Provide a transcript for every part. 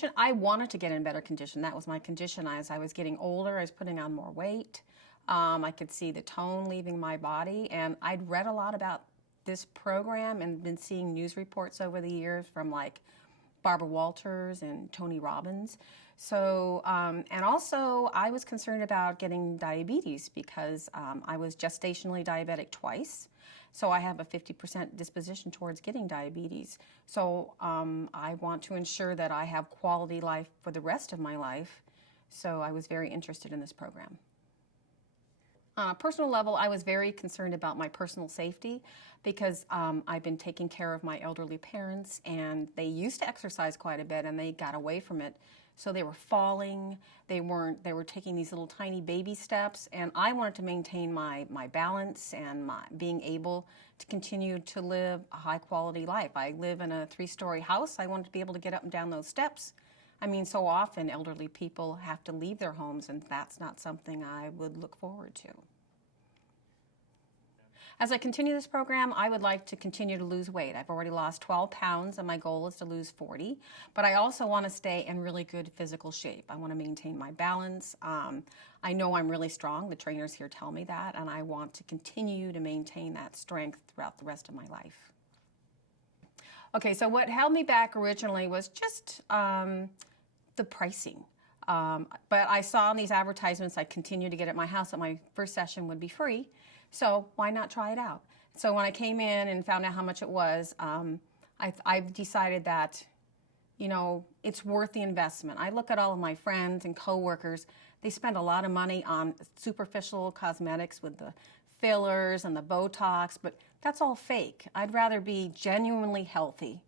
condition, I wanted to get in better condition. That was my condition. As I was getting older, I was putting on more weight. I could see the tone leaving my body, and I'd read a lot about this program and been seeing news reports over the years from like Barbara Walters and Tony Robbins. So, and also I was concerned about getting diabetes because I was gestationally diabetic twice. So I have a 50% disposition towards getting diabetes. So I want to ensure that I have quality life for the rest of my life. So I was very interested in this program. On a personal level, I was very concerned about my personal safety because I've been taking care of my elderly parents, and they used to exercise quite a bit and they got away from it. So they were falling, they were taking these little tiny baby steps, and I wanted to maintain my balance and my being able to continue to live a high quality life. I live in a 3-story house. I wanted to be able to get up and down those steps. I mean, so often elderly people have to leave their homes, and that's not something I would look forward to. As I continue this program, I would like to continue to lose weight. I've already lost 12 pounds, and my goal is to lose 40. But I also want to stay in really good physical shape. I want to maintain my balance. I know I'm really strong. The trainers here tell me that, and I want to continue to maintain that strength throughout the rest of my life. Okay, so what held me back originally was just the pricing. But I saw in these advertisements I'd continue to get at my house that my first session would be free. So why not try it out? So when I came in and found out how much it was, I decided that, you know, it's worth the investment. I look at all of my friends and coworkers. They spend a lot of money on superficial cosmetics with the fillers and the Botox, but that's all fake. I'd rather be genuinely healthy.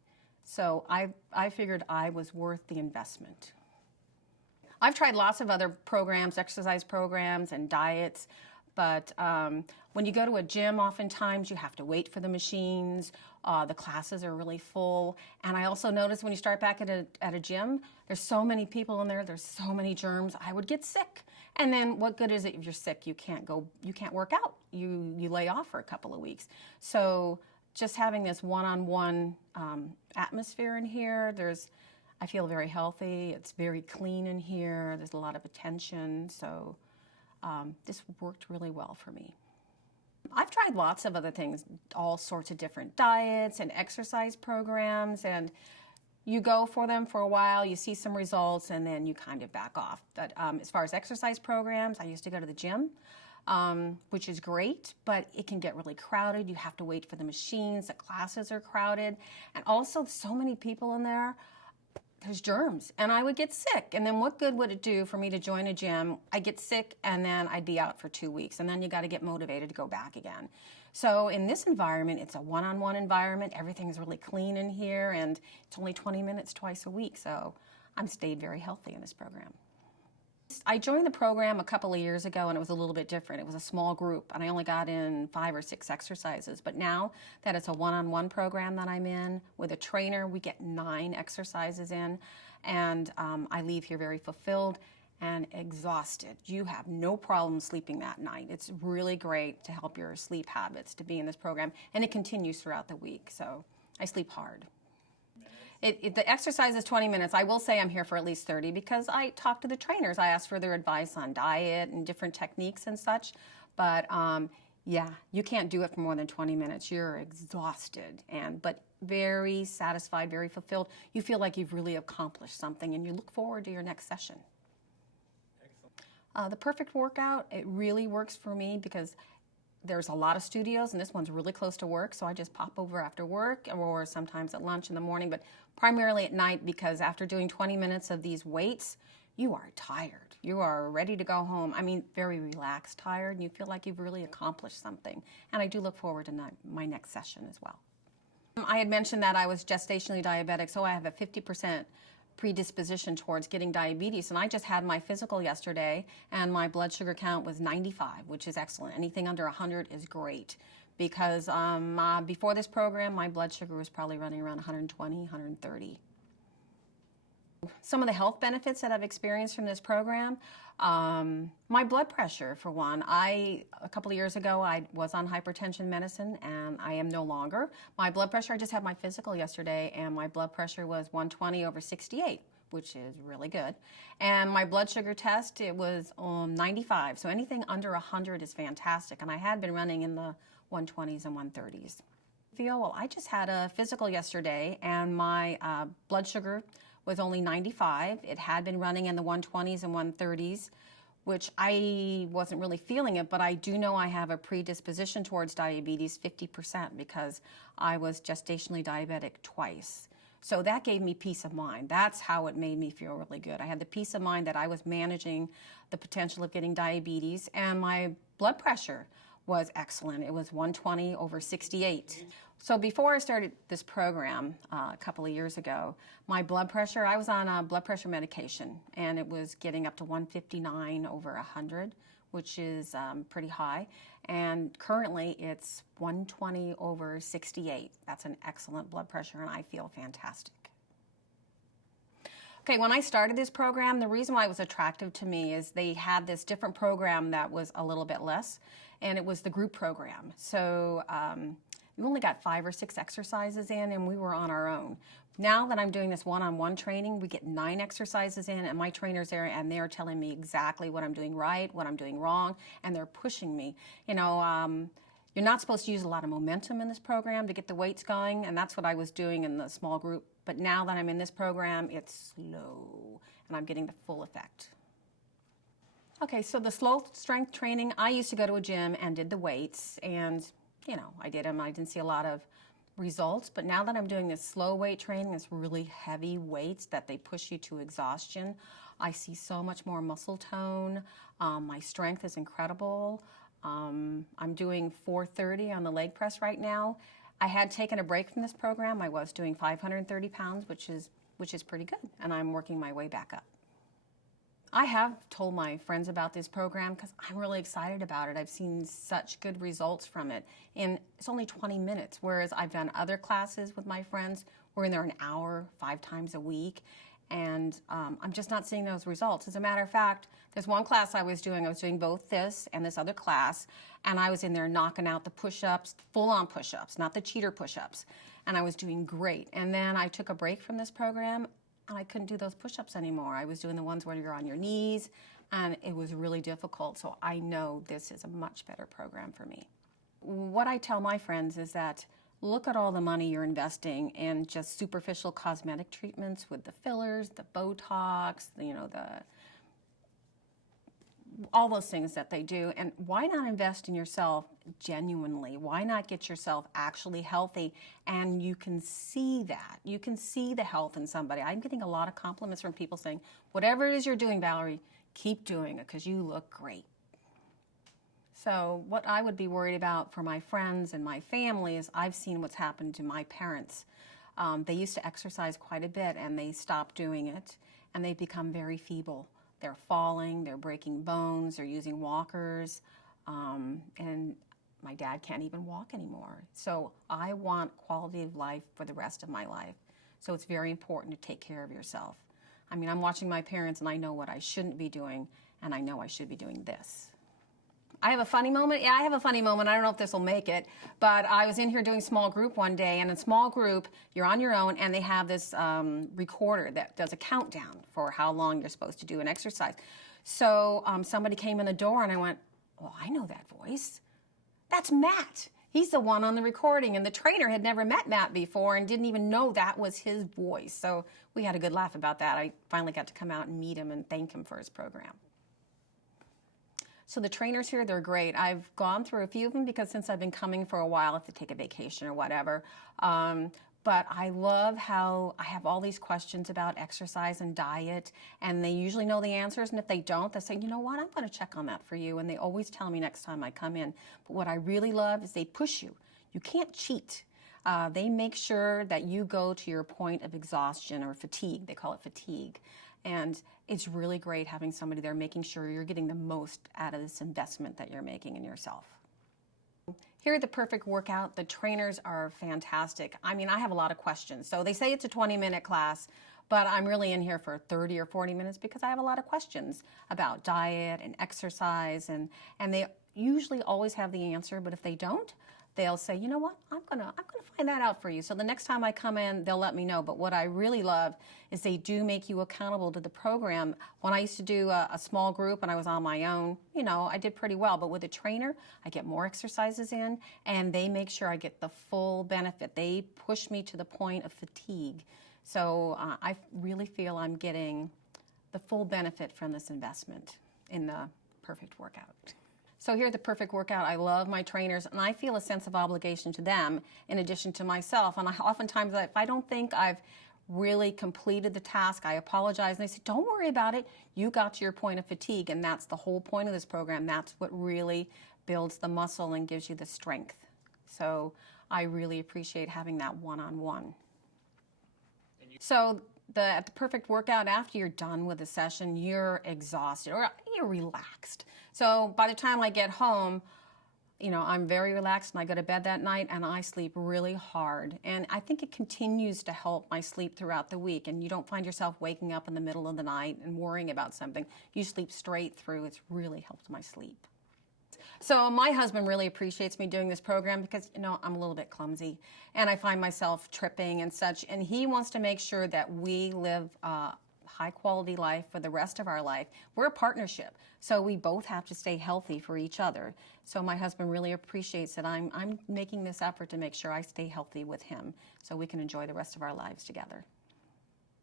So I figured I was worth the investment. I've tried lots of other programs, exercise programs and diets, but when you go to a gym, oftentimes you have to wait for the machines. The classes are really full. And I also noticed when you start back at a gym, there's so many people in there, there's so many germs, I would get sick. And then what good is it if you're sick? You can't work out. You lay off for a couple of weeks. So just having this one-on-one atmosphere in here, I feel very healthy. It's very clean in here. There's a lot of attention. So this worked really well for me. I've tried lots of other things, all sorts of different diets and exercise programs, and you go for them for a while, you see some results, and then you kind of back off. But as far as exercise programs, I used to go to the gym, which is great, but it can get really crowded. You have to wait for the machines. The classes are crowded. And also, so many people in there, there's germs, and I would get sick. And then what good would it do for me to join a gym? I'd get sick, and then I'd be out for 2 weeks, and then you got to get motivated to go back again. So in this environment, it's a one-on-one environment. Everything's really clean in here, and it's only 20 minutes twice a week, so I've stayed very healthy in this program. I joined the program a couple of years ago, and it was a little bit different. It was a small group, and I only got in 5 or 6 exercises. But now that it's a one-on-one program that I'm in with a trainer, we get 9 exercises in, and I leave here very fulfilled and exhausted. You have no problem sleeping that night. It's really great to help your sleep habits to be in this program, and it continues throughout the week, so I sleep hard. The exercise is 20 minutes. I will say I'm here for at least 30 because I talk to the trainers. I ask for their advice on diet and different techniques and such. But yeah, you can't do it for more than 20 minutes. You're exhausted, but very satisfied, very fulfilled. You feel like you've really accomplished something, and you look forward to your next session. The perfect workout, it really works for me because there's a lot of studios, and this one's really close to work, so I just pop over after work or sometimes at lunch in the morning, but primarily at night because after doing 20 minutes of these weights, you are tired. You are ready to go home. I mean, very relaxed, tired, and you feel like you've really accomplished something. And I do look forward to my next session as well. I had mentioned that I was gestationally diabetic, so I have a 50% predisposition towards getting diabetes, and I just had my physical yesterday, and my blood sugar count was 95, which is excellent. Anything under 100 is great because before this program, my blood sugar was probably running around 120, 130. Some of the health benefits that I've experienced from this program, my blood pressure, for one. A couple of years ago, I was on hypertension medicine, and I am no longer. My blood pressure, I just had my physical yesterday, and my blood pressure was 120/68, which is really good. And my blood sugar test, it was 95. So anything under 100 is fantastic. And I had been running in the 120s and 130s. Well, I just had a physical yesterday, and my blood sugar was only 95. It had been running in the 120s and 130s, which I wasn't really feeling it, but I do know I have a predisposition towards diabetes, 50%, because I was gestationally diabetic twice. So that gave me peace of mind. That's how it made me feel really good. I had the peace of mind that I was managing the potential of getting diabetes, and my blood pressure was excellent. It was 120/68. So before I started this program a couple of years ago, my blood pressure, I was on a blood pressure medication, and it was getting up to 159/100, which is pretty high. And currently it's 120/68. That's an excellent blood pressure, and I feel fantastic. Okay, when I started this program, the reason why it was attractive to me is they had this different program that was a little bit less, and it was the group program. So we only got 5 or 6 exercises in, and we were on our own. Now that I'm doing this one-on-one training, we get 9 exercises in, and my trainer's there, and they're telling me exactly what I'm doing right, what I'm doing wrong, and they're pushing me. You know, you're not supposed to use a lot of momentum in this program to get the weights going, and that's what I was doing in the small group. But now that I'm in this program, it's slow, and I'm getting the full effect. Okay, so the slow strength training, I used to go to a gym and did the weights, and, you know, I did them. I didn't see a lot of results, but now that I'm doing this slow weight training, this really heavy weights that they push you to exhaustion, I see so much more muscle tone. My strength is incredible. I'm doing 430 on the leg press right now. I had taken a break from this program. I was doing 530 pounds, which is pretty good, and I'm working my way back up. I have told my friends about this program because I'm really excited about it. I've seen such good results from it. And it's only 20 minutes, whereas I've done other classes with my friends. We're in there an hour, 5 times a week, and I'm just not seeing those results. As a matter of fact, there's one class I was doing both this and this other class, and I was in there knocking out the push-ups, full-on push-ups, not the cheater push-ups, and I was doing great. And then I took a break from this program, and I couldn't do those push-ups anymore. I was doing the ones where you're on your knees, and it was really difficult. So I know this is a much better program for me. What I tell my friends is that look at all the money you're investing in just superficial cosmetic treatments with the fillers, the Botox, all those things that they do, and why not invest in yourself genuinely? Why not get yourself actually healthy? And you can see that. You can see the health in somebody. I'm getting a lot of compliments from people saying, whatever it is you're doing, Valerie, keep doing it because you look great. So what I would be worried about for my friends and my family is I've seen what's happened to my parents. They used to exercise quite a bit, and they stopped doing it, and they've become very feeble. They're falling, they're breaking bones, they're using walkers, and my dad can't even walk anymore. So I want quality of life for the rest of my life. So it's very important to take care of yourself. I mean, I'm watching my parents, and I know what I shouldn't be doing, and I know I should be doing this. I have a funny moment. Yeah, I have a funny moment. I don't know if this will make it, but I was in here doing small group one day, and in small group, you're on your own, and they have this recorder that does a countdown for how long you're supposed to do an exercise. So somebody came in the door, and I went, oh, I know that voice. That's Matt. He's the one on the recording, and the trainer had never met Matt before and didn't even know that was his voice. So we had a good laugh about that. I finally got to come out and meet him and thank him for his program. So the trainers here, they're great. I've gone through a few of them because since I've been coming for a while, I have to take a vacation or whatever. But I love how I have all these questions about exercise and diet, and they usually know the answers, and if they don't, they say, you know what, I'm going to check on that for you, and they always tell me next time I come in. But what I really love is they push you. You can't cheat. They make sure that you go to your point of exhaustion or fatigue. They call it fatigue. And it's really great having somebody there making sure you're getting the most out of this investment that you're making in yourself. Here at the Perfect Workout, the trainers are fantastic. I mean, I have a lot of questions. So they say it's a 20-minute class, but I'm really in here for 30 or 40 minutes because I have a lot of questions about diet and exercise, and they usually always have the answer, but if they don't, they'll say, you know what, I'm gonna find that out for you. So the next time I come in, they'll let me know. But what I really love is they do make you accountable to the program. When I used to do a small group and I was on my own, you know, I did pretty well. But with a trainer, I get more exercises in, and they make sure I get the full benefit. They push me to the point of fatigue. So I really feel I'm getting the full benefit from this investment in the Perfect Workout. So here at the Perfect Workout, I love my trainers, and I feel a sense of obligation to them in addition to myself. And oftentimes, if I don't think I've really completed the task, I apologize. And they say, don't worry about it. You got to your point of fatigue, and that's the whole point of this program. That's what really builds the muscle and gives you the strength. So I really appreciate having that one-on-one. So at the Perfect Workout, after you're done with the session, you're exhausted or you're relaxed. So by the time I get home, you know, I'm very relaxed and I go to bed that night and I sleep really hard. And I think it continues to help my sleep throughout the week. And you don't find yourself waking up in the middle of the night and worrying about something. You sleep straight through. It's really helped my sleep. So my husband really appreciates me doing this program because, you know, I'm a little bit clumsy and I find myself tripping and such. And he wants to make sure that we live a high quality life for the rest of our life. We're a partnership, so we both have to stay healthy for each other. So my husband really appreciates that I'm making this effort to make sure I stay healthy with him so we can enjoy the rest of our lives together.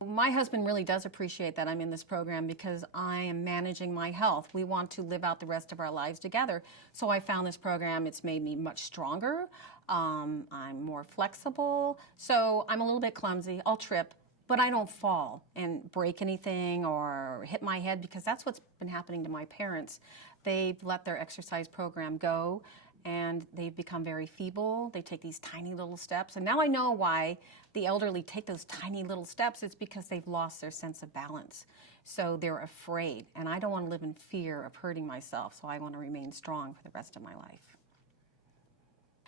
My husband really does appreciate that I'm in this program because I am managing my health. We want to live out the rest of our lives together. So I found this program. It's made me much stronger. I'm more flexible. So I'm a little bit clumsy. I'll trip, but I don't fall and break anything or hit my head because that's what's been happening to my parents. They've let their exercise program go and they've become very feeble. They take these tiny little steps. And now I know why the elderly take those tiny little steps. It's because they've lost their sense of balance. So they're afraid. And I don't want to live in fear of hurting myself. So I want to remain strong for the rest of my life.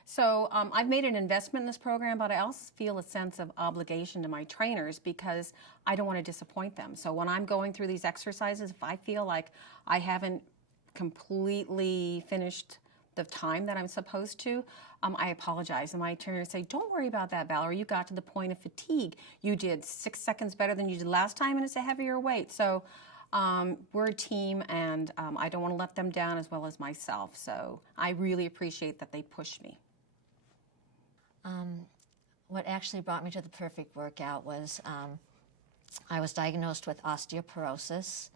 So I've made an investment in this program, but I also feel a sense of obligation to my trainers because I don't want to disappoint them. So when I'm going through these exercises, if I feel like I haven't completely finished the time that I'm supposed to, I apologize. And my trainer say, don't worry about that, Valerie. You got to the point of fatigue. You did 6 seconds better than you did last time, and it's a heavier weight. So we're a team, and I don't want to let them down as well as myself. So I really appreciate that they push me. What actually brought me to the Perfect Workout was I was diagnosed with osteoporosis,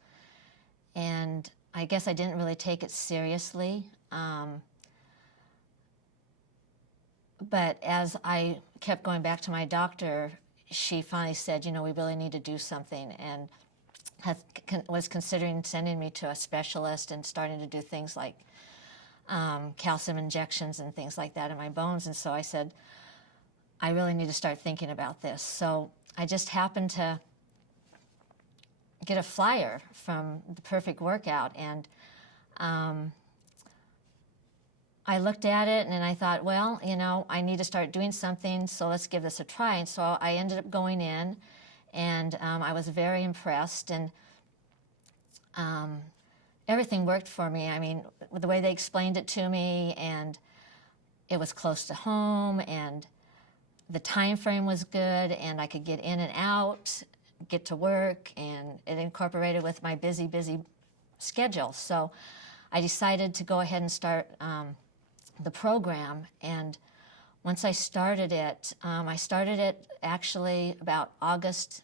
and I guess I didn't really take it seriously. But as I kept going back to my doctor, she finally said, you know, we really need to do something, and was considering sending me to a specialist and starting to do things like calcium injections and things like that in my bones. And so I said, I really need to start thinking about this. So I just happened to get a flyer from the Perfect Workout, and I looked at it and I thought, well, you know, I need to start doing something, so let's give this a try. And so I ended up going in, and I was very impressed, and everything worked for me. I mean, the way they explained it to me, and it was close to home, and the time frame was good, and I could get in and out, get to work, and it incorporated with my busy schedule. So I decided to go ahead and start the program. And once I started it actually about August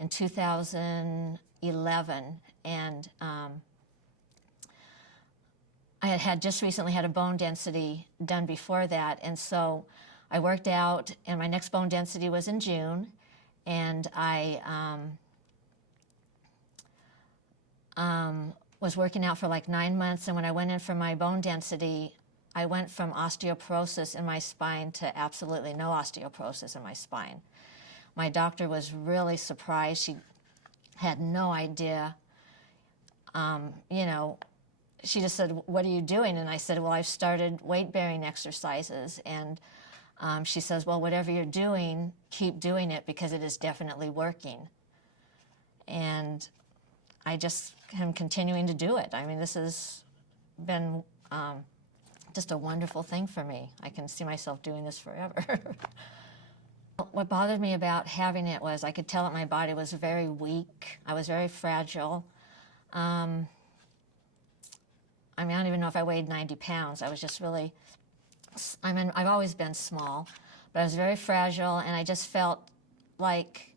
in 2011, and I had just recently had a bone density done before that, and so I worked out, and my next bone density was in June, and I was working out for like 9 months, and when I went in for my bone density, I went from osteoporosis in my spine to absolutely no osteoporosis in my spine. My doctor was really surprised. She had no idea. You know, she just said, what are you doing? And I said, well, I've started weight-bearing exercises. And she says, well, whatever you're doing, keep doing it because it is definitely working. And I just am continuing to do it. I mean, this has been just a wonderful thing for me. I can see myself doing this forever. What bothered me about having it was I could tell that my body was very weak. I was very fragile. I mean, I don't even know if I weighed 90 pounds. I was just really, I've always been small, but I was very fragile, and I just felt like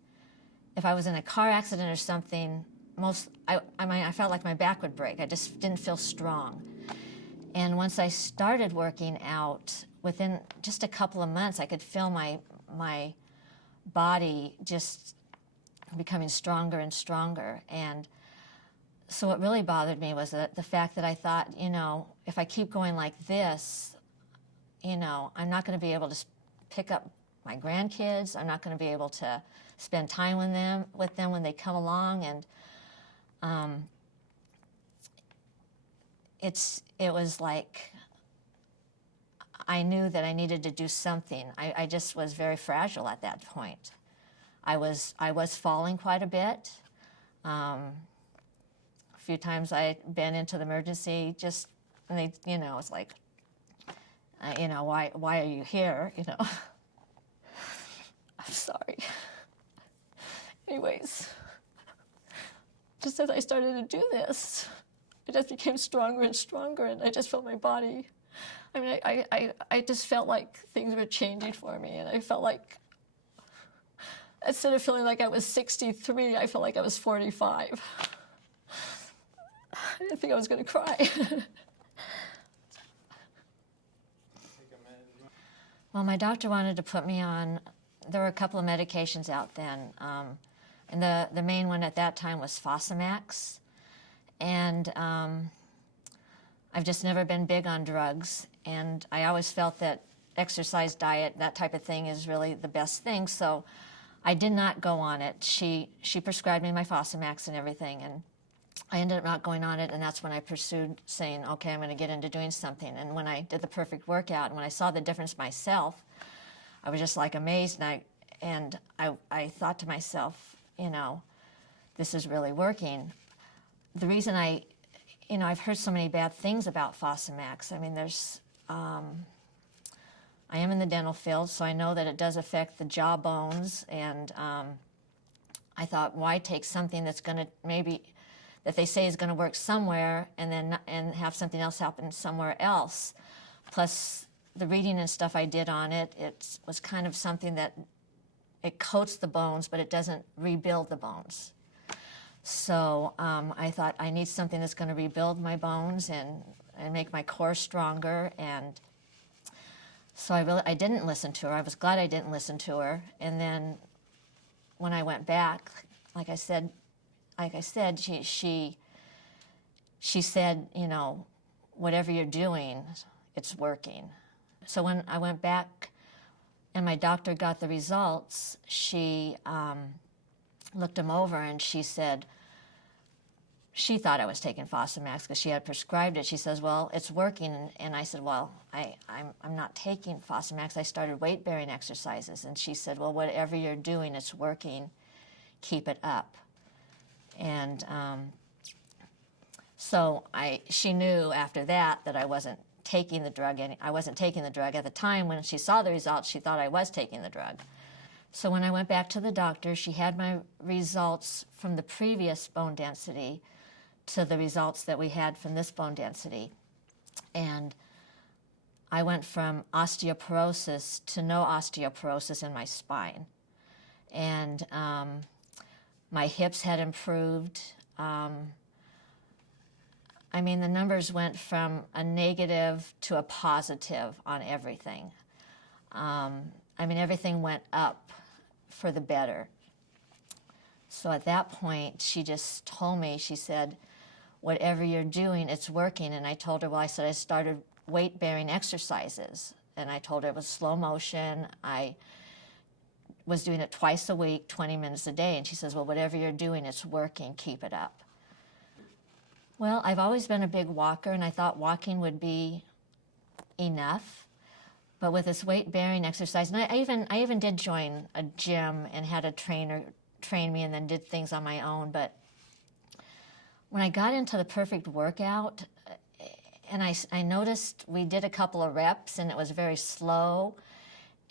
if I was in a car accident or something, I felt like my back would break. I just didn't feel strong. And once I started working out, within just a couple of months, I could feel my body just becoming stronger and stronger. And so what really bothered me was the fact that I thought, you know, if I keep going like this, you know, I'm not going to be able to pick up my grandkids. I'm not going to be able to spend time with them when they come along. And it was like I knew that I needed to do something. I just was very fragile at that point. I was falling quite a bit. A few times I'd been into the emergency, and they, you know, it's like, you know, why are you here? You know, I'm sorry. Anyways, just as I started to do this, I just became stronger and stronger, and I just felt my body. I mean, I just felt like things were changing for me, and I felt like, instead of feeling like I was 63, I felt like I was 45. I didn't think I was going to cry. Well, my doctor wanted to put me on, there were a couple of medications out then, and the main one at that time was Fosamax. And I've just never been big on drugs, and I always felt that exercise, diet, that type of thing is really the best thing, so I did not go on it. She prescribed me my Fosamax and everything, and I ended up not going on it, and that's when I pursued saying, okay, I'm going to get into doing something. And when I did the perfect workout, and when I saw the difference myself, I was just like amazed, and I thought to myself, you know, this is really working. The reason I've heard so many bad things about Fosamax. I mean, I am in the dental field, so I know that it does affect the jaw bones, and I thought, why take something that's going to that they say is going to work somewhere and have something else happen somewhere else. Plus, the reading and stuff I did on it, it was kind of something that it coats the bones, but it doesn't rebuild the bones. So I thought I need something that's going to rebuild my bones and make my core stronger. And so I didn't listen to her. I was glad I didn't listen to her. And then when I went back, like I said, she said, you know, whatever you're doing, it's working. So when I went back and my doctor got the results, she looked them over and she said, she thought I was taking Fosamax because she had prescribed it. She says, well, it's working. And I said, well, I'm not taking Fosamax. I started weight-bearing exercises. And she said, well, whatever you're doing, it's working. Keep it up. And so she knew after that I wasn't taking the drug. I wasn't taking the drug. At the time when she saw the results, she thought I was taking the drug. So when I went back to the doctor, she had my results from the previous bone density to the results that we had from this bone density. And I went from osteoporosis to no osteoporosis in my spine. And my hips had improved. I mean, the numbers went from a negative to a positive on everything. I mean, everything went up for the better. So at that point, she just told me, she said, whatever you're doing, it's working. And I told her, well, I started weight-bearing exercises. And I told her it was slow motion. I was doing it twice a week, 20 minutes a day. And she says, well, whatever you're doing, it's working. Keep it up. Well, I've always been a big walker, and I thought walking would be enough. But with this weight-bearing exercise, and I even did join a gym and had a trainer train me and then did things on my own. But when I got into the perfect workout, I noticed we did a couple of reps and it was very slow.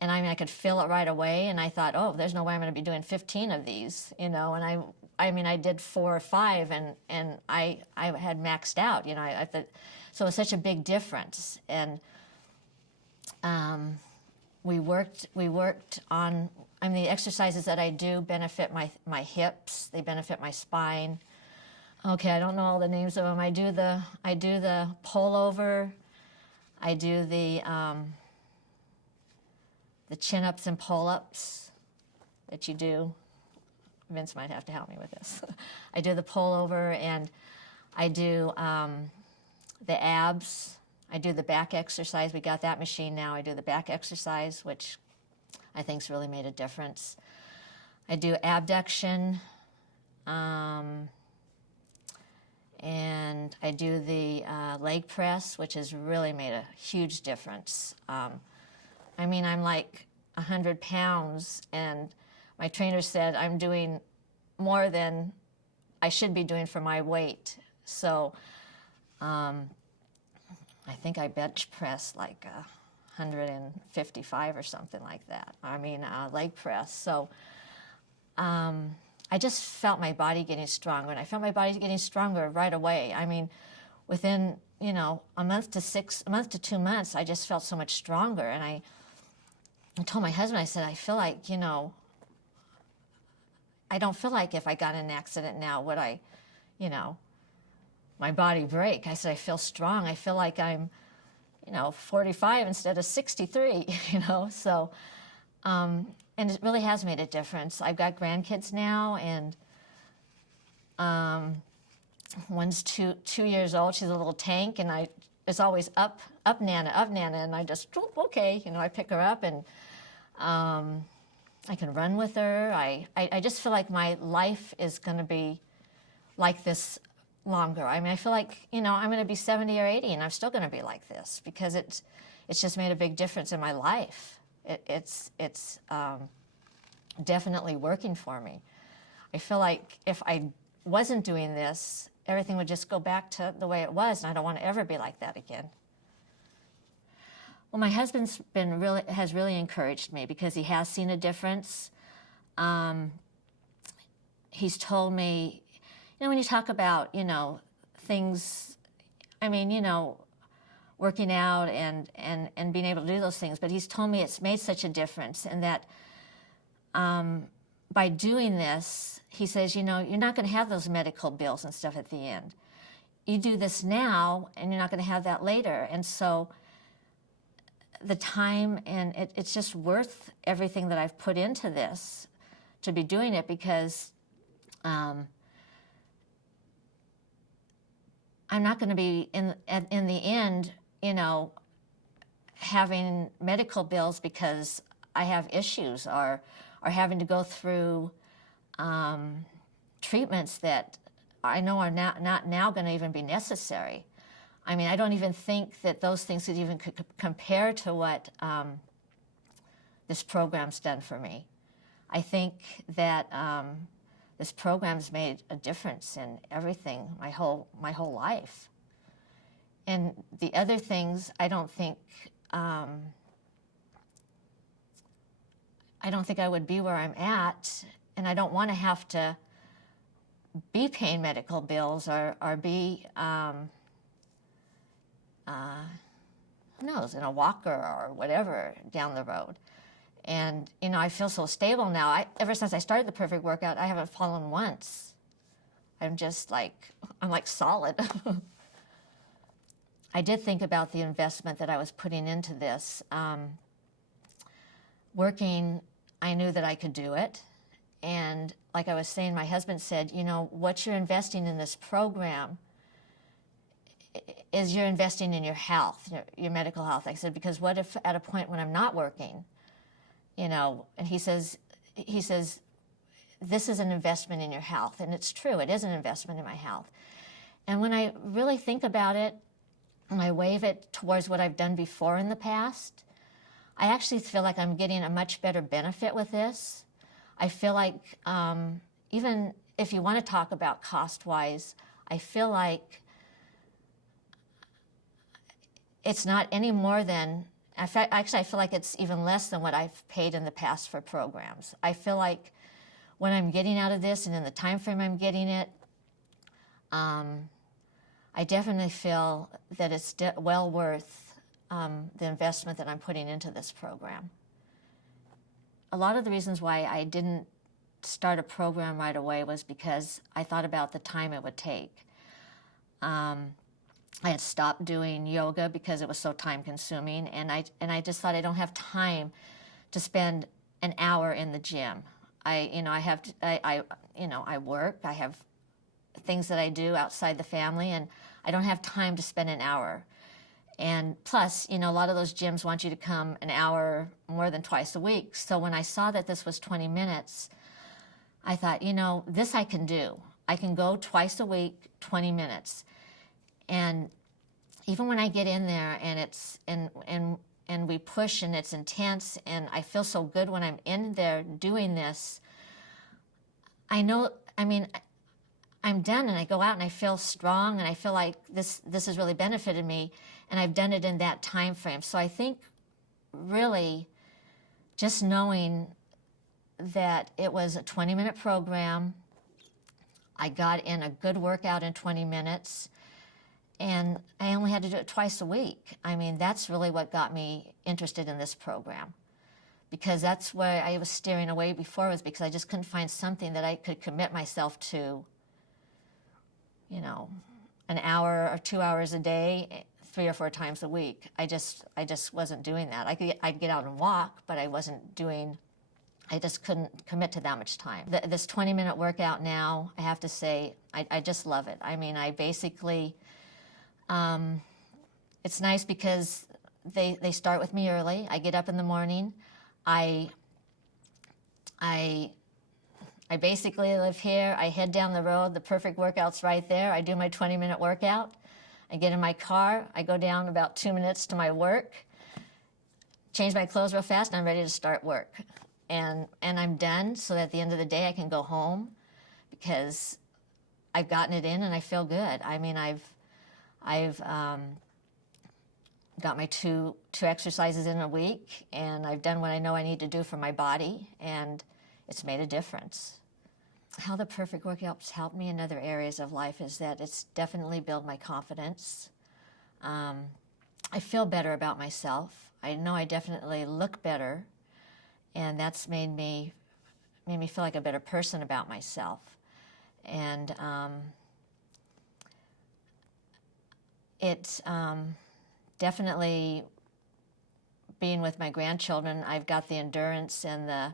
And I mean, I could feel it right away. And I thought, oh, there's no way I'm going to be doing 15 of these, you know. And I mean, I did 4 or 5 and I had maxed out, you know. I thought, so it was such a big difference. And we worked on, I mean, the exercises that I do benefit my hips. They benefit my spine. Okay, I don't know all the names of them. I do the pull over. I do the chin ups and pull ups that you do. Vince might have to help me with this. I do the pull over, and I do the abs. I do the back exercise. We got that machine now. I do the back exercise, which I think's really made a difference. I do abduction. And I do the leg press, which has really made a huge difference. I mean, I'm like 100 pounds, and my trainer said I'm doing more than I should be doing for my weight. So I think I bench press like 155 or something like that. I mean, leg press. So I just felt my body getting stronger, and I felt my body getting stronger right away. I mean, within, you know, a month to 2 months, I just felt so much stronger. And I told my husband, I said, I feel like, you know, I don't feel like if I got in an accident now, would I, you know, my body break. I said, I feel strong. I feel like I'm, you know, 45 instead of 63, you know, so, and it really has made a difference. I've got grandkids now, and one's two years old. She's a little tank, and it's always up Nana, and I just, okay, you know, I pick her up, and I can run with her. I just feel like my life is going to be like this longer. I mean, I feel like, you know, I'm going to be 70 or 80, and I'm still going to be like this because it's just made a big difference in my life. It's definitely working for me. I feel like if I wasn't doing this, everything would just go back to the way it was, and I don't want to ever be like that again. Well, my husband's has really encouraged me because he has seen a difference. He's told me, you know, when you talk about, you know, things, I mean, you know, working out and being able to do those things, but he's told me it's made such a difference, and that by doing this, he says, you know, you're not going to have those medical bills and stuff at the end. You do this now, and you're not going to have that later. And so the time, and it's just worth everything that I've put into this to be doing it, because I'm not going to be, in the end, you know, having medical bills because I have issues, or having to go through treatments that I know are not now going to even be necessary. I mean, I don't even think that those things could even compare to what this program's done for me. I think that this program's made a difference in everything, my whole life. And the other things, I don't think I would be where I'm at, and I don't want to have to be paying medical bills or be, who knows, in a walker or whatever down the road. And, you know, I feel so stable now. Ever since I started the Perfect Workout, I haven't fallen once. I'm like solid. I did think about the investment that I was putting into this. Working, I knew that I could do it. And like I was saying, my husband said, you know, what you're investing in this program is you're investing in your health, your medical health. I said, because what if at a point when I'm not working, you know, and he says, this is an investment in your health. And it's true, it is an investment in my health. And when I really think about it, and I wave it towards what I've done before in the past, I actually feel like I'm getting a much better benefit with this. I feel like, even if you want to talk about cost-wise, I feel like it's not any more than, in fact, actually, I feel like it's even less than what I've paid in the past for programs. I feel like when I'm getting out of this and in the time frame I'm getting it, I definitely feel that it's well worth the investment that I'm putting into this program. A lot of the reasons why I didn't start a program right away was because I thought about the time it would take. I had stopped doing yoga because it was so time consuming, and I just thought I don't have time to spend an hour in the gym. I work, I have things that I do outside the family, and I don't have time to spend an hour. And plus, a lot of those gyms want you to come an hour more than twice a week. So when I saw that this was 20 minutes, I thought, this I can do. I can go twice a week, 20 minutes. And even when I get in there and it's and we push and it's intense and I feel so good when I'm in there doing this, I'm done and I go out and I feel strong and I feel like this has really benefited me, and I've done it in that time frame. So I think really just knowing that it was a 20-minute program, I got in a good workout in 20 minutes, and I only had to do it twice a week. That's really what got me interested in this program, because that's where I was steering away before, was because I just couldn't find something that I could commit myself to, an hour or 2 hours a day, 3 or 4 times a week. I just wasn't doing that. I'd get out and walk, but I just couldn't commit to that much time. This 20-minute workout now, I have to say, I just love it. I basically, it's nice because they start with me early. I get up in the morning. I basically live here. I head down the road. The perfect workout's right there. I do my 20-minute workout. I get in my car. I go down about 2 minutes to my work, change my clothes real fast, and I'm ready to start work. And I'm done, so that at the end of the day I can go home because I've gotten it in and I feel good. I've got my two exercises in a week, and I've done what I know I need to do for my body, and it's made a difference. How the perfect workout's helped me in other areas of life is that it's definitely built my confidence. I feel better about myself. I know I definitely look better, and that's made me feel like a better person about myself. And it's definitely being with my grandchildren. I've got the endurance and the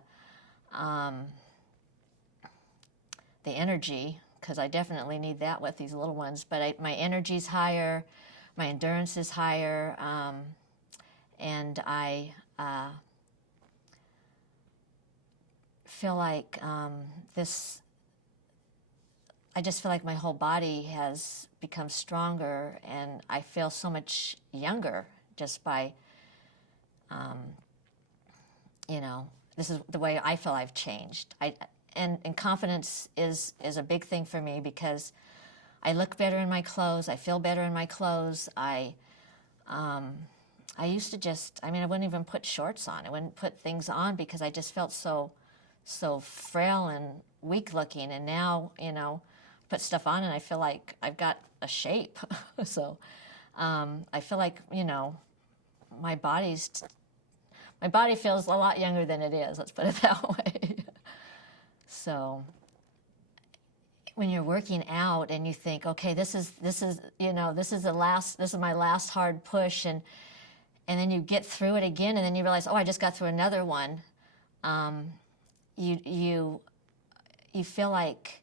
energy, because I definitely need that with these little ones. But my energy's higher, my endurance is higher, and I feel like I just feel like my whole body has become stronger, and I feel so much younger just by, this is the way I feel I've changed. And confidence is a big thing for me, because I look better in my clothes. I feel better in my clothes. I used to just, I wouldn't even put shorts on. I wouldn't put things on because I just felt so frail and weak looking. And now, put stuff on and I feel like I've got a shape. So I feel like, my body feels a lot younger than it is. Let's put it that way. So when you're working out and you think, okay, this is my last hard push, and then you get through it again, and then you realize, oh, I just got through another one. You feel like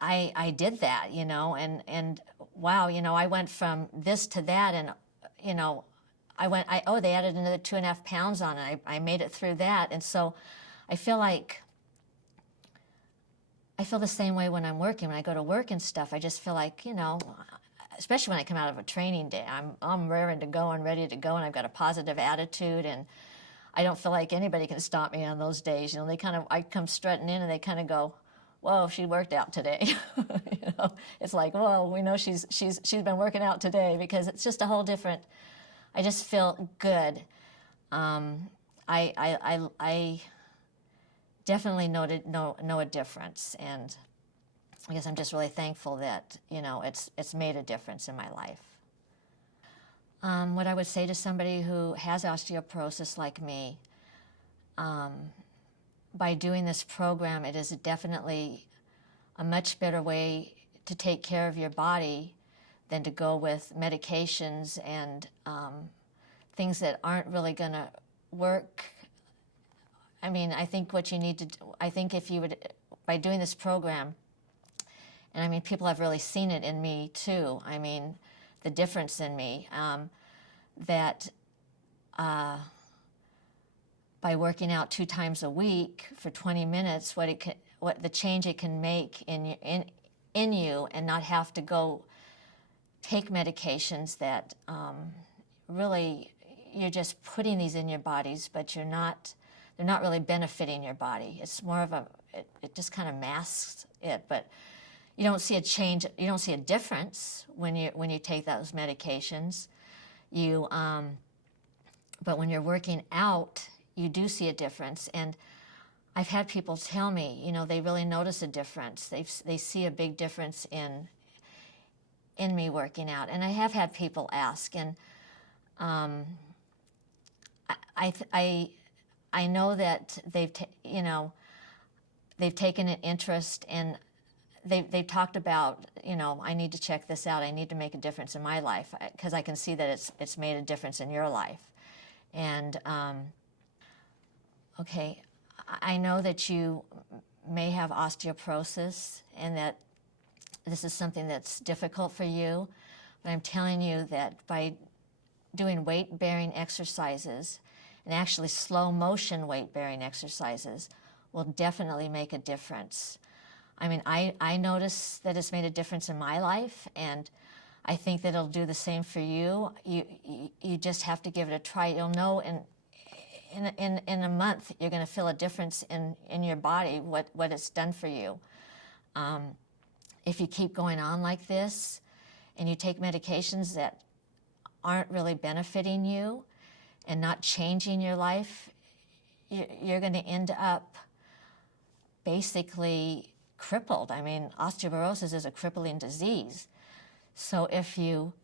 I did that, and wow, I went from this to that, and they added another 2.5 pounds on it. I made it through that, and so I feel the same way when I'm working. When I go to work and stuff, I just feel like, especially when I come out of a training day, I'm raring to go and ready to go, and I've got a positive attitude, and I don't feel like anybody can stop me on those days. I come strutting in, and they kind of go, whoa, she worked out today. know, it's like, well, we know she's been working out today, because it's just a whole different. I just feel good. I definitely know a difference, and I guess I'm just really thankful that, you know, it's made a difference in my life. What I would say to somebody who has osteoporosis like me, by doing this program, it is definitely a much better way to take care of your body than to go with medications and things that aren't really going to work. I mean, I think what you need to do, I think if you would, by doing this program, and I mean, people have really seen it in me too. I mean, the difference in me, that by working out 2 times a week for 20 minutes, what the change it can make in you, and not have to go take medications that really you're just putting these in your bodies, but they're not really benefiting your body. It's more of it just kind of masks it, but you don't see a change. You don't see a difference when you take those medications. But when you're working out, you do see a difference. And I've had people tell me, you know, they really notice a difference. They see a big difference in me working out. And I have had people ask, and I know that they've taken an interest, and they've talked about, you know, I need to check this out. I need to make a difference in my life, because I can see that it's made a difference in your life. And okay, I know that you may have osteoporosis, and that this is something that's difficult for you, but I'm telling you that by doing weight-bearing exercises, and actually slow motion weight-bearing exercises, will definitely make a difference. I mean, I notice that it's made a difference in my life, and I think that it'll do the same for you. You just have to give it a try. You'll know in a month you're going to feel a difference in your body, what it's done for you. If you keep going on like this, and you take medications that aren't really benefiting you and not changing your life, you're going to end up basically crippled. I mean, osteoporosis is a crippling disease. So if you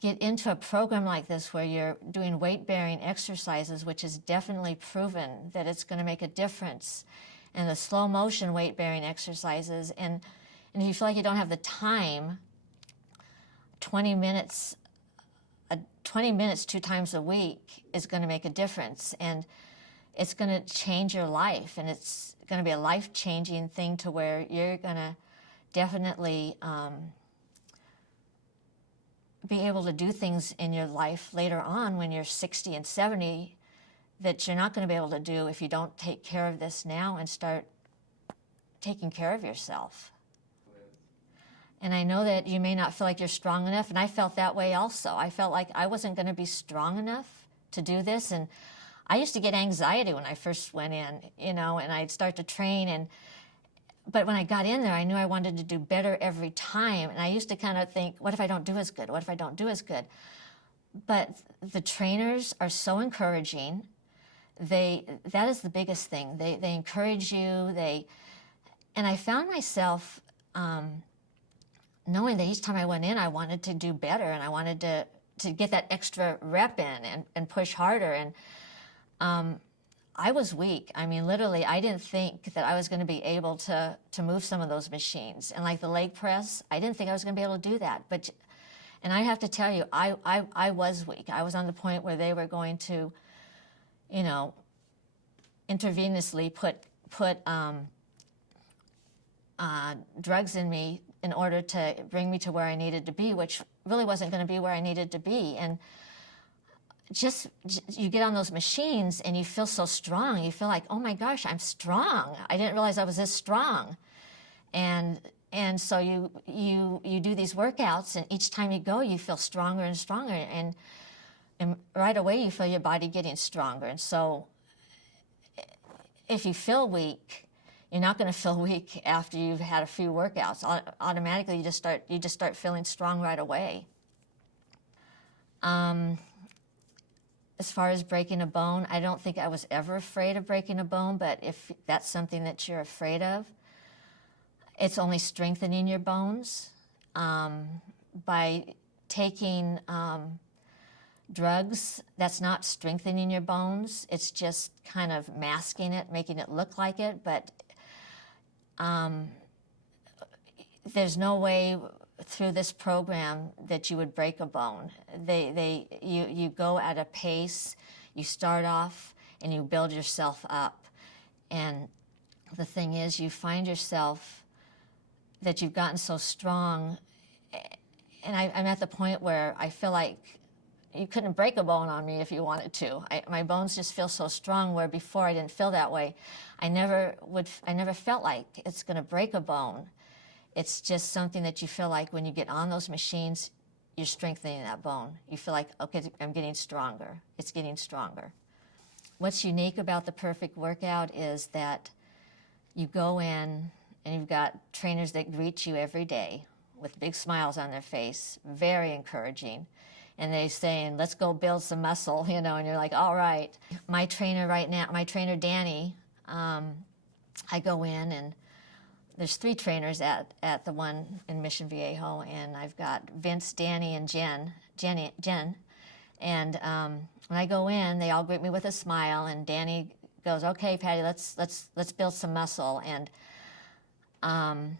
get into a program like this where you're doing weight-bearing exercises, which is definitely proven that it's going to make a difference, and the slow motion weight-bearing exercises, and if you feel like you don't have the time, 20 minutes 2 times a week is going to make a difference, and it's going to change your life, and it's going to be a life-changing thing to where you're going to definitely be able to do things in your life later on when you're 60 and 70 that you're not going to be able to do if you don't take care of this now and start taking care of yourself. And I know that you may not feel like you're strong enough, and I felt that way also. I felt like I wasn't going to be strong enough to do this, and I used to get anxiety when I first went in, you know, and I'd start to train, but when I got in there, I knew I wanted to do better every time, and I used to kind of think, what if I don't do as good? What if I don't do as good? But the trainers are so encouraging. That is the biggest thing. They encourage you. And I found myself knowing that each time I went in, I wanted to do better, and I wanted to get that extra rep in and push harder. And I was weak. I mean, literally, I didn't think that I was going to be able to move some of those machines. And like the leg press, I didn't think I was going to be able to do that. And I have to tell you, I was weak. I was on the point where they were going to, you know, intravenously put drugs in me in order to bring me to where I needed to be, which really wasn't going to be where I needed to be. And just you get on those machines and you feel so strong. You feel like, oh my gosh, I'm strong. I didn't realize I was this strong. And so you do these workouts, and each time you go, you feel stronger and stronger. And right away, you feel your body getting stronger. And so if you feel weak, You're not going to feel weak after you've had a few workouts. Automatically, you just start feeling strong right away. As far as breaking a bone, I don't think I was ever afraid of breaking a bone, but if that's something that you're afraid of, it's only strengthening your bones. By taking drugs, that's not strengthening your bones. It's just kind of masking it, making it look like it, but there's no way through this program that you would break a bone. You go at a pace, you start off and you build yourself up. And the thing is, you find yourself that you've gotten so strong, and I'm at the point where I feel like you couldn't break a bone on me if you wanted to. My bones just feel so strong, where before I didn't feel that way. I never felt like it's going to break a bone. It's just something that you feel like when you get on those machines, you're strengthening that bone. You feel like, okay, I'm getting stronger. It's getting stronger. What's unique about the Perfect Workout is that you go in and you've got trainers that greet you every day with big smiles on their face, very encouraging. And they're saying, let's go build some muscle, and you're like, all right. My trainer right now, my trainer Danny, I go in and there's 3 trainers at the one in Mission Viejo, and I've got Vince, Danny, and Jen. And when I go in, they all greet me with a smile, and Danny goes, okay, Patty, let's build some muscle. And when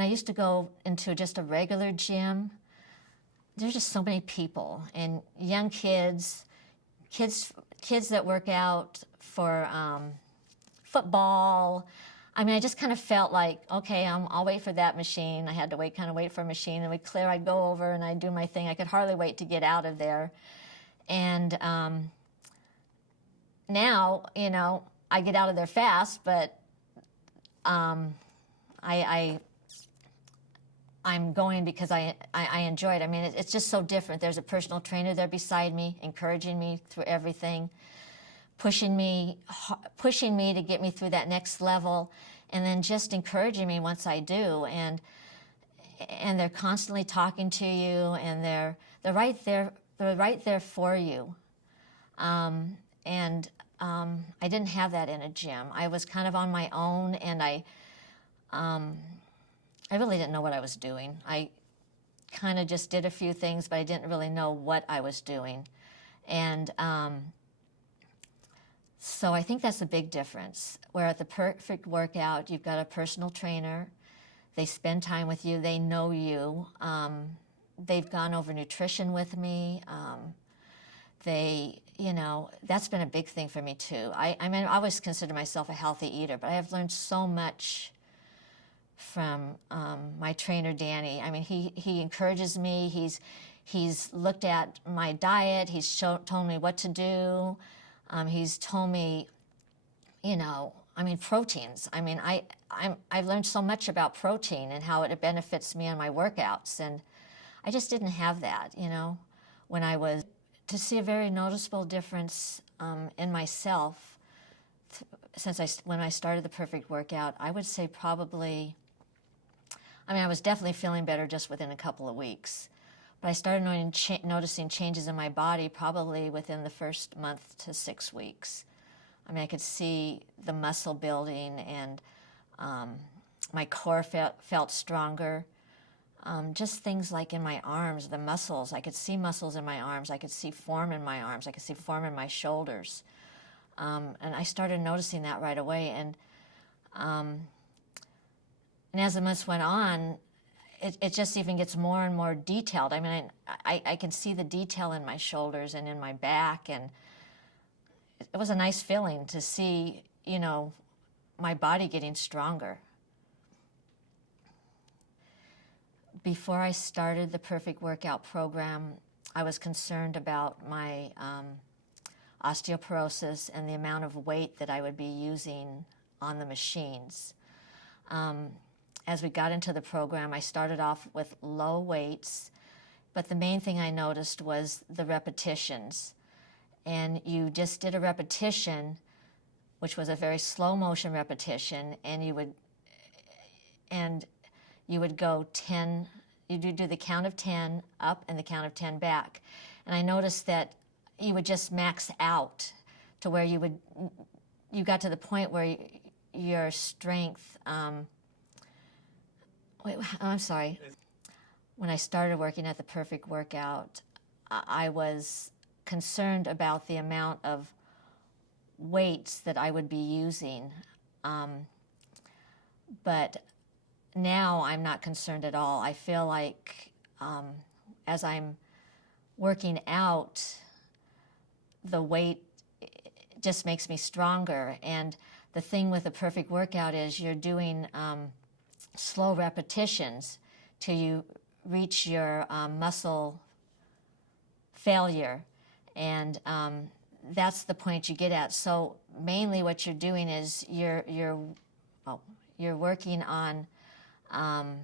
I used to go into just a regular gym, there's just so many people and young kids that work out for football. I mean, I just kind of felt like, okay, I'll wait for that machine. I had to wait for a machine, and we'd clear. I'd go over and I'd do my thing. I could hardly wait to get out of there. And now, I get out of there fast, but I'm going because I enjoy it. I mean, it's just so different. There's a personal trainer there beside me, encouraging me through everything, pushing me to get me through that next level, and then just encouraging me once I do. And they're constantly talking to you, and they're right there. They're right there for you. I didn't have that in a gym. I was kind of on my own, and I really didn't know what I was doing. I kind of just did a few things, but I didn't really know what I was doing. And so I think that's a big difference. Where at the Perfect Workout, you've got a personal trainer. They spend time with you. They know you. They've gone over nutrition with me. That's been a big thing for me too. I mean, I always consider myself a healthy eater, but I have learned so much from my trainer Danny. I mean, he encourages me. He's looked at my diet. He's told me what to do. He's told me, proteins. I mean, I've learned so much about protein and how it benefits me in my workouts, and I just didn't have that, when I was. To see a very noticeable difference in myself when I started the Perfect Workout, I would say probably. I was definitely feeling better just within a couple of weeks. But I started noticing changes in my body probably within the first month to 6 weeks. I could see the muscle building, and my core felt stronger. Just things like in my arms, the muscles. I could see muscles in my arms. I could see form in my arms. I could see form in my shoulders. And I started noticing that right away. And as the months went on, it just even gets more and more detailed. I mean, I can see the detail in my shoulders and in my back, and it was a nice feeling to see, my body getting stronger. Before I started the Perfect Workout program, I was concerned about my osteoporosis and the amount of weight that I would be using on the machines. As we got into the program, I started off with low weights, but the main thing I noticed was the repetitions. And you just did a repetition which was a very slow motion repetition, and you would go 10, you do the count of 10 up and the count of 10 back. And I noticed that you would just max out to where you got to the point where your strength, I'm sorry. When I started working at the Perfect Workout, I was concerned about the amount of weights that I would be using. But now I'm not concerned at all. I feel like as I'm working out, the weight just makes me stronger. And the thing with the Perfect Workout is you're doing slow repetitions till you reach your muscle failure, and that's the point you get at. So mainly what you're doing is you're working on I'm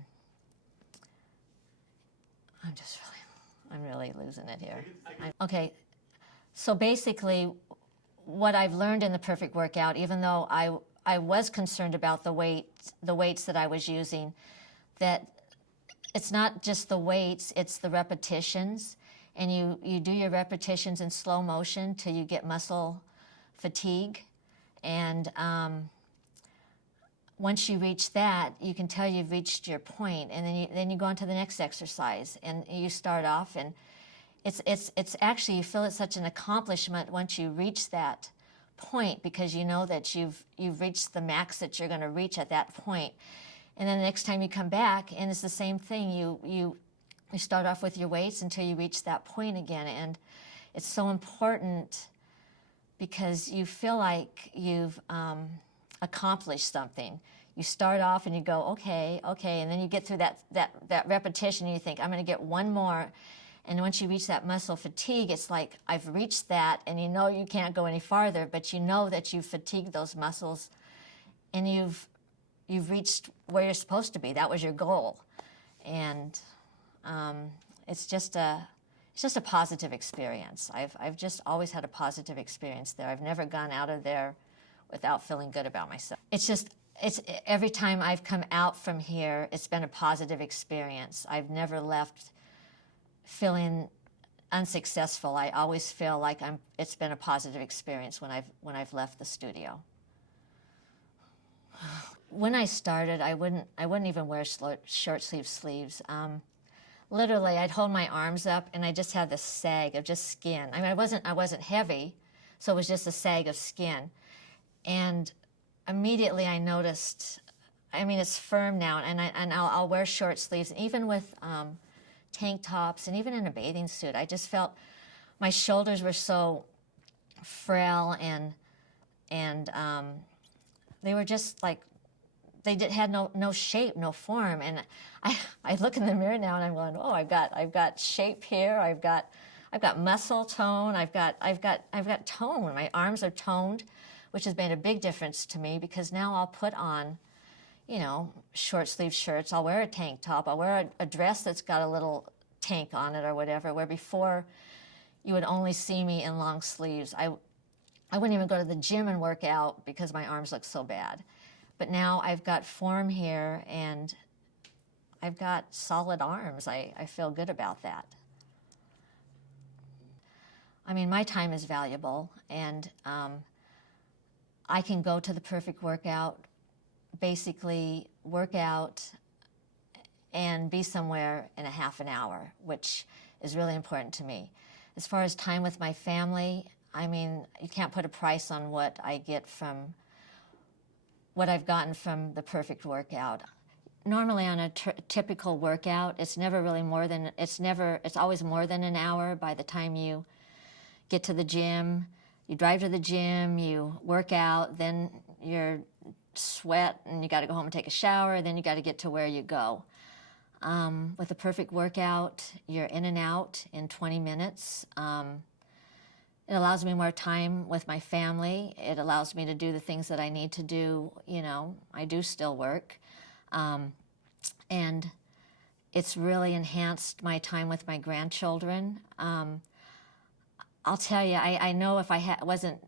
really losing it here. Okay, so basically what I've learned in the Perfect Workout, even though I was concerned about the weights that I was using, that it's not just the weights, it's the repetitions. And you do your repetitions in slow motion till you get muscle fatigue. And once you reach that, you can tell you've reached your point. And then you go on to the next exercise. And you start off, and it's actually, you feel it's such an accomplishment once you reach that point, because you know that you've reached the max that you're going to reach at that point. And then the next time you come back, and it's the same thing. You start off with your weights until you reach that point again. And it's so important because you feel like you've accomplished something. You start off and you go, okay, and then you get through that repetition and you think, I'm going to get one more. And once you reach that muscle fatigue, it's like, I've reached that, and you know you can't go any farther, but you know that you've fatigued those muscles and you've reached where you're supposed to be. That was your goal. And it's just a positive experience. I've just always had a positive experience there. I've never gone out of there without feeling good about myself. It's every time I've come out from here, it's been a positive experience. I've never left feeling unsuccessful. I always feel like it's been a positive experience when I've left the studio. When I started, I wouldn't even wear short sleeves. Literally, I'd hold my arms up, and I just had this sag of just skin. I mean, I wasn't heavy, so it was just a sag of skin. And immediately I noticed, I mean, it's firm now, and I'll wear short sleeves, even with tank tops, and even in a bathing suit. I just felt my shoulders were so frail, and they were just like, had no shape, no form. And I look in the mirror now and I'm going, oh, I've got shape here. I've got muscle tone. I've got tone. My arms are toned, which has made a big difference to me, because now I'll put on, short sleeve shirts. I'll wear a tank top. I'll wear a dress that's got a little tank on it or whatever, where before you would only see me in long sleeves. I wouldn't even go to the gym and work out because my arms look so bad. But now I've got form here, and I've got solid arms. I feel good about that. I mean, my time is valuable, and I can go to the Perfect Workout, basically work out and be somewhere in a half an hour, which is really important to me. As far as time with my family, I mean, you can't put a price on what I get from what I've gotten from the Perfect Workout. Normally on a typical workout, it's always more than an hour by the time you get to the gym. You drive to the gym, you work out, then you're sweat and you got to go home and take a shower, then you got to get to where you go. With the Perfect Workout, you're in and out in 20 minutes. It allows me more time with my family. It allows me to do the things that I need to do. I do still work. And it's really enhanced my time with my grandchildren. I'll tell you, I know if I wasn't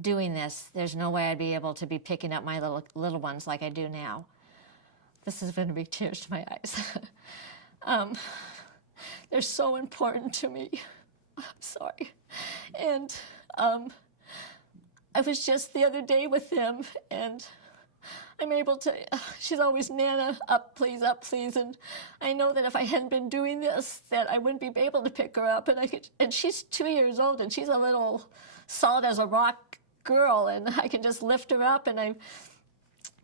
doing this, there's no way I'd be able to be picking up my little ones like I do now. This is going to bring tears to my eyes. They're so important to me. I'm sorry. And I was just the other day with them, and I'm able to, she's always, Nana, up please, and I know that if I hadn't been doing this, that I wouldn't be able to pick her up, and she's 2 years old, and she's a little solid as a rock girl, and I can just lift her up, and I've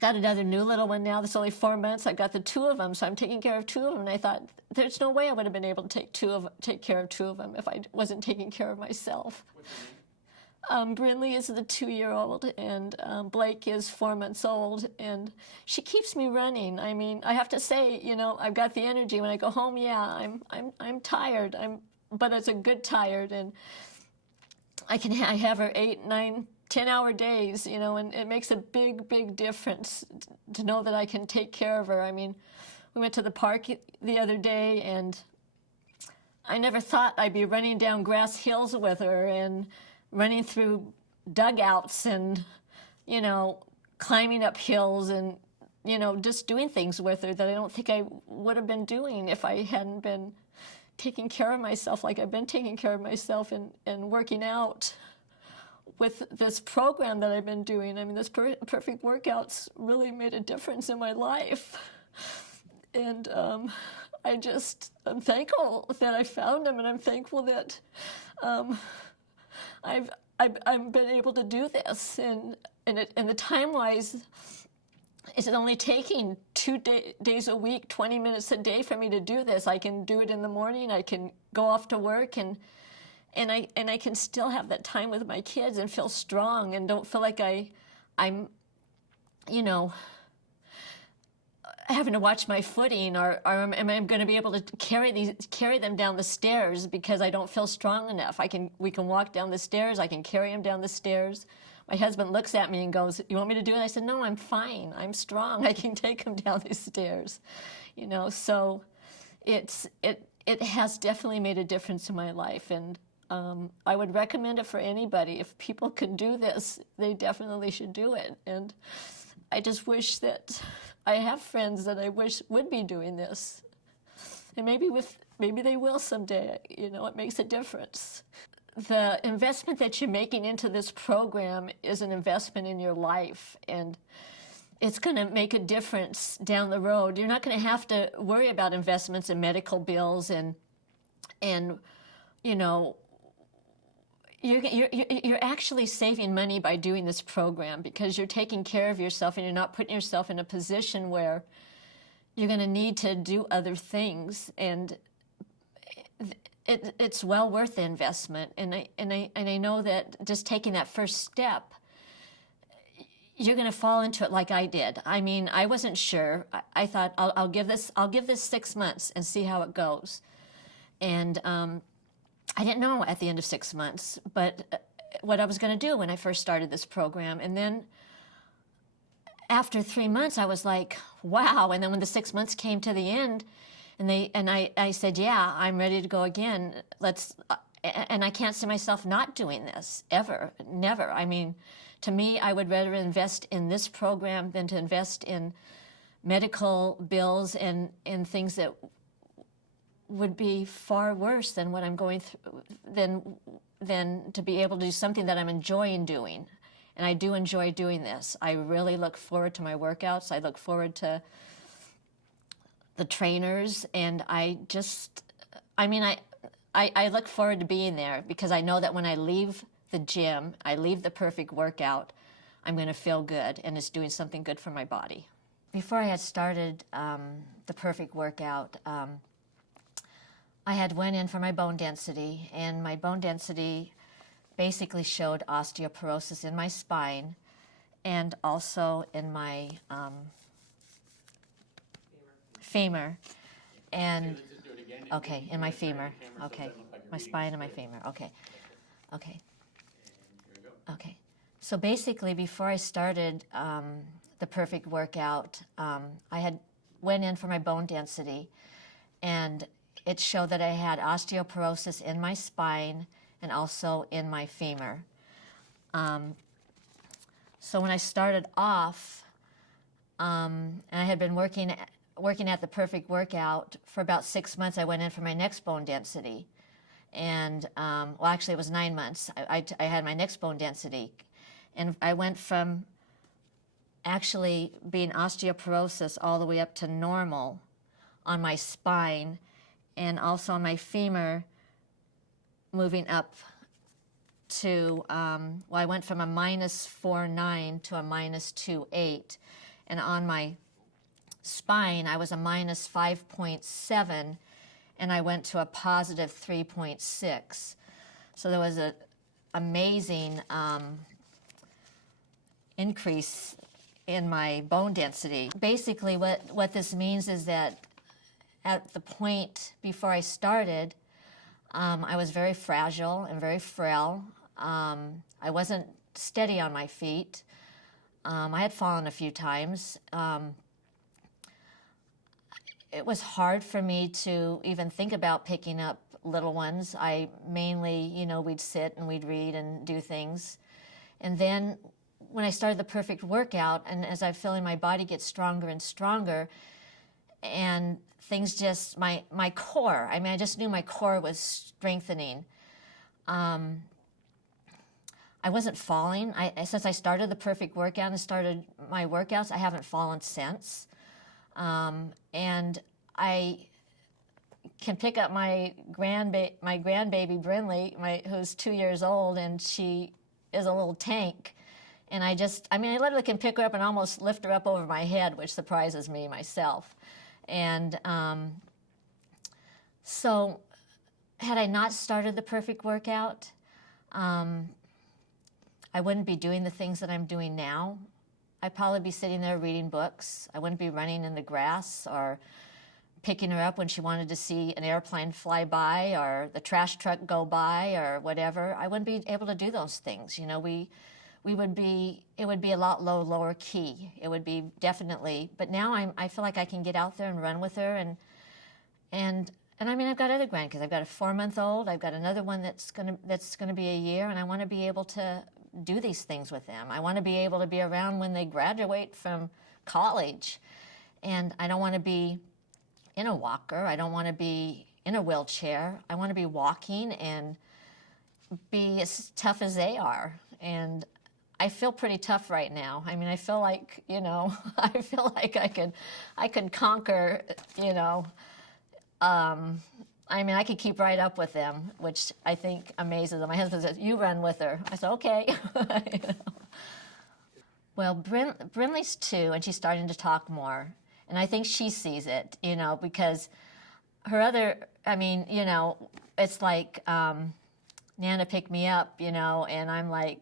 got another new little one now that's only 4 months. I've got the 2 of them, so I'm taking care of 2 of them, and I thought, there's no way I would have been able to take care of 2 of them if I wasn't taking care of myself. Brinley is the 2-year-old, and Blake is 4 months old, and she keeps me running. I mean, I have to say, you know, I've got the energy. When I go home, yeah, I'm tired. But it's a good tired, and I have her 8, 9, 10-hour days, you know, and it makes a big difference to know that I can take care of her. I mean, we went to the park the other day, and I never thought I'd be running down grass hills with her and running through dugouts and, you know, climbing up hills and, you know, just doing things with her that I don't think I would have been doing if I hadn't been taking care of myself like I've been taking care of myself and working out with this program that I've been doing. I mean, this Perfect Workouts really made a difference in my life. And I'm thankful that I found them, and I'm thankful that I've been able to do this, and the time-wise, is it only taking 2 days a week, 20 minutes a day for me to do this? I can do it in the morning. I can go off to work, and I can still have that time with my kids and feel strong and don't feel like I'm, you know, having to watch my footing, or am I going to be able to carry them down the stairs because I don't feel strong enough? We can walk down the stairs. I can carry them down the stairs. My husband looks at me and goes, "You want me to do it?" I said, "No, I'm fine. I'm strong. I can take them down these stairs." You know, so it has definitely made a difference in my life, and I would recommend it for anybody. If people can do this, they definitely should do it. And I just wish that I have friends that I wish would be doing this, and maybe they will someday. You know, it makes a difference. The investment that you're making into this program is an investment in your life, and it's going to make a difference down the road. You're not going to have to worry about investments in medical bills and you know, you're actually saving money by doing this program because you're taking care of yourself and you're not putting yourself in a position where you're going to need to do other things, and it's well worth the investment. And I know that just taking that first step, you're going to fall into it like I did. I mean, I wasn't sure. I thought I'll give this 6 months and see how it goes, and I didn't know at the end of 6 months, but what I was going to do when I first started this program. And then after 3 months, I was like, wow. And then when the 6 months came to the end, and I said, yeah, I'm ready to go again. And I can't see myself not doing this ever, never. I mean, to me, I would rather invest in this program than to invest in medical bills and in things that would be far worse than what I'm going through, than to be able to do something that I'm enjoying doing. And I do enjoy doing this. I really look forward to my workouts. I look forward to the trainers, and I look forward to being there because I know that when I leave the gym, I leave the Perfect Workout, I'm going to feel good, and it's doing something good for my body. Before I had started the Perfect Workout, I had went in for my bone density, and my bone density basically showed osteoporosis in my spine and also in my femur. And okay, in my femur. Okay, my spine and my femur. Okay. So basically, before I started the Perfect Workout, I had went in for my bone density, and it showed that I had osteoporosis in my spine and also in my femur. So when I started off, and I had been working at the Perfect Workout for about 6 months, I went in for my next bone density. And, well, actually, it was 9 months. I had my next bone density. And I went from actually being osteoporosis all the way up to normal on my spine, and also on my femur, moving up to, well, I went from a -4.9 to a -2.8. And on my spine, I was a -5.7, and I went to a +3.6. So there was an amazing increase in my bone density. Basically, what this means is that at the point before I started, I was very fragile and very frail. I wasn't steady on my feet. I had fallen a few times. It was hard for me to even think about picking up little ones. I mainly, we'd sit and we'd read and do things. And then when I started the Perfect Workout, and as I'm feeling my body get stronger and stronger, and things just, my core, I just knew my core was strengthening. I wasn't falling. Since I started the Perfect Workout and started my workouts, I haven't fallen since. And I can pick up my grandbaby Brinley, who's 2 years old, and she is a little tank. And I literally can pick her up and almost lift her up over my head, which surprises me myself. And so had I not started the Perfect Workout, I wouldn't be doing the things that I'm doing now. I'd probably be sitting there reading books. I wouldn't be running in the grass or picking her up when she wanted to see an airplane fly by or the trash truck go by or whatever. I wouldn't be able to do those things. It would be a lot lower key. It would be definitely, but now I feel like I can get out there and run with her, and I've got other grandkids. I've got a 4-month-old. I've got another one that's gonna be a year, and I want to be able to do these things with them. I want to be able to be around when they graduate from college, and I don't want to be in a walker. I don't want to be in a wheelchair. I want to be walking and be as tough as they are. And I feel pretty tough right now. I feel like, I feel like I could conquer, I could keep right up with them, which I think amazes them. My husband says, "You run with her." I said, "Okay." Well, Brinley's 2, and she's starting to talk more. And I think she sees it, because her other, it's like Nana picked me up, and I'm like,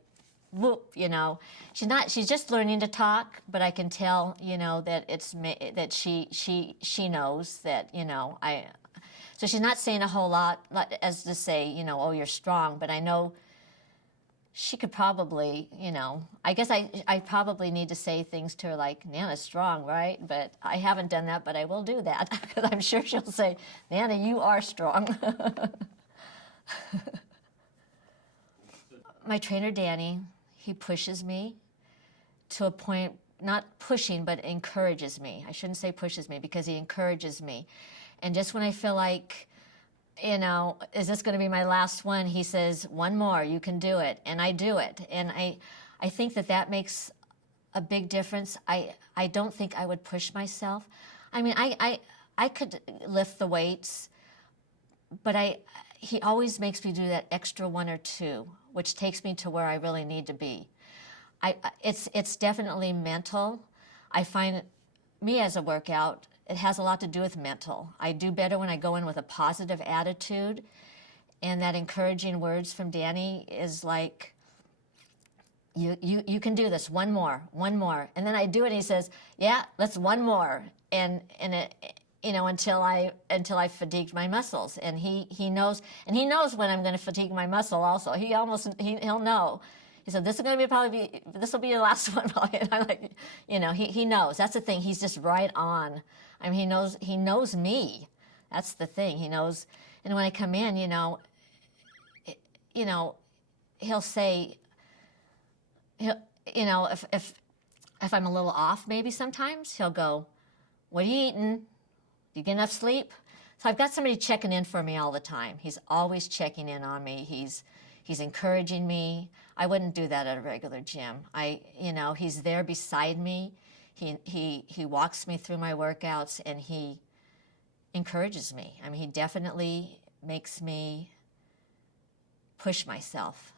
whoop, she's just learning to talk, but I can tell, that she knows that, so she's not saying a whole lot as to say, oh, you're strong, but I know she could probably, I guess I probably need to say things to her like, "Nana's strong, right?" But I haven't done that, but I will do that, because I'm sure she'll say, "Nana, you are strong." My trainer, Danny, he pushes me to a point, not pushing, but encourages me. I shouldn't say pushes me, because he encourages me. And just when I feel like, is this going to be my last one? He says, "One more, you can do it." And I do it. And I think that makes a big difference. I don't think I would push myself. I could lift the weights, but he always makes me do that extra 1 or 2, which takes me to where I really need to be. It's definitely mental. I find me as a workout, it has a lot to do with mental. I do better when I go in with a positive attitude, and that encouraging words from Danny is like, you can do this, one more. And then I do it, and he says, "Yeah, let's one more." And it, until I fatigued my muscles. And he knows when I'm going to fatigue my muscle also. He'll know. He said, "This will be your last one, probably." And I'm like, he knows. That's the thing. He's just right on. He knows me. That's the thing. He knows. And when I come in, he'll say, you know, if I'm a little off, maybe sometimes he'll go, "What are you eating? Do you get enough sleep?" So I've got somebody checking in for me all the time. He's always checking in on me. He's encouraging me. I wouldn't do that at a regular gym. He's there beside me. He walks me through my workouts, and he encourages me. I mean, he definitely makes me push myself.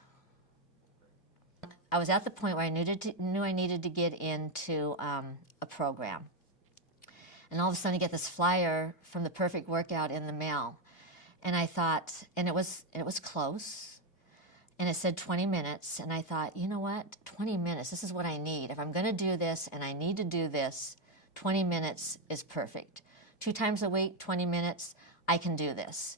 I was at the point where I knew I needed to get into a program. And all of a sudden I get this flyer from the Perfect Workout in the mail. And I thought, and it was close, and it said 20 minutes. And I thought, you know what, 20 minutes, this is what I need. If I'm going to do this and I need to do this, 20 minutes is perfect. 2 times a week, 20 minutes, I can do this.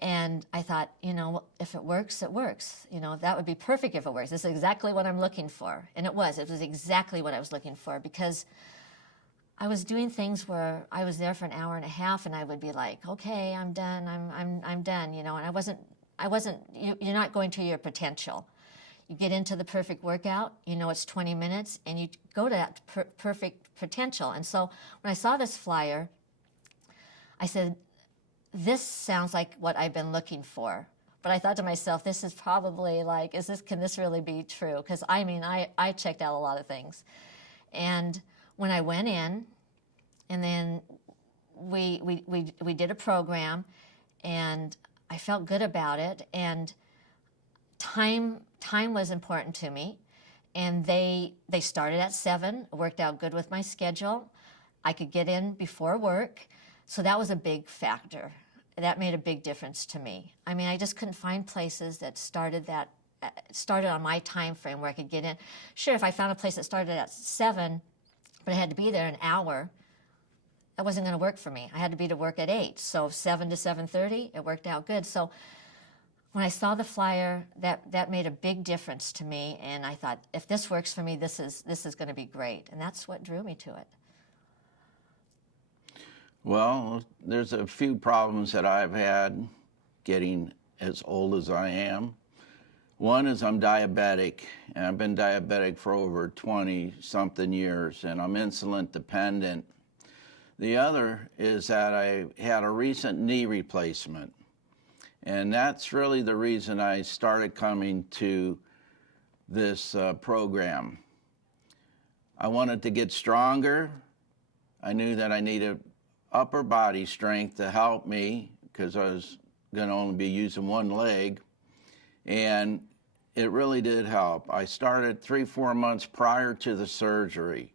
And I thought, if it works, it works. That would be perfect if it works. This is exactly what I'm looking for. And it was exactly what I was looking for, because I was doing things where I was there for an hour and a half, and I would be like, okay, I'm done, I'm done, and I wasn't, you're not going to your potential. You get into the Perfect Workout, it's 20 minutes, and you go to that perfect potential. And so when I saw this flyer, I said, this sounds like what I've been looking for. But I thought to myself, this is probably like, can this really be true? Because I checked out a lot of things. And when I went in, and then we did a program, and I felt good about it, and time was important to me. And they started at 7, worked out good with my schedule. I could get in before work. So that was a big factor. That made a big difference to me. I mean, I just couldn't find places that started on my time frame where I could get in. Sure, if I found a place that started at 7, but I had to be there an hour, that wasn't going to work for me. I had to be to work at 8. So 7 to 7:30, it worked out good. So when I saw the flyer, that made a big difference to me. And I thought, if this works for me, this is going to be great. And that's what drew me to it. Well, there's a few problems that I've had getting as old as I am. One is I'm diabetic, and I've been diabetic for over 20-something years, and I'm insulin dependent. The other is that I had a recent knee replacement, and that's really the reason I started coming to this program. I wanted to get stronger. I knew that I needed upper body strength to help me, because I was going to only be using one leg, and it really did help. I started 3-4 months prior to the surgery.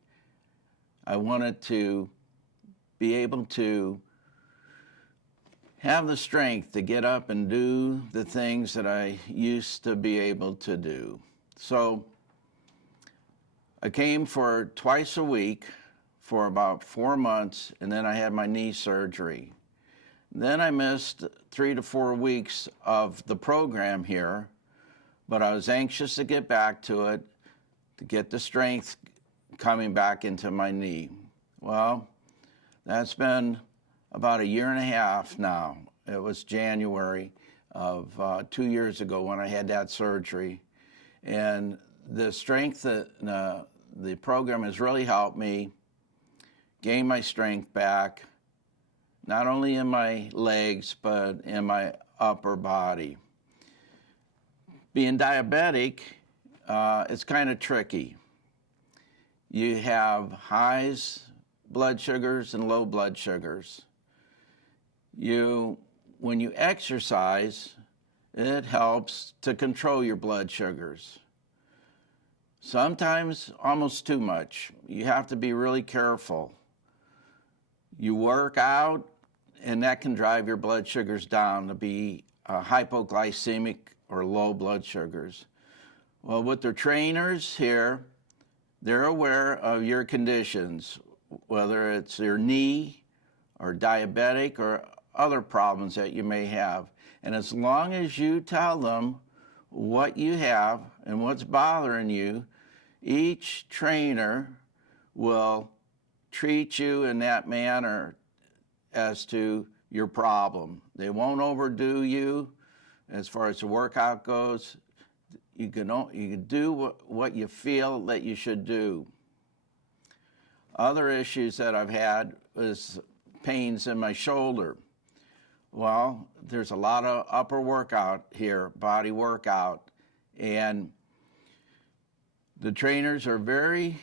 I wanted to be able to have the strength to get up and do the things that I used to be able to do. So I came for twice a week for about 4 months, and then I had my knee surgery. Then I missed 3 to 4 weeks of the program here, but I was anxious to get back to it, to get the strength coming back into my knee. Well, that's been about 1.5 years now. It was January of 2 years ago when I had that surgery. And the strength that the program has really helped me gain my strength back, not only in my legs, but in my upper body. Being diabetic, it's kind of tricky. You have highs blood sugars and low blood sugars. When you exercise, it helps to control your blood sugars. Sometimes almost too much. You have to be really careful. You work out, and that can drive your blood sugars down to be hypoglycemic or low blood sugars. Well, with their trainers here, they're aware of your conditions, whether it's your knee or diabetic or other problems that you may have. And as long as you tell them what you have and what's bothering you, each trainer will treat you in that manner as to your problem. They won't overdo you as far as the workout goes. you can do what you feel that you should do. Other issues that I've had is pains in my shoulder. Well, there's a lot of upper workout here, body workout, and the trainers are very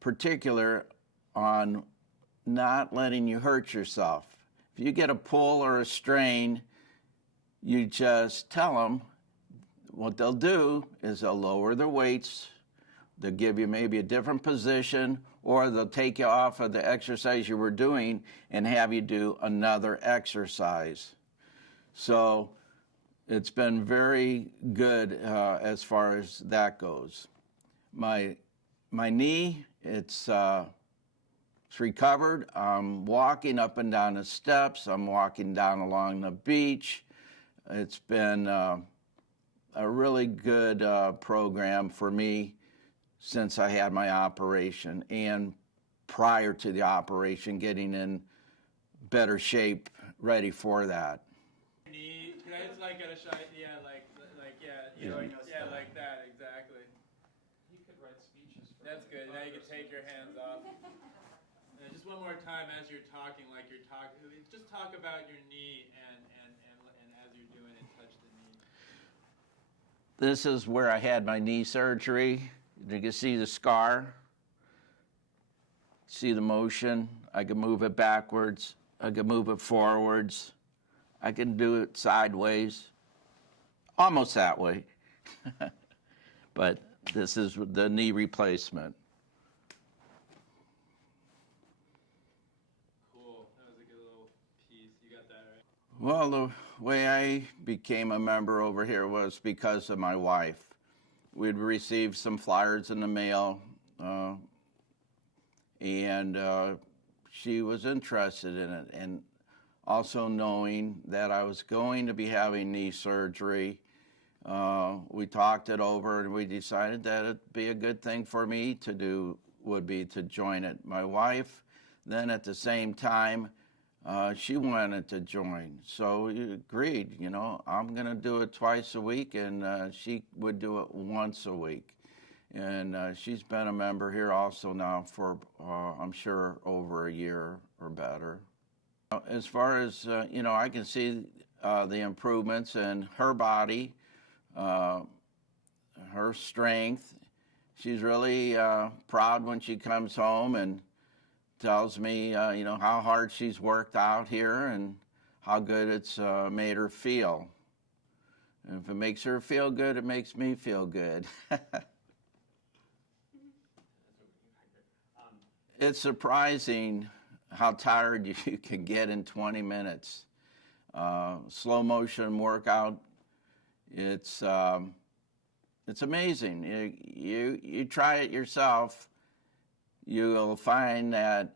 particular on not letting you hurt yourself. If you get a pull or a strain, you just tell them. What they'll do is they'll lower their weights, they'll give you maybe a different position, or they'll take you off of the exercise you were doing and have you do another exercise. So it's been very good as far as that goes. My knee, it's recovered. I'm walking up and down the steps. I'm walking down along the beach. It's been a really good program for me since I had my operation, and prior to the operation, getting in better shape, ready for that. Knee, can I just like get a shot? Yeah, like that, exactly. You could write speeches. That's good. Now you can take your hands off. And just one more time as you're talking, just talk about your knee and as you're doing it, touch the knee. This is where I had my knee surgery. You can see the scar. See the motion. I can move it backwards. I can move it forwards. I can do it sideways. Almost that way. But this is the knee replacement. Cool. That was a good little piece. You got that right? Well, the way I became a member over here was because of my wife. We'd received some flyers in the mail, and she was interested in it. And also knowing that I was going to be having knee surgery, we talked it over and we decided that it'd be a good thing for me to do, would be to join it. My wife, then at the same time, she wanted to join, so we agreed, I'm going to do it twice a week, and she would do it once a week. And she's been a member here also now for, I'm sure, over a year or better. As far as, I can see the improvements in her body, her strength. She's really proud when she comes home and tells me, how hard she's worked out here and how good it's made her feel. And if it makes her feel good, it makes me feel good. It's surprising how tired you can get in 20 minutes. Slow motion workout, it's amazing. You try it yourself, you'll find that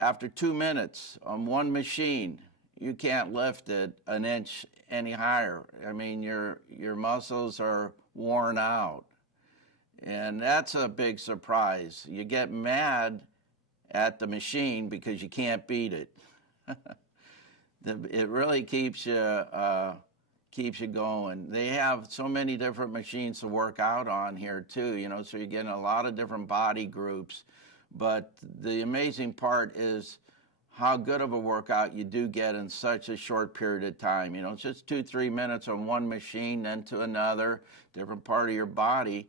after 2 minutes on one machine, you can't lift it an inch any higher. I mean, your muscles are worn out. And that's a big surprise. You get mad at the machine because you can't beat it. It really keeps you going. They have so many different machines to work out on here too, so you're getting a lot of different body groups. But the amazing part is how good of a workout you do get in such a short period of time. It's just 2-3 minutes on one machine, then to another, different part of your body.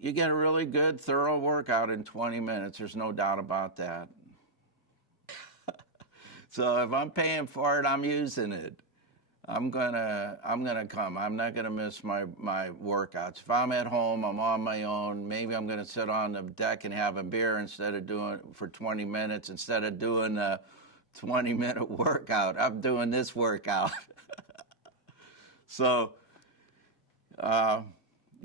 You get a really good, thorough workout in 20 minutes. There's no doubt about that. So if I'm paying for it, I'm using it. I'm gonna come. I'm not gonna miss my workouts. If I'm at home, I'm on my own. Maybe I'm gonna sit on the deck and have a beer instead of doing for 20 minutes. Instead of doing a 20-minute workout, I'm doing this workout. So,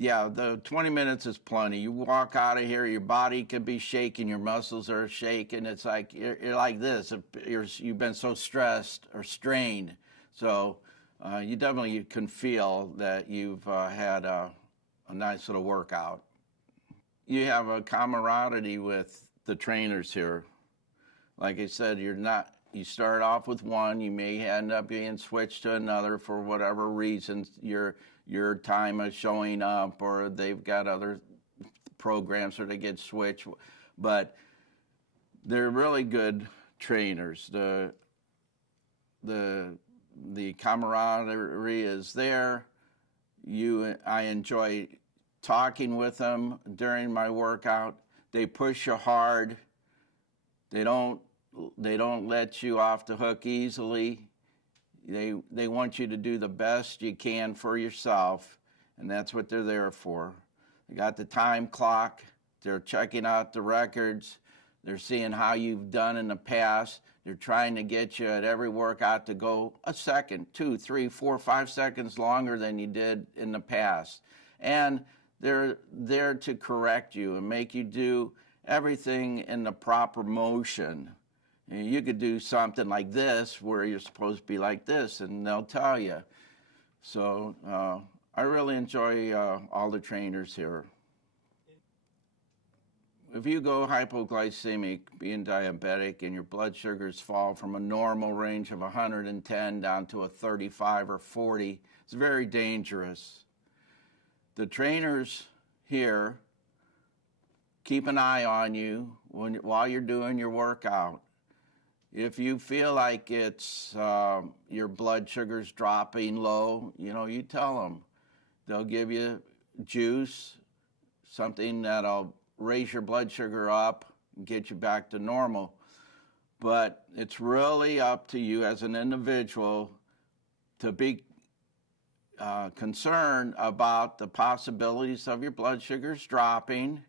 yeah, the 20 minutes is plenty. You walk out of here, your body could be shaking, your muscles are shaking. It's like you're like this. You've been so stressed or strained. So you definitely can feel that you've had a nice little workout. You have a camaraderie with the trainers here. Like I said, you're not you start off with one, you may end up being switched to another for whatever reasons your time is showing up, or they've got other programs or they get switched. But they're really good trainers. The camaraderie is there. I enjoy talking with them during my workout. They push you hard. They don't let you off the hook easily. They want you to do the best you can for yourself, and that's what they're there for. They got the time clock. They're checking out the records. They're seeing how you've done in the past. They're trying to get you at every workout to go a second, 2, 3, 4, 5 seconds longer than you did in the past. And they're there to correct you and make you do everything in the proper motion. You could do something like this where you're supposed to be like this, and they'll tell you. So I really enjoy all the trainers here. If you go hypoglycemic, being diabetic, and your blood sugars fall from a normal range of 110 down to a 35 or 40, it's very dangerous. The trainers here keep an eye on you while you're doing your workout. If you feel like it's your blood sugar's dropping low, you tell them. They'll give you juice, something that'll raise your blood sugar up and get you back to normal. But it's really up to you as an individual to be concerned about the possibilities of your blood sugars dropping.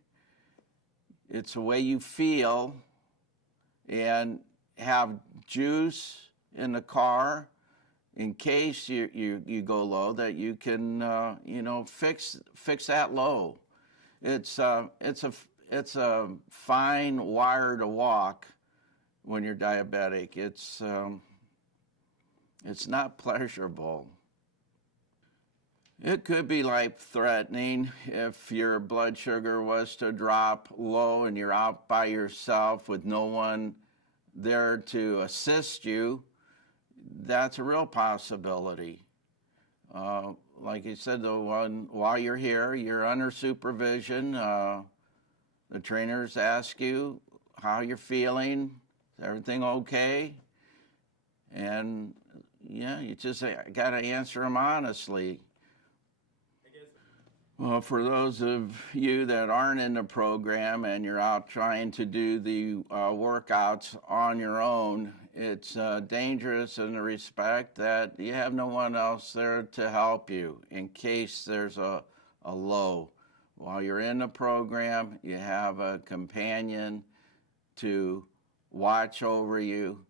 It's the way you feel, and have juice in the car in case you go low, that you can fix that low. It's a fine wire to walk when you're diabetic. It's not pleasurable. It could be life-threatening if your blood sugar was to drop low and you're out by yourself with no one there to assist you. That's a real possibility. Like you said, though, while you're here, you're under supervision. The trainers ask you how you're feeling. Is everything okay? And you just got to answer them honestly. Well, for those of you that aren't in the program and you're out trying to do the workouts on your own, it's dangerous in the respect that you have no one else there to help you in case there's a low. While you're in the program, you have a companion to watch over you.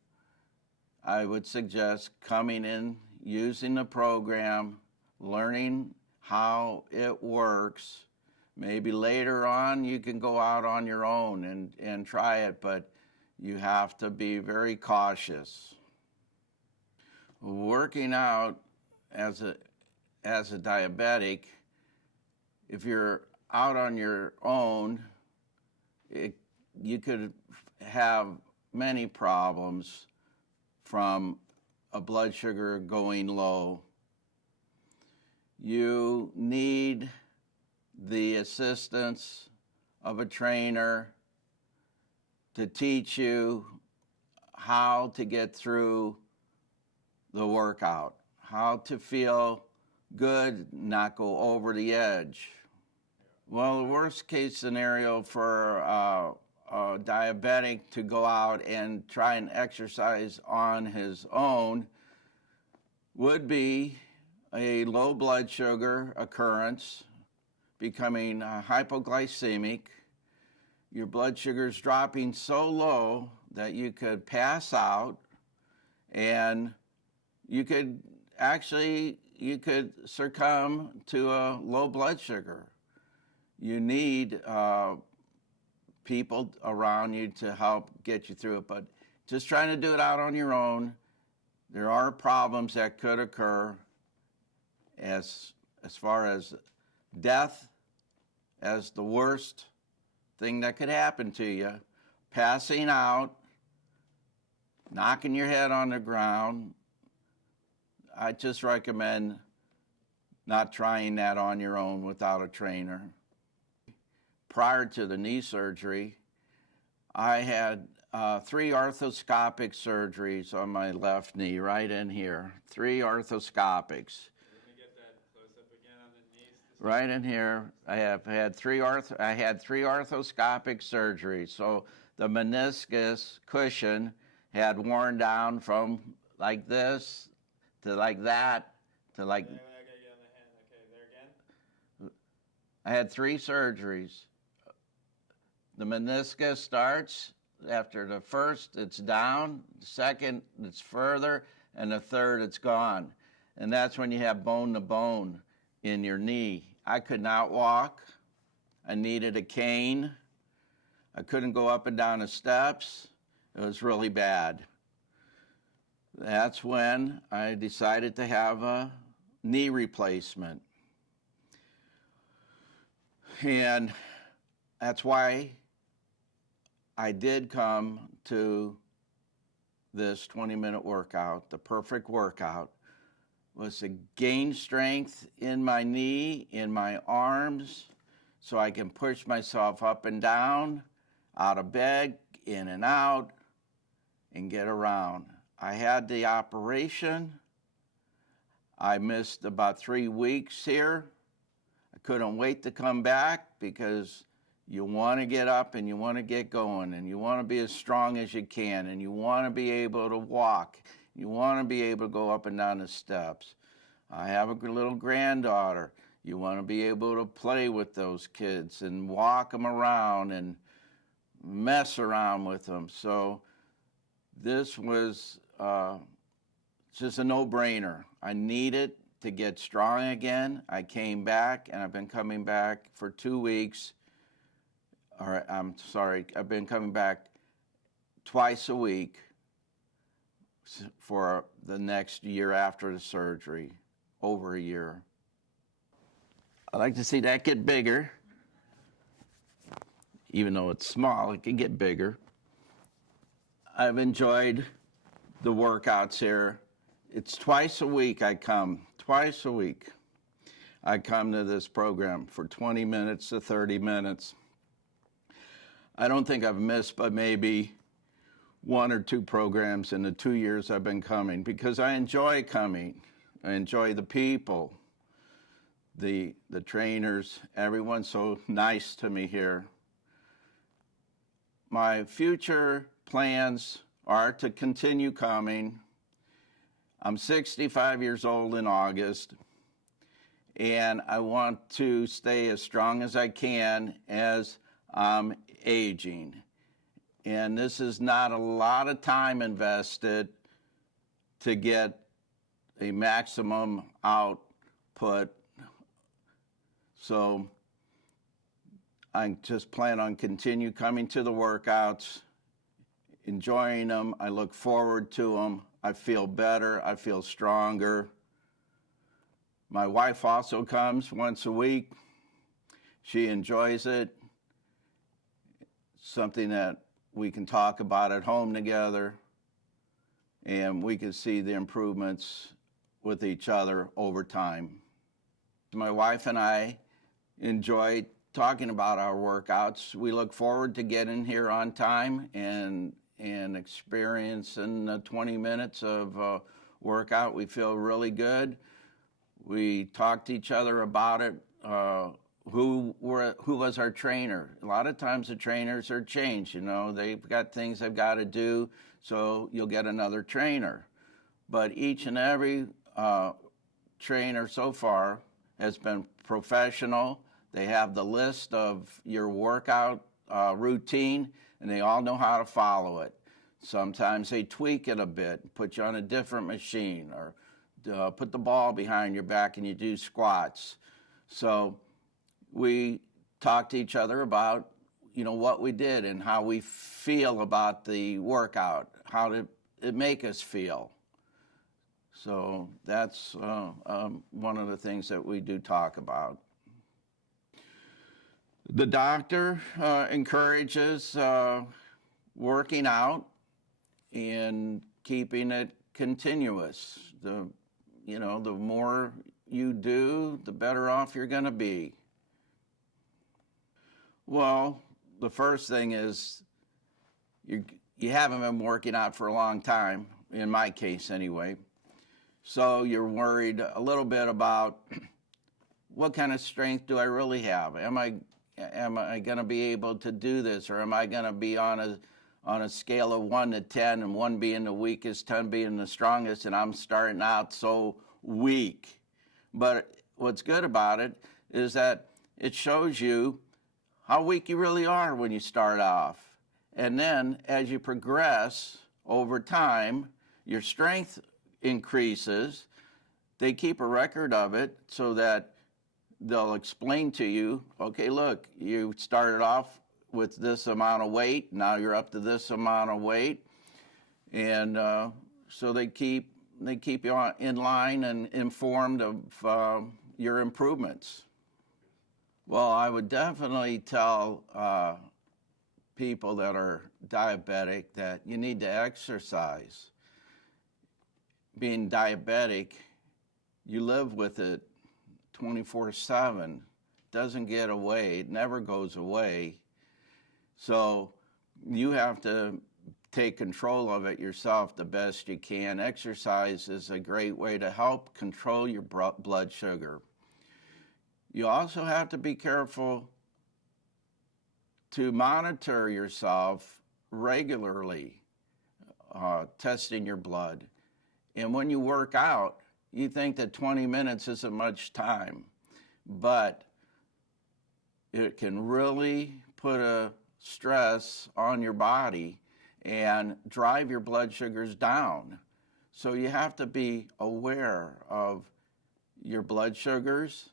I would suggest coming in, using the program, learning how it works. Maybe later on you can go out on your own and try it, but you have to be very cautious. Working out as a diabetic, if you're out on your own, you could have many problems from a blood sugar going low. You need the assistance of a trainer to teach you how to get through the workout, how to feel good, not go over the edge. Well, the worst case scenario for a diabetic to go out and try and exercise on his own would be a low blood sugar occurrence, becoming hypoglycemic. Your blood sugar's dropping so low that you could pass out, and you could succumb to a low blood sugar. You need people around you to help get you through it, but just trying to do it out on your own, there are problems that could occur as far as death as the worst thing that could happen to you, passing out, knocking your head on the ground. I just recommend not trying that on your own without a trainer. Prior to the knee surgery, I had 3 arthroscopic surgeries on my left knee, right in here. 3 arthroscopics. Let me get that close up again on the knees. Right in here, I had 3 arthroscopic surgeries. So the meniscus cushion had worn down from like this to like that to like. I gotta get on the hand. Okay, there again. I had 3 surgeries. The meniscus starts after the first, it's down. The second, it's further, and the third, it's gone. And that's when you have bone to bone in your knee. I could not walk. I needed a cane. I couldn't go up and down the steps. It was really bad. That's when I decided to have a knee replacement. And that's why I did come to this 20-minute workout. The perfect workout was to gain strength in my knee, in my arms, so I can push myself up and down, out of bed, in and out, and get around. I had the operation. I missed about 3 weeks here. I couldn't wait to come back because you want to get up and you want to get going and you want to be as strong as you can and you want to be able to walk. You want to be able to go up and down the steps. I have a little granddaughter. You want to be able to play with those kids and walk them around and mess around with them. So this was just a no-brainer. I needed to get strong again. I came back, and I've been coming back for 2 weeks. I've been coming back twice a week for the next year after the surgery, over a year. I like to see that get bigger. Even though it's small, it can get bigger. I've enjoyed the workouts here. It's twice a week I come, twice a week. I come to this program for 20 minutes to 30 minutes. I don't think I've missed but maybe 1 or 2 programs in the 2 years I've been coming because I enjoy coming. I enjoy the people, the trainers, everyone's so nice to me here. My future plans are to continue coming. I'm 65 years old in August, and I want to stay as strong as I can as I'm aging. And this is not a lot of time invested to get a maximum output. So I just plan on continue coming to the workouts, enjoying them. I look forward to them. I feel better. I feel stronger. My wife also comes once a week. She enjoys it. Something that we can talk about at home together, and we can see the improvements with each other over time. My wife and I enjoy talking about our workouts. We look forward to getting here on time and experiencing 20 minutes of workout. We feel really good. We talk to each other about it. Who was our trainer? A lot of times the trainers are changed. You know, they've got things they've got to do, so you'll get another trainer. But each and every trainer so far has been professional. They have the list of your workout routine, and they all know how to follow it. Sometimes they tweak it a bit, put you on a different machine, or put the ball behind your back and you do squats. So we talk to each other about, you know, what we did and how we feel about the workout, how did it make us feel. So that's one of the things that we do talk about. The doctor encourages working out and keeping it continuous. The more you do, the better off you're going to be. Well, the first thing is you haven't been working out for a long time, in my case anyway. So you're worried a little bit about what kind of strength do I really have? Am I going to be able to do this, or am I going to be on a scale of 1 to 10, and 1 being the weakest, 10 being the strongest, and I'm starting out so weak? But what's good about it is that it shows you how weak you really are when you start off. And then as you progress over time, your strength increases. They keep a record of it so that they'll explain to you, okay, look, you started off with this amount of weight, now you're up to this amount of weight. And so they keep you in line and informed of your improvements. Well, I would definitely tell people that are diabetic that you need to exercise. Being diabetic, you live with it 24/7. Doesn't get away. It never goes away. So you have to take control of it yourself the best you can. Exercise is a great way to help control your blood sugar. You also have to be careful to monitor yourself regularly, testing your blood. And when you work out, you think that 20 minutes isn't much time, but it can really put a stress on your body and drive your blood sugars down. So you have to be aware of your blood sugars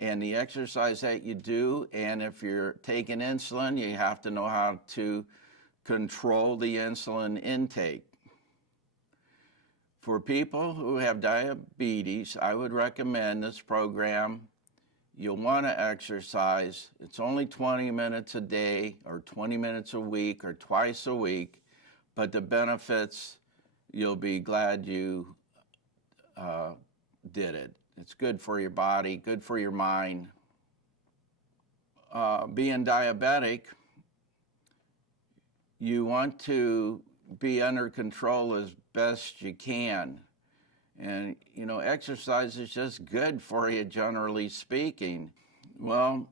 and the exercise that you do. And if you're taking insulin, you have to know how to control the insulin intake. For people who have diabetes, I would recommend this program. You'll want to exercise. It's only 20 minutes a day or 20 minutes a week or twice a week, but the benefits, you'll be glad you did it. It's good for your body, good for your mind. Being diabetic, you want to be under control as best you can. And, exercise is just good for you, generally speaking. Well,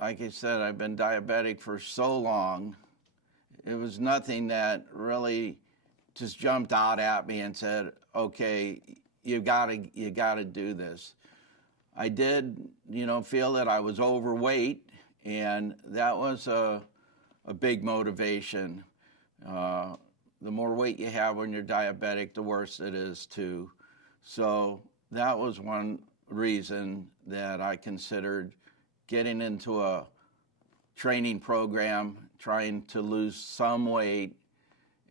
like I said, I've been diabetic for so long. It was nothing that really just jumped out at me and said, okay, you gotta do this. I did, feel that I was overweight, and that was a big motivation. The more weight you have when you're diabetic, the worse it is too. So that was one reason that I considered getting into a training program, trying to lose some weight,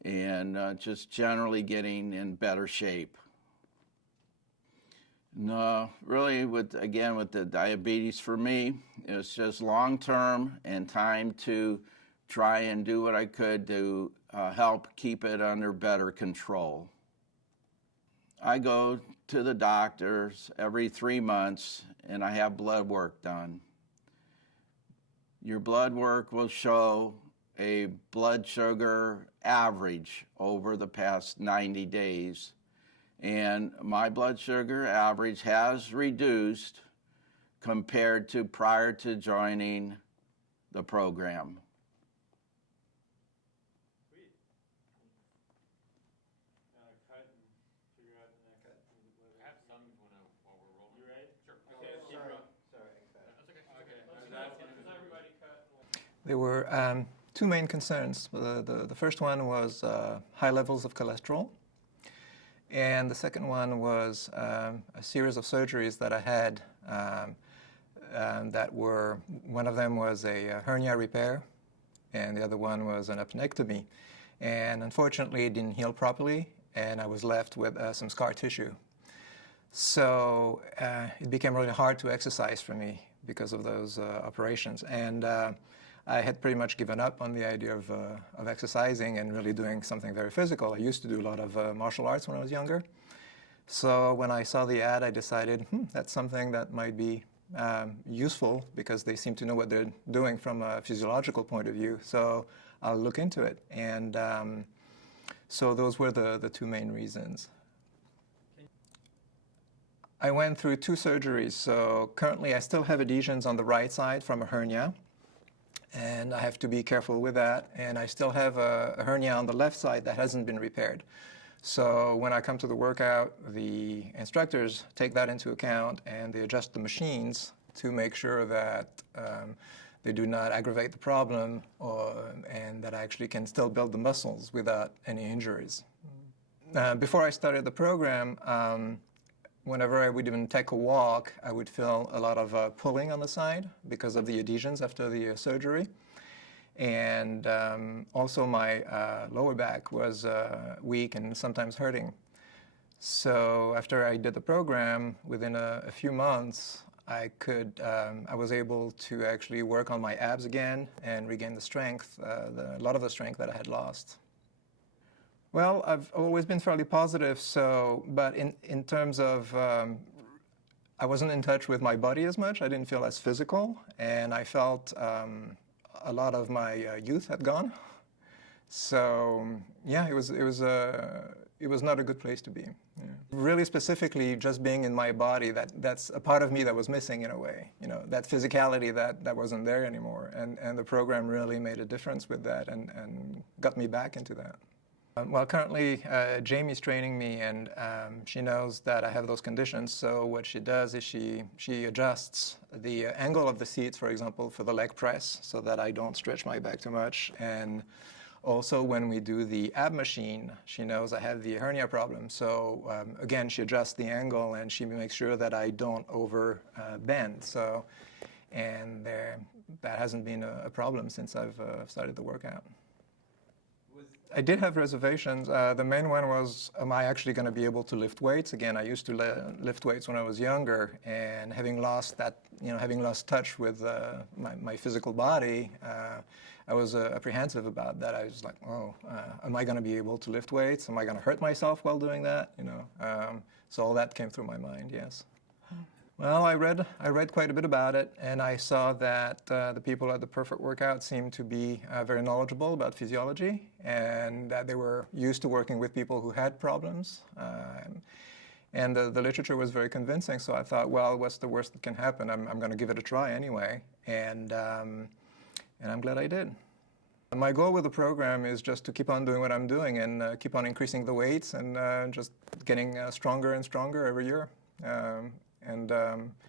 and just generally getting in better shape. No, really, with the diabetes for me, it's just long-term and time to try and do what I could to help keep it under better control. I go to the doctors every 3 months and I have blood work done. Your blood work will show a blood sugar average over the past 90 days. And my blood sugar average has reduced compared to prior to joining the program. Cut and figure out the next. I have some while we're rolling. You ready? Sure. Okay, let's keep rolling. Sorry. That's okay. Okay. I was Does asking if everybody cut? There were two main concerns. The first one was high levels of cholesterol. And the second one was a series of surgeries that I had that were, one of them was a hernia repair, and the other one was an appendectomy. And unfortunately, it didn't heal properly, and I was left with some scar tissue. So it became really hard to exercise for me because of those operations. And I had pretty much given up on the idea of exercising and really doing something very physical. I used to do a lot of martial arts when I was younger. So when I saw the ad, I decided, that's something that might be useful because they seem to know what they're doing from a physiological point of view. So I'll look into it. And so those were the two main reasons. I went through 2 surgeries. So currently I still have adhesions on the right side from a hernia. And I have to be careful with that. And I still have a hernia on the left side that hasn't been repaired. So when I come to the workout, the instructors take that into account and they adjust the machines to make sure that they do not aggravate the problem and that I actually can still build the muscles without any injuries. Before I started the program, whenever I would even take a walk, I would feel a lot of pulling on the side because of the adhesions after the surgery. And also my lower back was weak and sometimes hurting. So after I did the program, within a few months, I was able to actually work on my abs again and regain the strength, a lot of the strength that I had lost. Well, I've always been fairly positive, but in terms of, I wasn't in touch with my body as much. I didn't feel as physical, and I felt a lot of my youth had gone. So yeah, it was not a good place to be. Yeah. Really specifically, just being in my body, that's a part of me that was missing in a way. You know, that physicality that wasn't there anymore, and the program really made a difference with that and got me back into that. Well, currently, Jamie's training me, and she knows that I have those conditions. So what she does is she adjusts the angle of the seats, for example, for the leg press, so that I don't stretch my back too much. And also, when we do the ab machine, she knows I have the hernia problem. So again, she adjusts the angle, and she makes sure that I don't over bend. So, and that hasn't been a problem since I've started the workout. I did have reservations. The main one was, am I actually going to be able to lift weights? Again, I used to lift weights when I was younger, and having lost touch with my physical body, I was apprehensive about that. I was like, am I going to be able to lift weights? Am I going to hurt myself while doing that? You know, so all that came through my mind. Yes. Well, I read quite a bit about it, and I saw that the people at the Perfect Workout seemed to be very knowledgeable about physiology, and that they were used to working with people who had problems. And the literature was very convincing, so I thought, well, what's the worst that can happen? I'm going to give it a try anyway, and I'm glad I did. My goal with the program is just to keep on doing what I'm doing and keep on increasing the weights and just getting stronger and stronger every year. And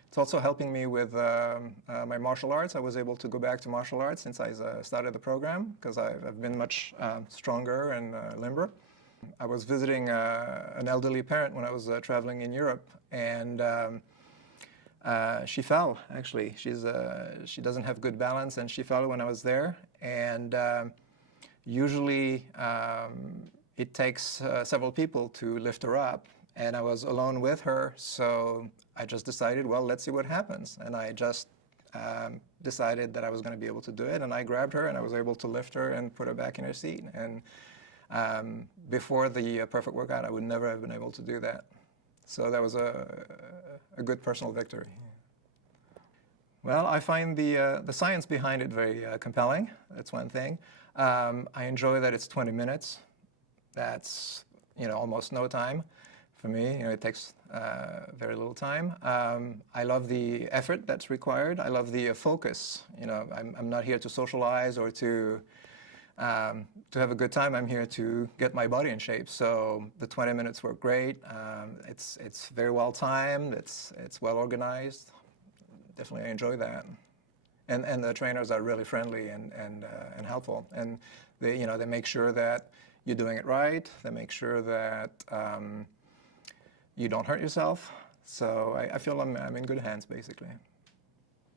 it's also helping me with my martial arts. I was able to go back to martial arts since I started the program because I've been much stronger and limber. I was visiting an elderly parent when I was traveling in Europe, and she fell, actually. She doesn't have good balance, and she fell when I was there. And usually it takes several people to lift her up. And I was alone with her, so I just decided, well, let's see what happens. And I just decided that I was going to be able to do it, and I grabbed her, and I was able to lift her and put her back in her seat. And before the Perfect Workout, I would never have been able to do that. So that was a good personal victory. Well, I find the science behind it very compelling. That's one thing. I enjoy that it's 20 minutes. That's almost no time. For me, it takes very little time. I love the effort that's required. I love the focus. I'm not here to socialize or to have a good time. I'm here to get my body in shape. So the 20 minutes work great. It's very well timed. It's well organized. Definitely, I enjoy that. And the trainers are really friendly and helpful. And they make sure that you're doing it right. They make sure that you don't hurt yourself. So I feel I'm in good hands, basically.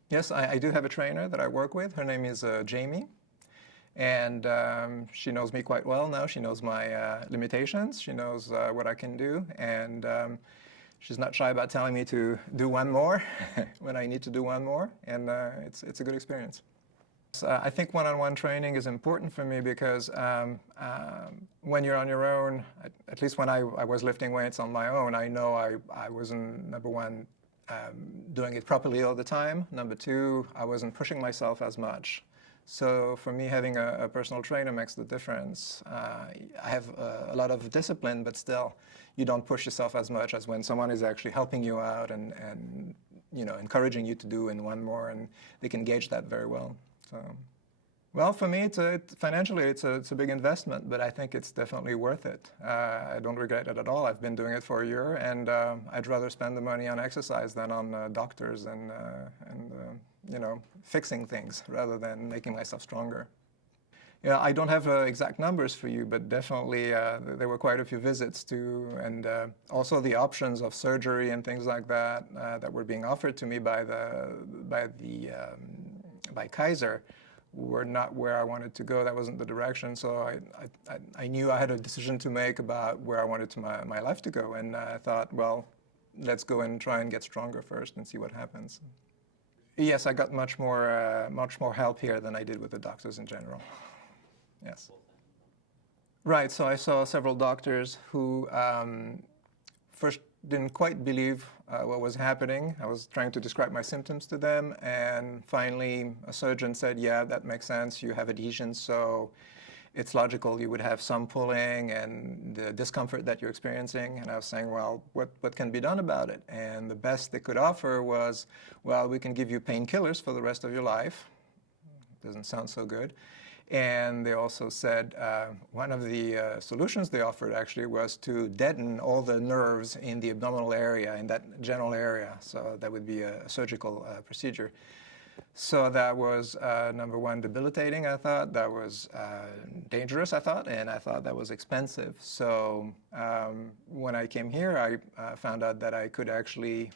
Yes, I do have a trainer that I work with. Her name is Jamie. And she knows me quite well now. She knows my limitations. She knows what I can do. And she's not shy about telling me to do one more when I need to do one more. And it's a good experience. I think one-on-one training is important for me because when you're on your own, at least when I was lifting weights on my own, I know I wasn't, number one, doing it properly all the time. Number two, I wasn't pushing myself as much. So for me, having a personal trainer makes the difference. I have a lot of discipline, but still, you don't push yourself as much as when someone is actually helping you out and you know, encouraging you to do and one more, and they can gauge that very well. So, well, for me, financially, it's a big investment, but I think it's definitely worth it. I don't regret it at all. I've been doing it for a year, and I'd rather spend the money on exercise than on doctors and you know, fixing things rather than making myself stronger. Yeah, I don't have exact numbers for you, but definitely there were quite a few visits to, and also the options of surgery and things like that that were being offered to me by Kaiser were not where I wanted to go. That wasn't the direction. So I knew I had a decision to make about where I wanted my life to go, and I thought, well, let's go and try and get stronger first and see what happens. Yes, I got much more help here than I did with the doctors in general. Yes. Right, so I saw several doctors who first didn't quite believe what was happening. I was trying to describe my symptoms to them, and finally a surgeon said, yeah, that makes sense. You have adhesions, so it's logical you would have some pulling and the discomfort that you're experiencing. And I was saying, well, what can be done about it? And the best they could offer was, well, we can give you painkillers for the rest of your life. Doesn't sound so good. And they also said one of the solutions they offered actually was to deaden all the nerves in the abdominal area, in that general area. So that would be a surgical procedure. So that was, number one, debilitating, I thought. That was dangerous, I thought, and I thought that was expensive. So when I came here, I found out that I could actually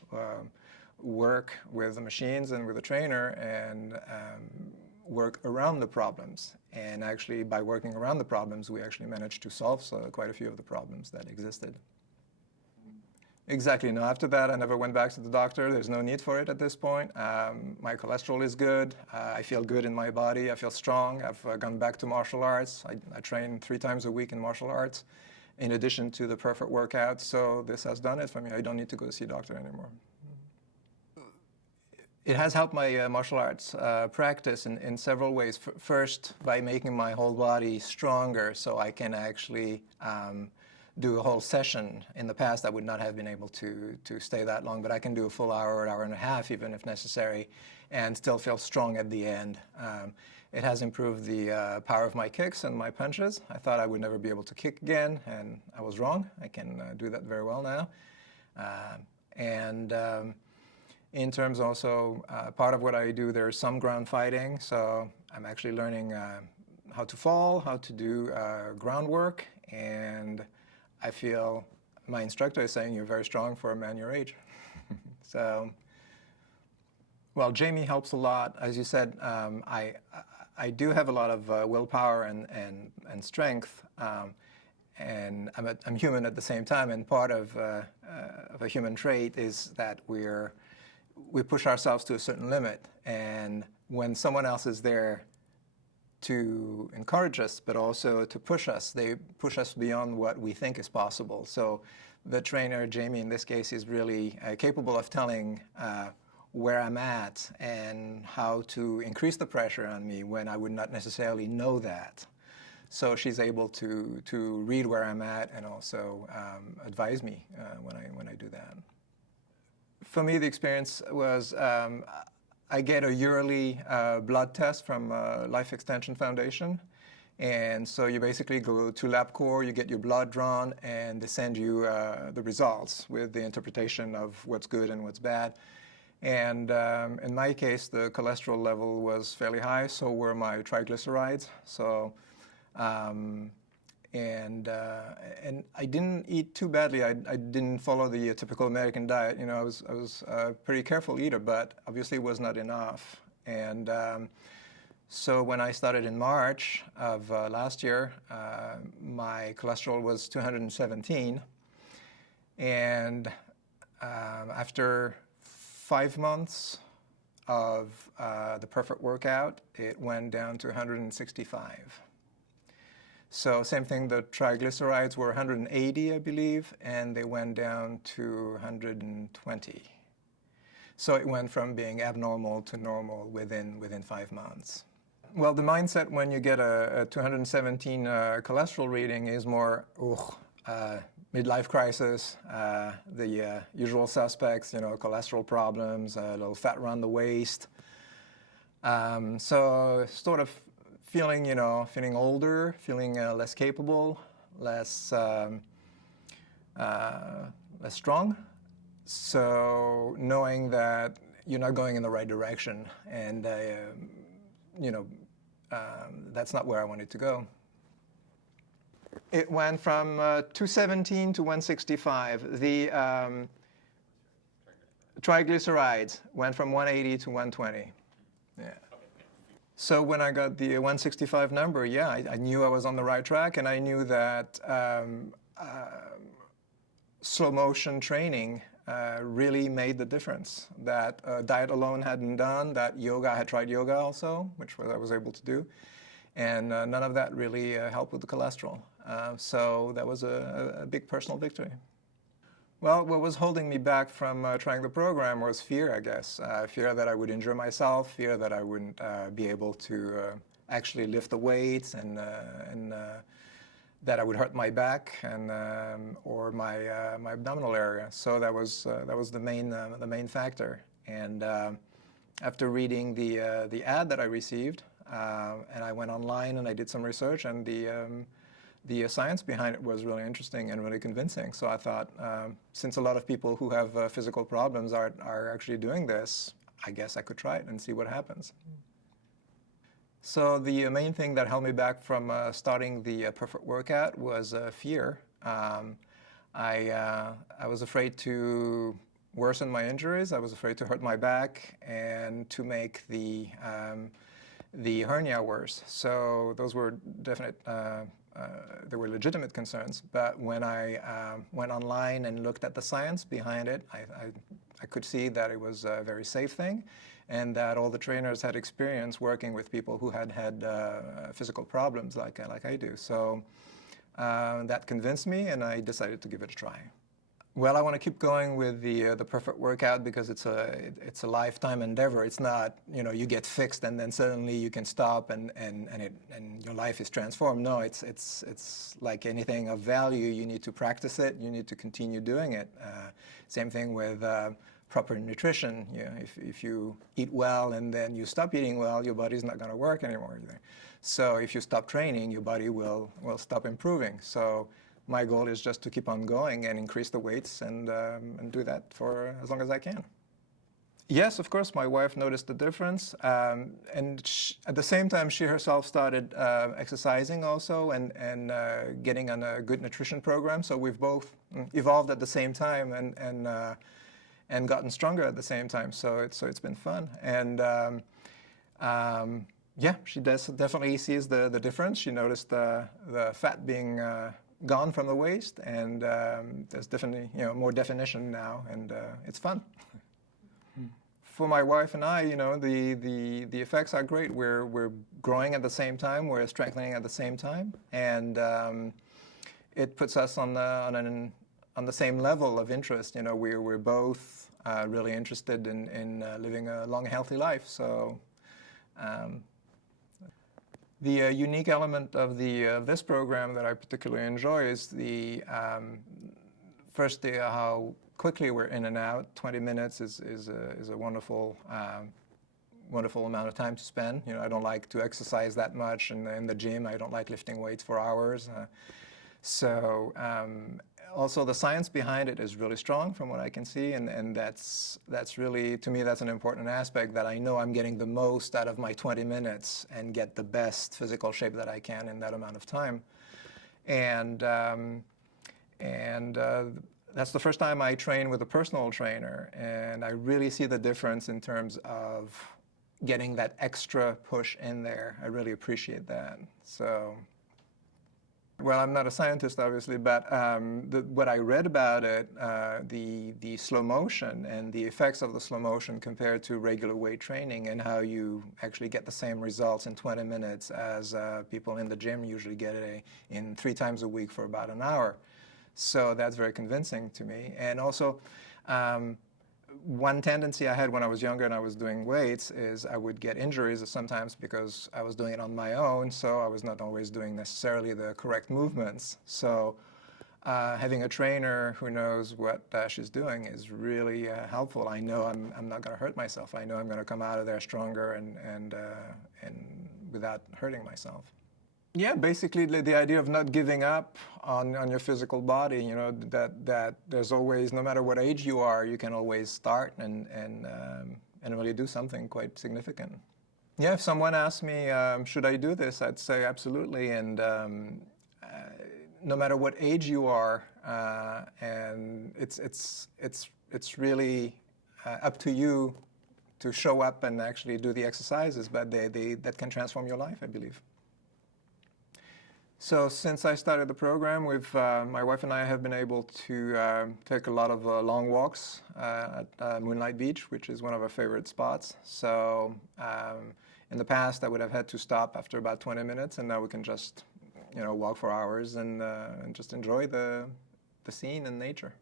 work with the machines and with a trainer and work around the problems. And actually, by working around the problems, we actually managed to solve quite a few of the problems that existed. Exactly. No, after that, I never went back to the doctor. There's no need for it at this point. My cholesterol is good. I feel good in my body. I feel strong. I've gone back to martial arts. I train 3 times a week in martial arts, in addition to the perfect workout. So this has done it for me. I don't need to go see a doctor anymore. It has helped my martial arts practice in several ways. First, by making my whole body stronger, so I can actually do a whole session. In the past, I would not have been able to stay that long, but I can do a full hour, hour and a half, even if necessary, and still feel strong at the end. It has improved the power of my kicks and my punches. I thought I would never be able to kick again, and I was wrong. I can do that very well now. In terms also, part of what I do, there's some ground fighting, so I'm actually learning how to fall, how to do groundwork, and I feel my instructor is saying you're very strong for a man your age. So, well, Jamie helps a lot. As you said, I do have a lot of willpower and strength, and I'm human at the same time, and part of a human trait is that we push ourselves to a certain limit, and when someone else is there to encourage us, but also to push us, they push us beyond what we think is possible. So the trainer, Jamie, in this case, is really capable of telling where I'm at and how to increase the pressure on me when I would not necessarily know that. So she's able to read where I'm at and also advise me when I do that. For me, the experience was I get a yearly blood test from Life Extension Foundation. And so you basically go to LabCorp, you get your blood drawn, and they send you the results with the interpretation of what's good and what's bad. And in my case, the cholesterol level was fairly high, so were my triglycerides. So, and I didn't eat too badly. I didn't follow the typical American diet. You know, I was a pretty careful eater, but obviously it was not enough. And so when I started in March of last year, my cholesterol was 217. And after 5 months of the perfect workout, it went down to 165. So same thing, the triglycerides were 180, I believe, and they went down to 120. So it went from being abnormal to normal within 5 months. Well, the mindset when you get a 217 cholesterol reading is more, midlife crisis, the usual suspects, cholesterol problems, a little fat around the waist. So sort of feeling older, feeling less capable, less strong. So knowing that you're not going in the right direction, and that's not where I wanted to go. It went from 217 to 165. The triglycerides went from 180 to 120. Yeah. So when I got the 165 number, yeah, I knew I was on the right track, and I knew that slow motion training really made the difference. That diet alone hadn't done, that I had tried yoga also, which I was able to do, and none of that really helped with the cholesterol. So that was a big personal victory. Well, what was holding me back from trying the program was fear, I guess. Fear that I would injure myself, fear that I wouldn't be able to actually lift the weights, and that I would hurt my back and or my abdominal area. So that was the main factor. And after reading the ad that I received, and I went online and I did some research, and the science behind it was really interesting and really convincing. So I thought, since a lot of people who have physical problems are actually doing this, I guess I could try it and see what happens. So the main thing that held me back from starting the perfect workout was fear. I was afraid to worsen my injuries. I was afraid to hurt my back and to make the hernia worse. So those were definite. There were legitimate concerns. But when I went online and looked at the science behind it, I could see that it was a very safe thing, and that all the trainers had experience working with people who had physical problems like I do. So that convinced me, and I decided to give it a try. Well, I want to keep going with the perfect workout because it's a lifetime endeavor. It's not, you get fixed and then suddenly you can stop and your life is transformed. No, it's like anything of value. You need to practice it. You need to continue doing it. Same thing with proper nutrition. If you eat well and then you stop eating well, your body's not going to work anymore either. So if you stop training, your body will stop improving. So my goal is just to keep on going and increase the weights and do that for as long as I can. Yes, of course, my wife noticed the difference. And at the same time, she herself started exercising also and getting on a good nutrition program. So we've both evolved at the same time and gotten stronger at the same time. So it's been fun. And yeah, she definitely sees the difference. She noticed the fat being gone from the waist, and there's definitely more definition now, and it's fun. For my wife and I, the effects are great. We're growing at the same time, we're strengthening at the same time, and it puts us on the same level of interest. We're both really interested in living a long, healthy life. So. The unique element of this program that I particularly enjoy is first how quickly we're in and out. 20 minutes is a wonderful wonderful amount of time to spend. I don't like to exercise that much in the gym. I don't like lifting weights for hours. Also the science behind it is really strong from what I can see, and that's really, to me, that's an important aspect, that I know I'm getting the most out of my 20 minutes and get the best physical shape that I can in that amount of time. And that's the first time I train with a personal trainer, and I really see the difference in terms of getting that extra push in there. I really appreciate that. So Well, I'm not a scientist, obviously, but what I read about it, the slow motion and the effects of the slow motion compared to regular weight training, and how you actually get the same results in 20 minutes as people in the gym usually get it in 3 times a week for about an hour. So that's very convincing to me. And also, one tendency I had when I was younger and I was doing weights is I would get injuries sometimes because I was doing it on my own, so I was not always doing necessarily the correct movements. So having a trainer who knows what she's doing is really helpful. I know I'm not going to hurt myself. I know I'm going to come out of there stronger and without hurting myself. Yeah, basically the idea of not giving up on your physical body, you know, that there's always, no matter what age you are, you can always start and really do something quite significant. Yeah, if someone asked me, should I do this, I'd say absolutely. And no matter what age you are, and it's really up to you to show up and actually do the exercises, but that can transform your life, I believe. So since I started the program, my wife and I have been able to take a lot of long walks at Moonlight Beach, which is one of our favorite spots. So in the past, I would have had to stop after about 20 minutes, and now we can just, you know, walk for hours and just enjoy the scene and nature.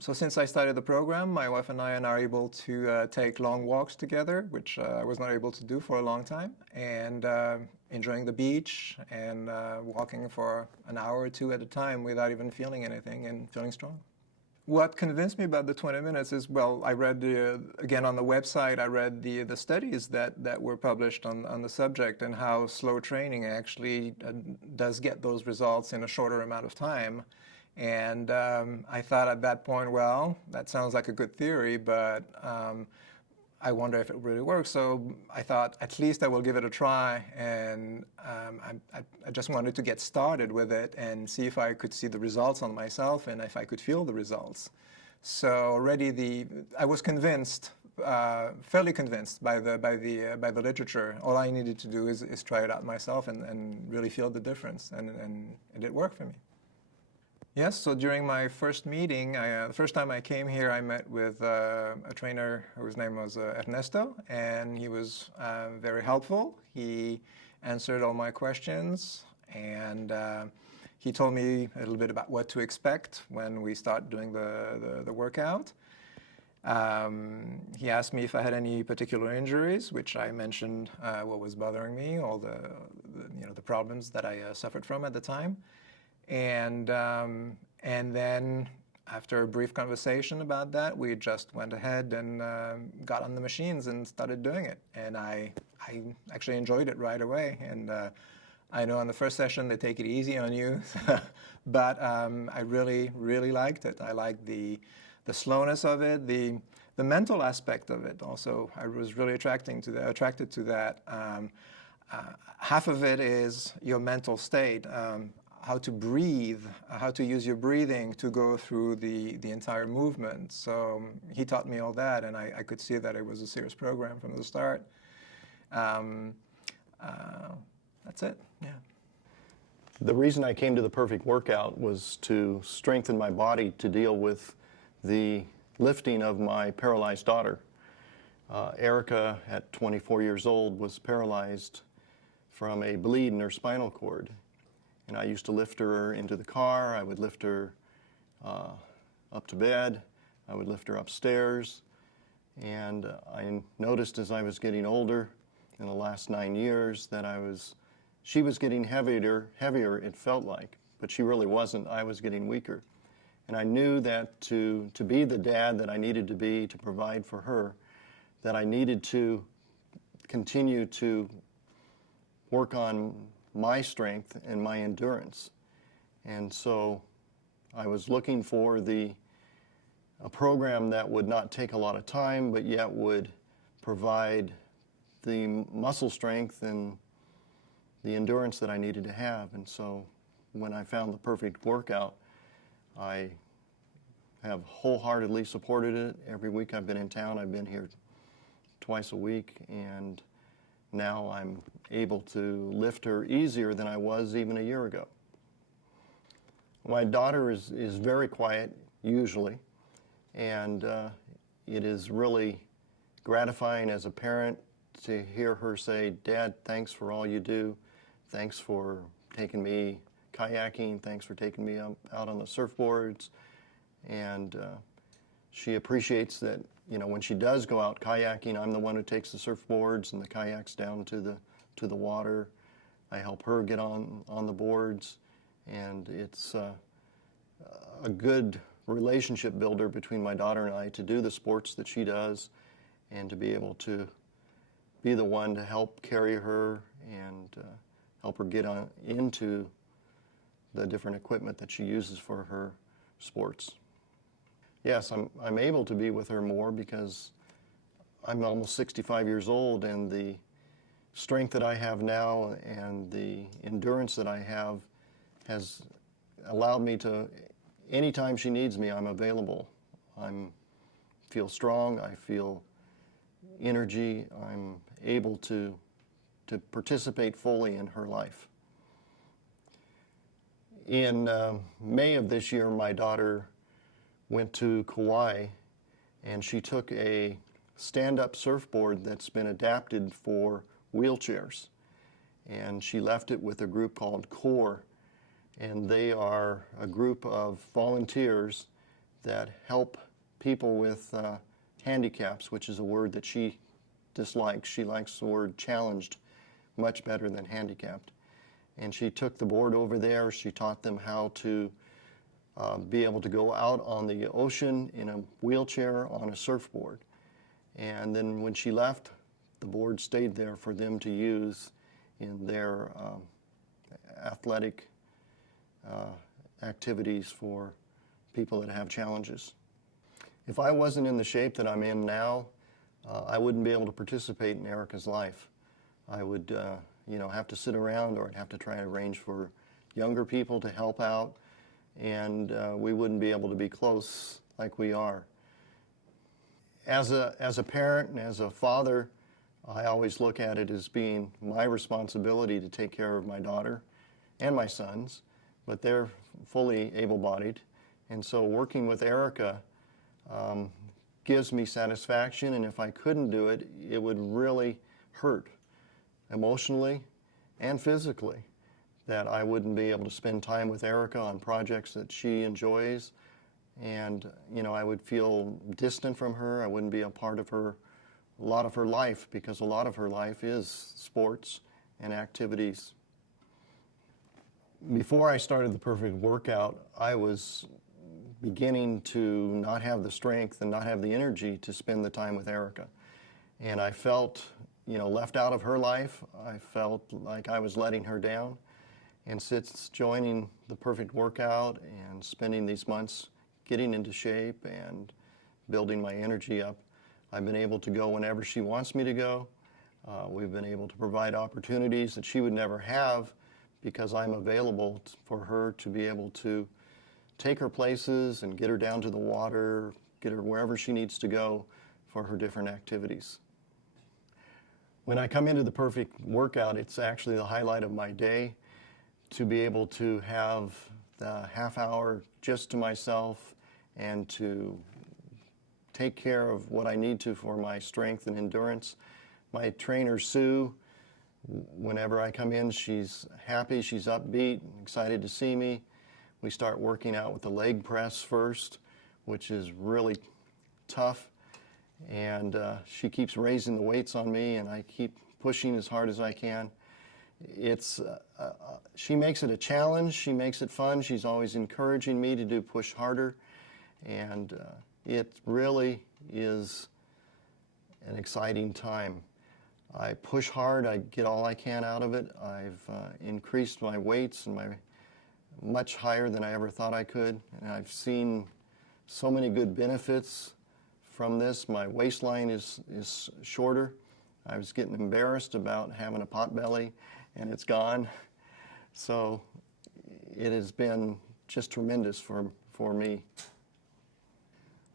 So since I started the program, my wife and I are now able to take long walks together, which I was not able to do for a long time, and enjoying the beach and walking for an hour or 2 at a time without even feeling anything and feeling strong. What convinced me about the 20 minutes is, well, I read, again on the website, I read the studies that were published on the subject, and how slow training actually does get those results in a shorter amount of time. And I thought at that point, well, that sounds like a good theory, but I wonder if it really works. So I thought, at least I will give it a try. And I just wanted to get started with it and see if I could see the results on myself and if I could feel the results. So already I was convinced, fairly convinced by the literature. All I needed to do is try it out myself and really feel the difference. And it did work for me. Yes, so during my first meeting, the first time I came here, I met with a trainer whose name was Ernesto, and he was very helpful. He answered all my questions, and he told me a little bit about what to expect when we start doing the workout. He asked me if I had any particular injuries, which I mentioned what was bothering me, all the problems that I suffered from at the time. And then after a brief conversation about that, we just went ahead and got on the machines and started doing it. And I actually enjoyed it right away. And I know in the first session they take it easy on you, but I really, really liked it. I liked the slowness of it, the mental aspect of it. Also, I was really attracted to that. Half of it is your mental state. How to breathe, how to use your breathing to go through the entire movement. So he taught me all that, and I could see that it was a serious program from the start. That's it, yeah. The reason I came to the Perfect Workout was to strengthen my body to deal with the lifting of my paralyzed daughter. Erica, at 24 years old, was paralyzed from a bleed in her spinal cord. And I used to lift her into the car. I would lift her up to bed. I would lift her upstairs. And I noticed as I was getting older, in the last 9 years, that she was getting heavier, it felt like. But she really wasn't. I was getting weaker. And I knew that to be the dad that I needed to be, to provide for her, that I needed to continue to work on my strength and my endurance. And so I was looking for a program that would not take a lot of time, but yet would provide the muscle strength and the endurance that I needed to have. And so when I found the Perfect Workout, I have wholeheartedly supported it. Every week I've been in town. I've been here twice a week, and now I'm able to lift her easier than I was even a year ago. My daughter is very quiet usually, and it is really gratifying as a parent to hear her say, "Dad, thanks for all you do. Thanks for taking me kayaking. Thanks for taking me out on the surfboards." And she appreciates that, you know, when she does go out kayaking, I'm the one who takes the surfboards and the kayaks down to the water. I help her get on the boards, and it's a good relationship builder between my daughter and I to do the sports that she does and to be able to be the one to help carry her and help her get into the different equipment that she uses for her sports. Yes, I'm able to be with her more because I'm almost 65 years old, and the strength that I have now and the endurance that I have has allowed me to, anytime she needs me, I'm available. I feel strong, I feel energy, I'm able to participate fully in her life. In May of this year, my daughter went to Kauai, and she took a stand-up surfboard that's been adapted for wheelchairs. And she left it with a group called CORE, and they are a group of volunteers that help people with handicaps, which is a word that she dislikes. She likes the word challenged much better than handicapped. And she took the board over there. She taught them how to be able to go out on the ocean in a wheelchair on a surfboard. And then when she left, the board stayed there for them to use in their athletic activities for people that have challenges. If I wasn't in the shape that I'm in now, I wouldn't be able to participate in Erica's life. I would have to sit around, or I'd have to try to arrange for younger people to help out, and we wouldn't be able to be close like we are. As a parent and as a father, I always look at it as being my responsibility to take care of my daughter and my sons, but they're fully able-bodied. And so working with Erica gives me satisfaction, and if I couldn't do it, it would really hurt emotionally and physically that I wouldn't be able to spend time with Erica on projects that she enjoys. And, I would feel distant from her. I wouldn't be a part of a lot of her life, because a lot of her life is sports and activities. Before I started the Perfect Workout, I was beginning to not have the strength and not have the energy to spend the time with Erica. And I felt, left out of her life. I felt like I was letting her down. And since joining the Perfect Workout and spending these months getting into shape and building my energy up, I've been able to go whenever she wants me to go. We've been able to provide opportunities that she would never have because I'm available for her to be able to take her places and get her down to the water, get her wherever she needs to go for her different activities. When I come into the Perfect Workout, it's actually the highlight of my day to be able to have the half hour just to myself and to take care of what I need to for my strength and endurance. My trainer, Sue, whenever I come in, she's happy, she's upbeat, excited to see me. We start working out with the leg press first, which is really tough. And she keeps raising the weights on me, and I keep pushing as hard as I can. She makes it a challenge. She makes it fun. She's always encouraging me to push harder. And it really is an exciting time. I push hard. I get all I can out of it. I've increased my weights and much higher than I ever thought I could. And I've seen so many good benefits from this. My waistline is shorter. I was getting embarrassed about having a pot belly, and it's gone. So it has been just tremendous for me.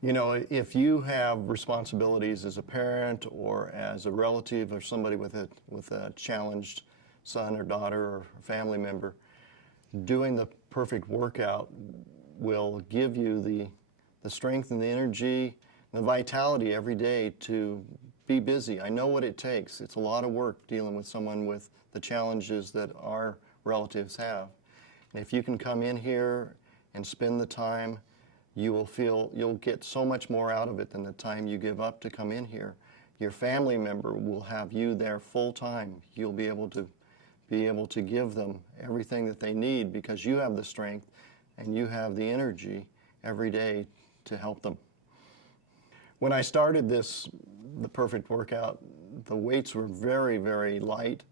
If you have responsibilities as a parent or as a relative or somebody with a challenged son or daughter or family member, doing the perfect workout will give you the strength and the energy, the vitality every day to be busy. I know what it takes. It's a lot of work dealing with someone with the challenges that our relatives have. And if you can come in here and spend the time, you'll get so much more out of it than the time you give up to come in here. Your family member will have you there full time. You'll be able to give them everything that they need because you have the strength and you have the energy every day to help them. When I started the perfect workout, the weights were very, very light,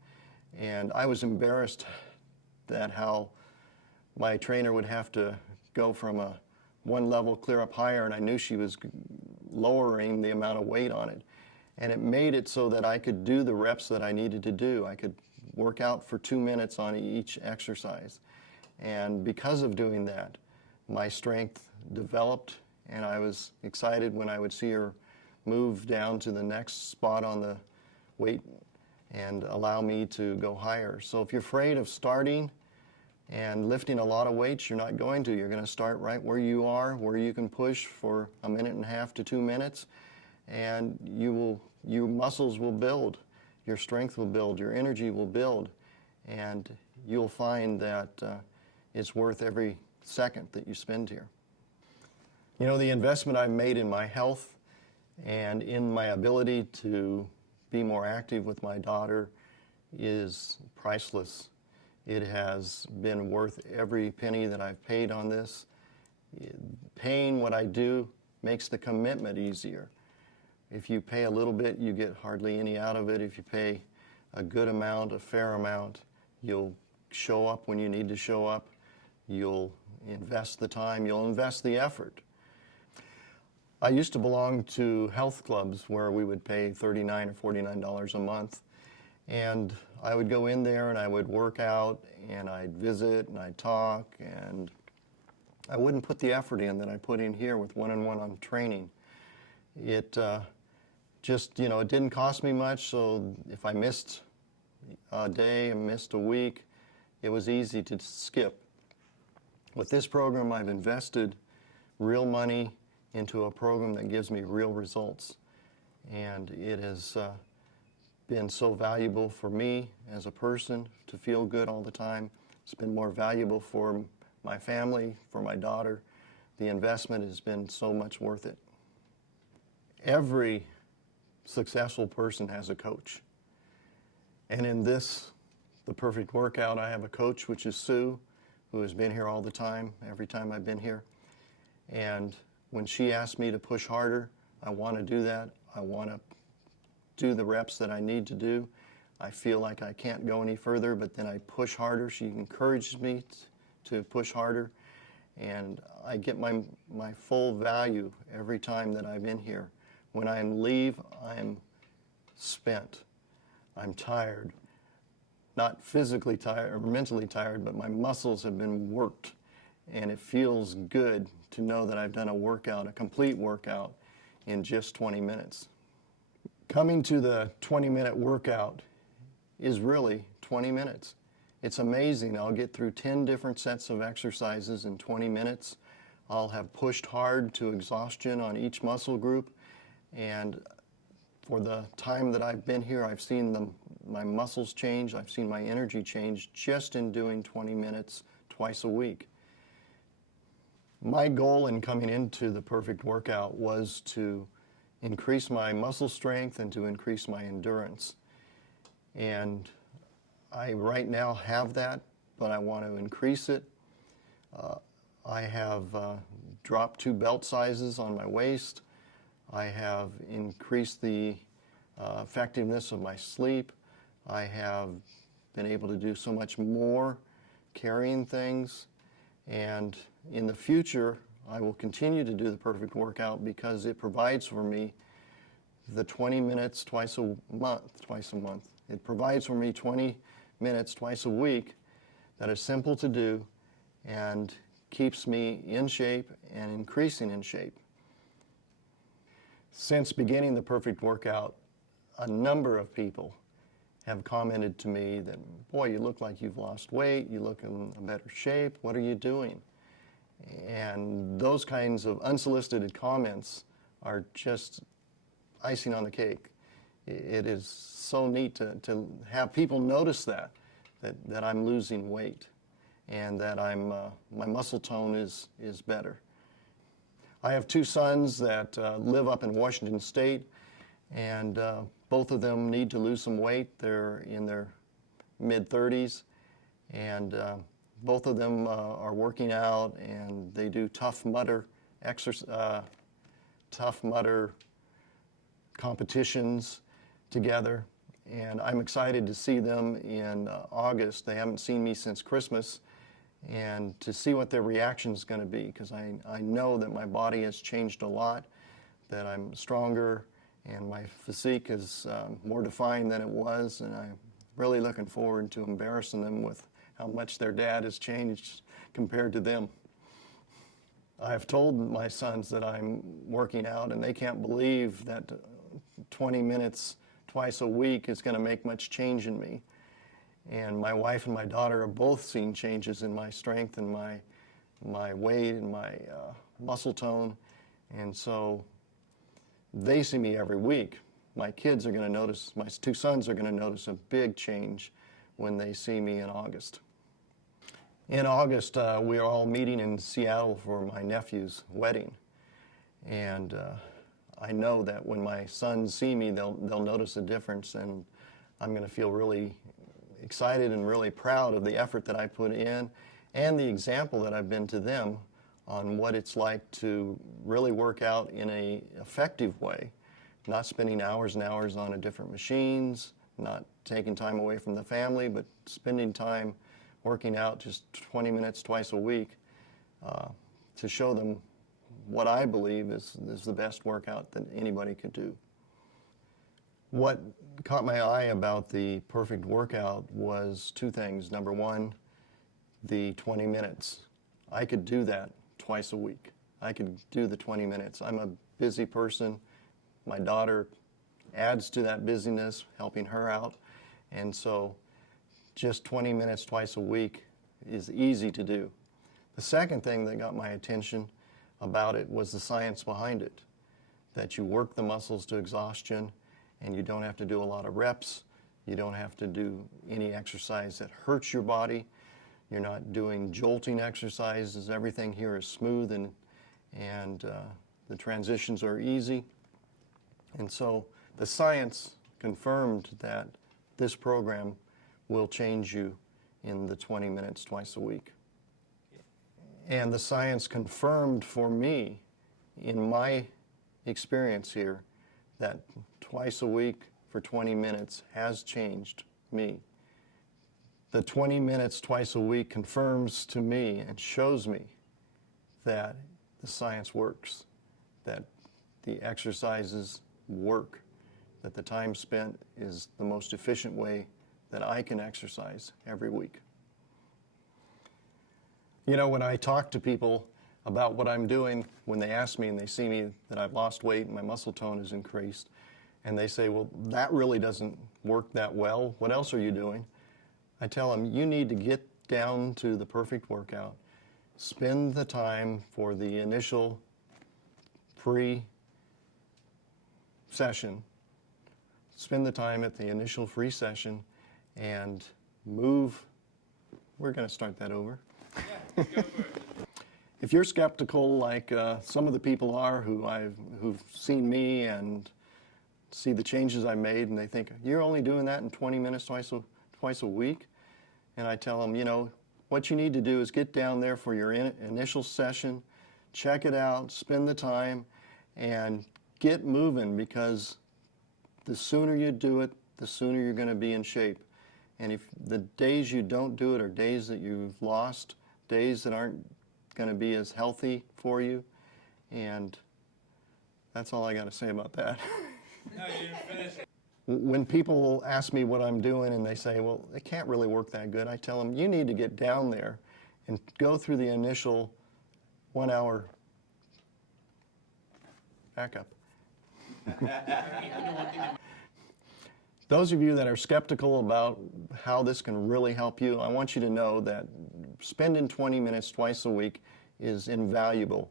and I was embarrassed at how my trainer would have to go from one level clear up higher, and I knew she was lowering the amount of weight on it. And it made it so that I could do the reps that I needed to do. I could work out for 2 minutes on each exercise. And because of doing that, my strength developed, and I was excited when I would see her move down to the next spot on the weight and allow me to go higher. So if you're afraid of starting and lifting a lot of weights, you're not going to. You're going to start right where you are, where you can push for 1.5 to 2 minutes, and your muscles will build, your strength will build, your energy will build, and you'll find that it's worth every second that you spend here. You know, the investment I've made in my health and in my ability to be more active with my daughter is priceless. It has been worth every penny that I've paid on this. Paying what I do makes the commitment easier. If you pay a little bit, you get hardly any out of it. If you pay a good amount, a fair amount, you'll show up when you need to show up. You'll invest the time, you'll invest the effort. I used to belong to health clubs where we would pay $39 or $49 a month. And I would go in there and I would work out and I'd visit and I'd talk, and I wouldn't put the effort in that I put in here with one-on-one training. It just, it didn't cost me much, so if I missed a day and missed a week, it was easy to skip. With this program, I've invested real money into a program that gives me real results, and it has been so valuable for me as a person to feel good all the time. It's been more valuable for my family, for my daughter. The investment has been so much worth it. Every successful person has a coach. And in this, the perfect workout, I have a coach, which is Sue, who has been here all the time, every time I've been here. And when she asked me to push harder, I want to do that. I want to do the reps that I need to do. I feel like I can't go any further, but then I push harder. She encourages me to push harder, and I get my full value every time that I'm in here. When I leave, I'm spent. I'm tired. Not physically tired or mentally tired, but my muscles have been worked, and it feels good to know that I've done a workout, a complete workout, in just 20 minutes. Coming to the 20-minute workout is really 20 minutes. It's amazing. I'll get through 10 different sets of exercises in 20 minutes. I'll have pushed hard to exhaustion on each muscle group, and for the time that I've been here, I've seen my muscles change. I've seen my energy change just in doing 20 minutes twice a week. My goal in coming into the perfect workout was to increase my muscle strength and to increase my endurance. And I right now have that, but I want to increase it. I have dropped 2 belt sizes on my waist. I have increased the effectiveness of my sleep. I have been able to do so much more carrying things. And in the future, I will continue to do the perfect workout because it provides for me the 20 minutes twice a month. It provides for me 20 minutes twice a week that is simple to do and keeps me in shape and increasing in shape. Since beginning the perfect workout, a number of people have commented to me that, boy, you look like you've lost weight, you look in a better shape, what are you doing? And those kinds of unsolicited comments are just icing on the cake. It is so neat to have people notice that I'm losing weight and that my muscle tone is better. I have two sons that live up in Washington State, and both of them need to lose some weight. They're in their mid-30s, and both of them are working out, and they do Tough Mudder competitions together. And I'm excited to see them in August. They haven't seen me since Christmas, and to see what their reaction is going to be, because I know that my body has changed a lot, that I'm stronger, and my physique is more defined than it was, and I'm really looking forward to embarrassing them with how much their dad has changed compared to them. I've told my sons that I'm working out, and they can't believe that 20 minutes twice a week is going to make much change in me. And my wife and my daughter have both seen changes in my strength and my weight and my muscle tone. And so they see me every week. My kids are going to notice, my two sons are going to notice a big change when they see me in August. In August, we are all meeting in Seattle for my nephew's wedding. And I know that when my sons see me, they'll notice a difference, and I'm going to feel really excited and really proud of the effort that I put in and the example that I've been to them on what it's like to really work out in an effective way, not spending hours and hours on different machines, not taking time away from the family, but spending time working out just 20 minutes twice a week to show them what I believe is the best workout that anybody could do. What caught my eye about the perfect workout was two things. Number one, the 20 minutes. I could do that twice a week. I could do the 20 minutes. I'm a busy person. My daughter adds to that busyness, helping her out. And so just 20 minutes twice a week is easy to do. The second thing that got my attention about it was the science behind it, that you work the muscles to exhaustion and you don't have to do a lot of reps. You don't have to do any exercise that hurts your body. You're not doing jolting exercises. Everything here is smooth and the transitions are easy. And so the science confirmed that this program will change you in the 20 minutes twice a week. And the science confirmed for me, in my experience here, that twice a week for 20 minutes has changed me. The 20 minutes twice a week confirms to me and shows me that the science works, that the exercises work, that the time spent is the most efficient way that I can exercise every week. You know, when I talk to people about what I'm doing, when they ask me and they see me that I've lost weight and my muscle tone has increased, and they say, well, that really doesn't work that well. What else are you doing? I tell them, you need to get down to the perfect workout. Spend the time for the initial free session. Spend the time at the initial free session and move. We're going to start that over. Yeah, go for it. If you're skeptical, like some of the people are who've seen me and see the changes I made, and they think, you're only doing that in 20 minutes twice a week? And I tell them, you know, what you need to do is get down there for your initial session, check it out, spend the time, and get moving, because the sooner you do it, the sooner you're going to be in shape. And if the days you don't do it are days that you've lost, days that aren't going to be as healthy for you, and that's all I got to say about that. No, you didn't finish it. When people ask me what I'm doing and they say, well, it can't really work that good, I tell them, you need to get down there and go through the initial 1 hour backup. Those of you that are skeptical about how this can really help you, I want you to know that spending 20 minutes twice a week is invaluable.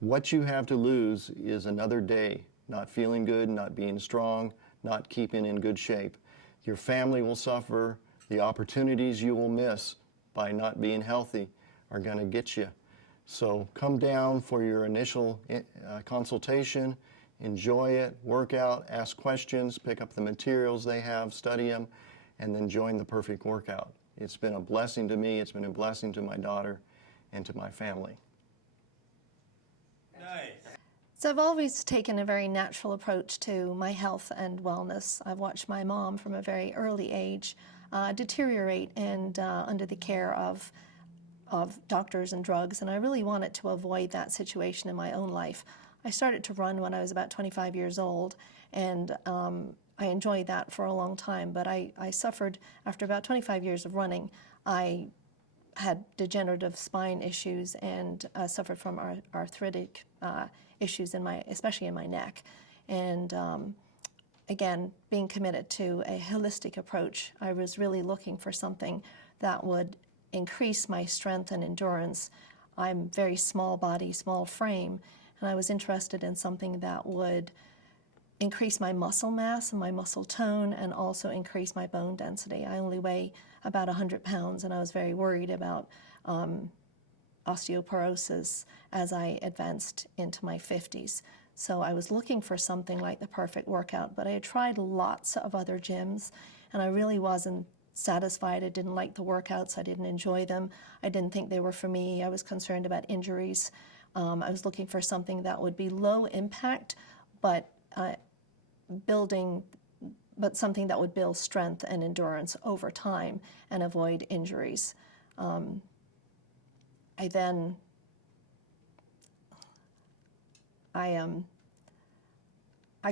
What you have to lose is another day, not feeling good, not being strong, not keeping in good shape. Your family will suffer. The opportunities you will miss by not being healthy are going to get you. So come down for your initial consultation, enjoy it, work out, ask questions, pick up the materials they have, study them, and then join the Perfect Workout. It's been a blessing to me, it's been a blessing to my daughter and to my family. Nice. So I've always taken a very natural approach to my health and wellness. I've watched my mom from a very early age deteriorate and under the care of doctors and drugs, and I really wanted to avoid that situation in my own life. I started to run when I was about 25 years old, and I enjoyed that for a long time, but I suffered, after about 25 years of running, I had degenerative spine issues and suffered from arthritic issues, especially in my neck. And again, being committed to a holistic approach, I was really looking for something that would increase my strength and endurance. I'm very small body, small frame, and I was interested in something that would increase my muscle mass and my muscle tone and also increase my bone density. I only weigh about 100 pounds, and I was very worried about osteoporosis as I advanced into my 50s. So I was looking for something like the Perfect Workout, but I had tried lots of other gyms, and I really wasn't satisfied. I didn't like the workouts. I didn't enjoy them. I didn't think they were for me. I was concerned about injuries. I was looking for something that would be low impact, but something that would build strength and endurance over time and avoid injuries. I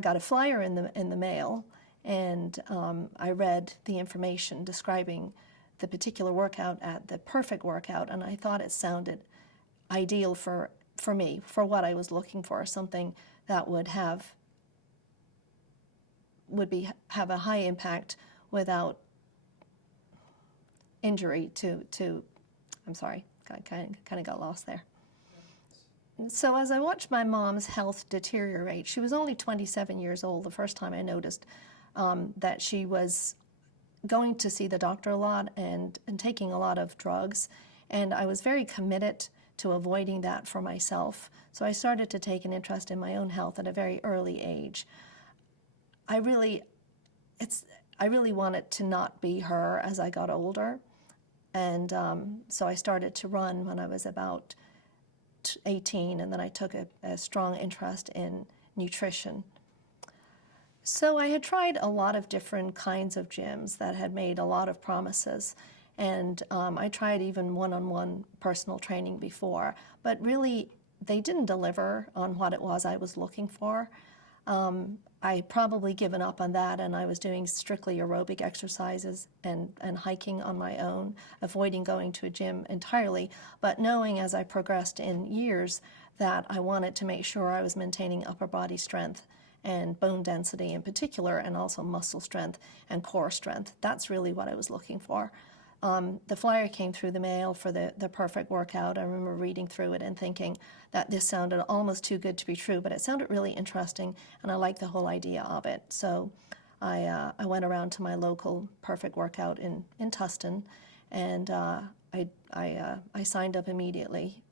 got a flyer in the mail, and I read the information describing the particular workout at the Perfect Workout, and I thought it sounded ideal for me, for what I was looking for, something that would have a high impact without injury to I'm sorry, kind of got lost there. So as I watched my mom's health deteriorate, she was only 27 years old the first time I noticed that she was going to see the doctor a lot and taking a lot of drugs, and I was very committed to avoiding that for myself. So I started to take an interest in my own health at a very early age. I really wanted to not be her as I got older, and so I started to run when I was about 18, and then I took a strong interest in nutrition. So I had tried a lot of different kinds of gyms that had made a lot of promises, and I tried even one-on-one personal training before, but really they didn't deliver on what it was I was looking for. I probably given up on that, and I was doing strictly aerobic exercises and hiking on my own, avoiding going to a gym entirely, but knowing as I progressed in years that I wanted to make sure I was maintaining upper body strength and bone density in particular, and also muscle strength and core strength. That's really what I was looking for. The flyer came through the mail for the Perfect Workout. I remember reading through it and thinking that this sounded almost too good to be true, but it sounded really interesting, and I liked the whole idea of it. So I went around to my local Perfect Workout in Tustin, and I signed up immediately.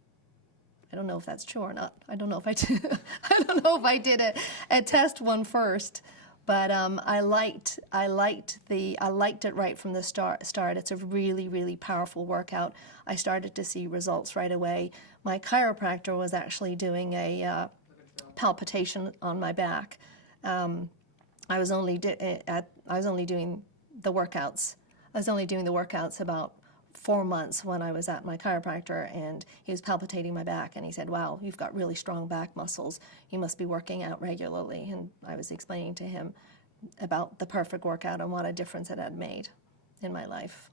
I don't know if that's true or not. I don't know if I did. I don't know if I did a test one first, but I liked it right from the start. It's a really, really powerful workout. I started to see results right away. My chiropractor was actually doing a palpitation on my back. I was only doing the workouts. I was only doing the workouts about 4 months when I was at my chiropractor, and he was palpitating my back, and he said, "Wow, you've got really strong back muscles. You must be working out regularly." And I was explaining to him about the Perfect Workout and what a difference it had made in my life.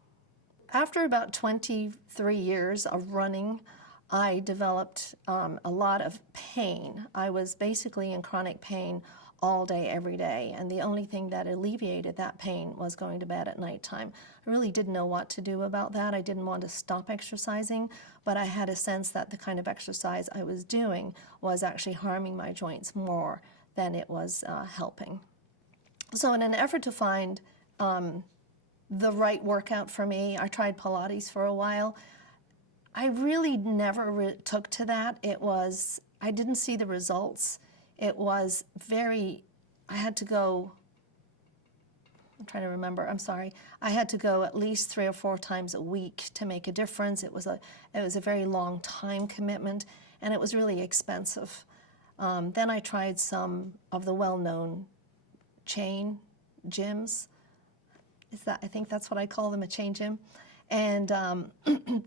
After about 23 years of running, I developed a lot of pain. I was basically in chronic pain all day, every day. And the only thing that alleviated that pain was going to bed at nighttime. I really didn't know what to do about that. I didn't want to stop exercising, but I had a sense that the kind of exercise I was doing was actually harming my joints more than it was helping. So in an effort to find the right workout for me, I tried Pilates for a while. I really never took to that. I didn't see the results. It was I had to go, I'm trying to remember, I'm sorry. I had to go at least 3 or 4 times a week to make a difference. It was a very long time commitment, and it was really expensive. Then I tried some of the well-known chain gyms. I think that's what I call them, a chain gym. And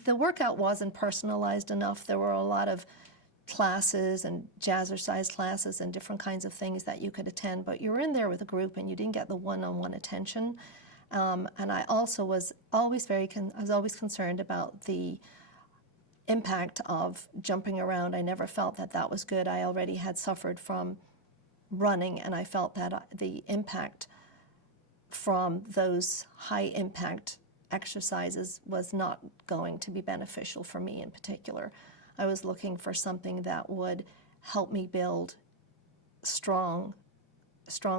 the workout wasn't personalized enough. There were a lot of classes and jazzercise classes and different kinds of things that you could attend, but you were in there with a group and you didn't get the one-on-one attention. And I also was always concerned about the impact of jumping around. I never felt that that was good. I already had suffered from running, and I felt that the impact from those high-impact exercises was not going to be beneficial for me in particular. I was looking for something that would help me build strong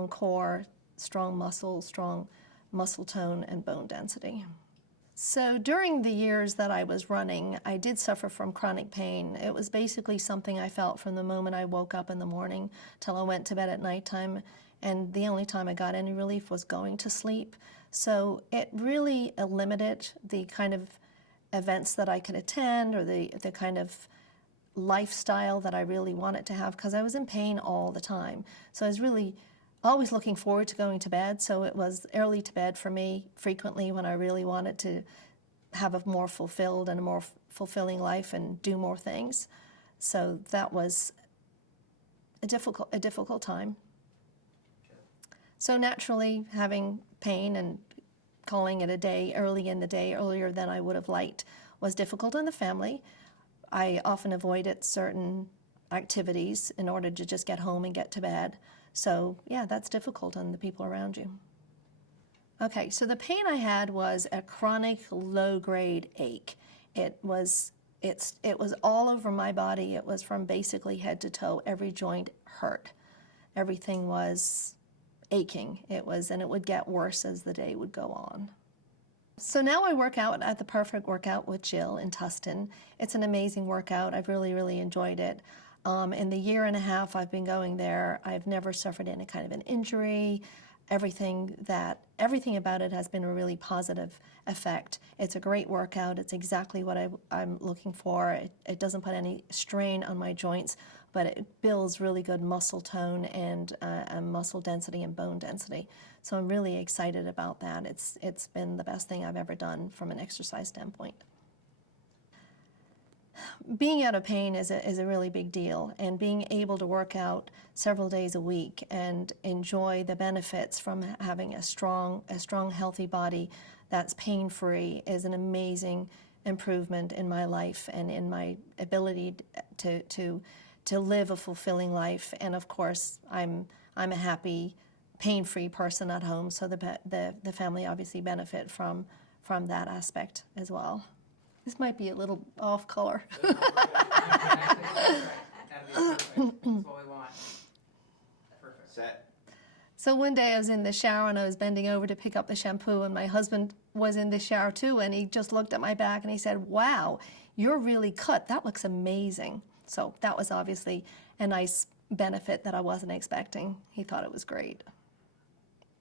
core, strong muscle tone, and bone density. So during the years that I was running, I did suffer from chronic pain. It was basically something I felt from the moment I woke up in the morning till I went to bed at nighttime, and the only time I got any relief was going to sleep. So it really limited the kind of events that I could attend or the kind of lifestyle that I really wanted to have, because I was in pain all the time. So I was really always looking forward to going to bed. So it was early to bed for me frequently when I really wanted to have a more fulfilled and a more fulfilling life and do more things. So that was a difficult time. So naturally, having pain and calling it a day early in the day, earlier than I would have liked, was difficult on the family. I often avoided certain activities in order to just get home and get to bed. So yeah, that's difficult on the people around you. Okay, so the pain I had was a chronic low-grade ache. It was all over my body. It was from basically head to toe. Every joint hurt. Everything was aching. And it would get worse as the day would go on. So now I work out at the Perfect Workout with Jill in Tustin. It's an amazing workout. I've really, really enjoyed it. In the year and a half I've been going there, I've never suffered any kind of an injury. Everything about it has been a really positive effect. It's a great workout. It's exactly what I'm looking for. It doesn't put any strain on my joints, but it builds really good muscle tone and muscle density and bone density. So I'm really excited about that. It's been the best thing I've ever done from an exercise standpoint. Being out of pain is a really big deal, and being able to work out several days a week and enjoy the benefits from having a strong, healthy body that's pain-free is an amazing improvement in my life and in my ability to live a fulfilling life. And of course, I'm a happy, pain-free person at home, so the family obviously benefit from that aspect as well. This might be a little off color. That'd be perfect. That's what we want. Perfect. Set. So one day I was in the shower and I was bending over to pick up the shampoo, and my husband was in the shower too, and he just looked at my back and he said, "Wow, you're really cut. That looks amazing." So that was obviously a nice benefit that I wasn't expecting. He thought it was great.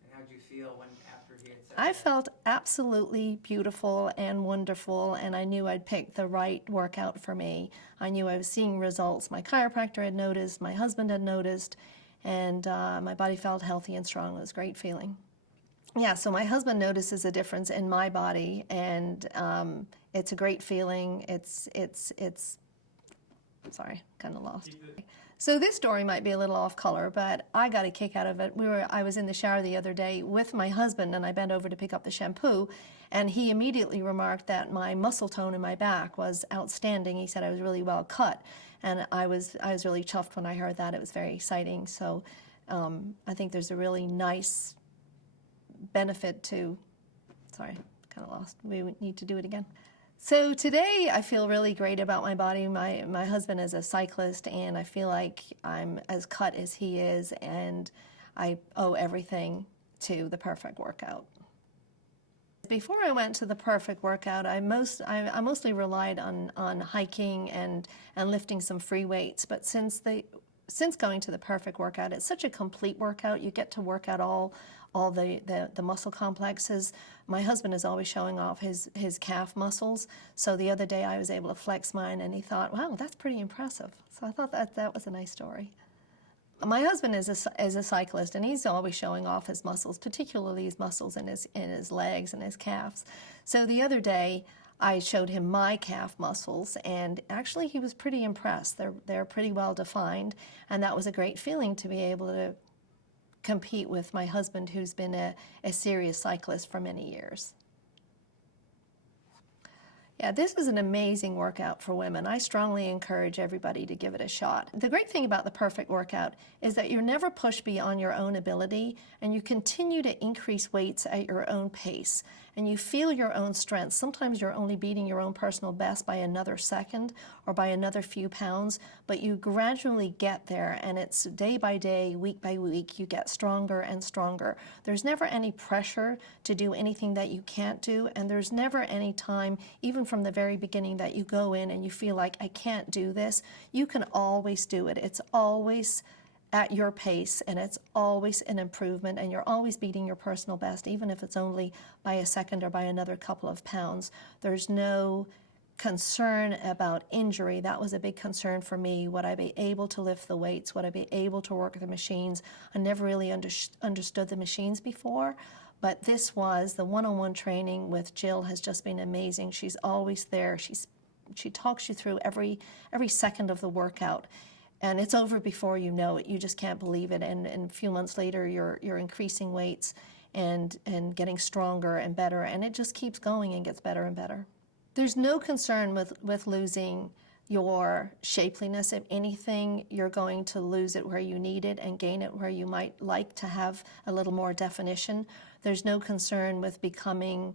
And how'd you feel after he had said I that? felt absolutely beautiful and wonderful, and I knew I'd picked the right workout for me. I knew I was seeing results. My chiropractor had noticed, my husband had noticed, and my body felt healthy and strong. It was a great feeling. Yeah, so my husband notices a difference in my body, and it's a great feeling. Sorry, kind of lost. So this story might be a little off color, but I got a kick out of it. I was in the shower the other day with my husband, and I bent over to pick up the shampoo, and he immediately remarked that my muscle tone in my back was outstanding. He said I was really well cut, and I was really chuffed when I heard that. It was very exciting. So I think there's a really nice benefit to, sorry, kind of lost. We would need to do it again. So today I feel really great about my body. My husband is a cyclist, and I feel like I'm as cut as he is, and I owe everything to the Perfect Workout. Before I went to the Perfect Workout, I mostly relied on hiking and lifting some free weights. But since going to the Perfect Workout, it's such a complete workout. You get to work out all the muscle complexes. My husband is always showing off his calf muscles. So the other day I was able to flex mine, and he thought, wow, that's pretty impressive. So I thought that was a nice story. My husband is a cyclist, and he's always showing off his muscles, particularly his muscles in his legs and his calves. So the other day, I showed him my calf muscles, and actually he was pretty impressed. They're pretty well defined, and that was a great feeling to be able to compete with my husband, who's been a serious cyclist for many years. Yeah, this is an amazing workout for women. I strongly encourage everybody to give it a shot. The great thing about the Perfect Workout is that you're never pushed beyond your own ability, and you continue to increase weights at your own pace, and you feel your own strength. Sometimes you're only beating your own personal best by another second or by another few pounds, but you gradually get there, and it's day by day, week by week, you get stronger and stronger. There's never any pressure to do anything that you can't do, and there's never any time, even from the very beginning, that you go in and you feel like, I can't do this. You can always do it. It's always at your pace, and it's always an improvement, and you're always beating your personal best, even if it's only by a second or by another couple of pounds. There's no concern about injury. That was a big concern for me. Would I be able to lift the weights? Would I be able to work the machines? I never really understood the machines before, but this was, the one-on-one training with Jill has just been amazing. She's always there. She talks you through every second of the workout. And it's over before you know it. You just can't believe it. And a few months later, you're increasing weights and getting stronger and better. And it just keeps going and gets better and better. There's no concern with losing your shapeliness. If anything, you're going to lose it where you need it and gain it where you might like to have a little more definition. There's no concern with gaining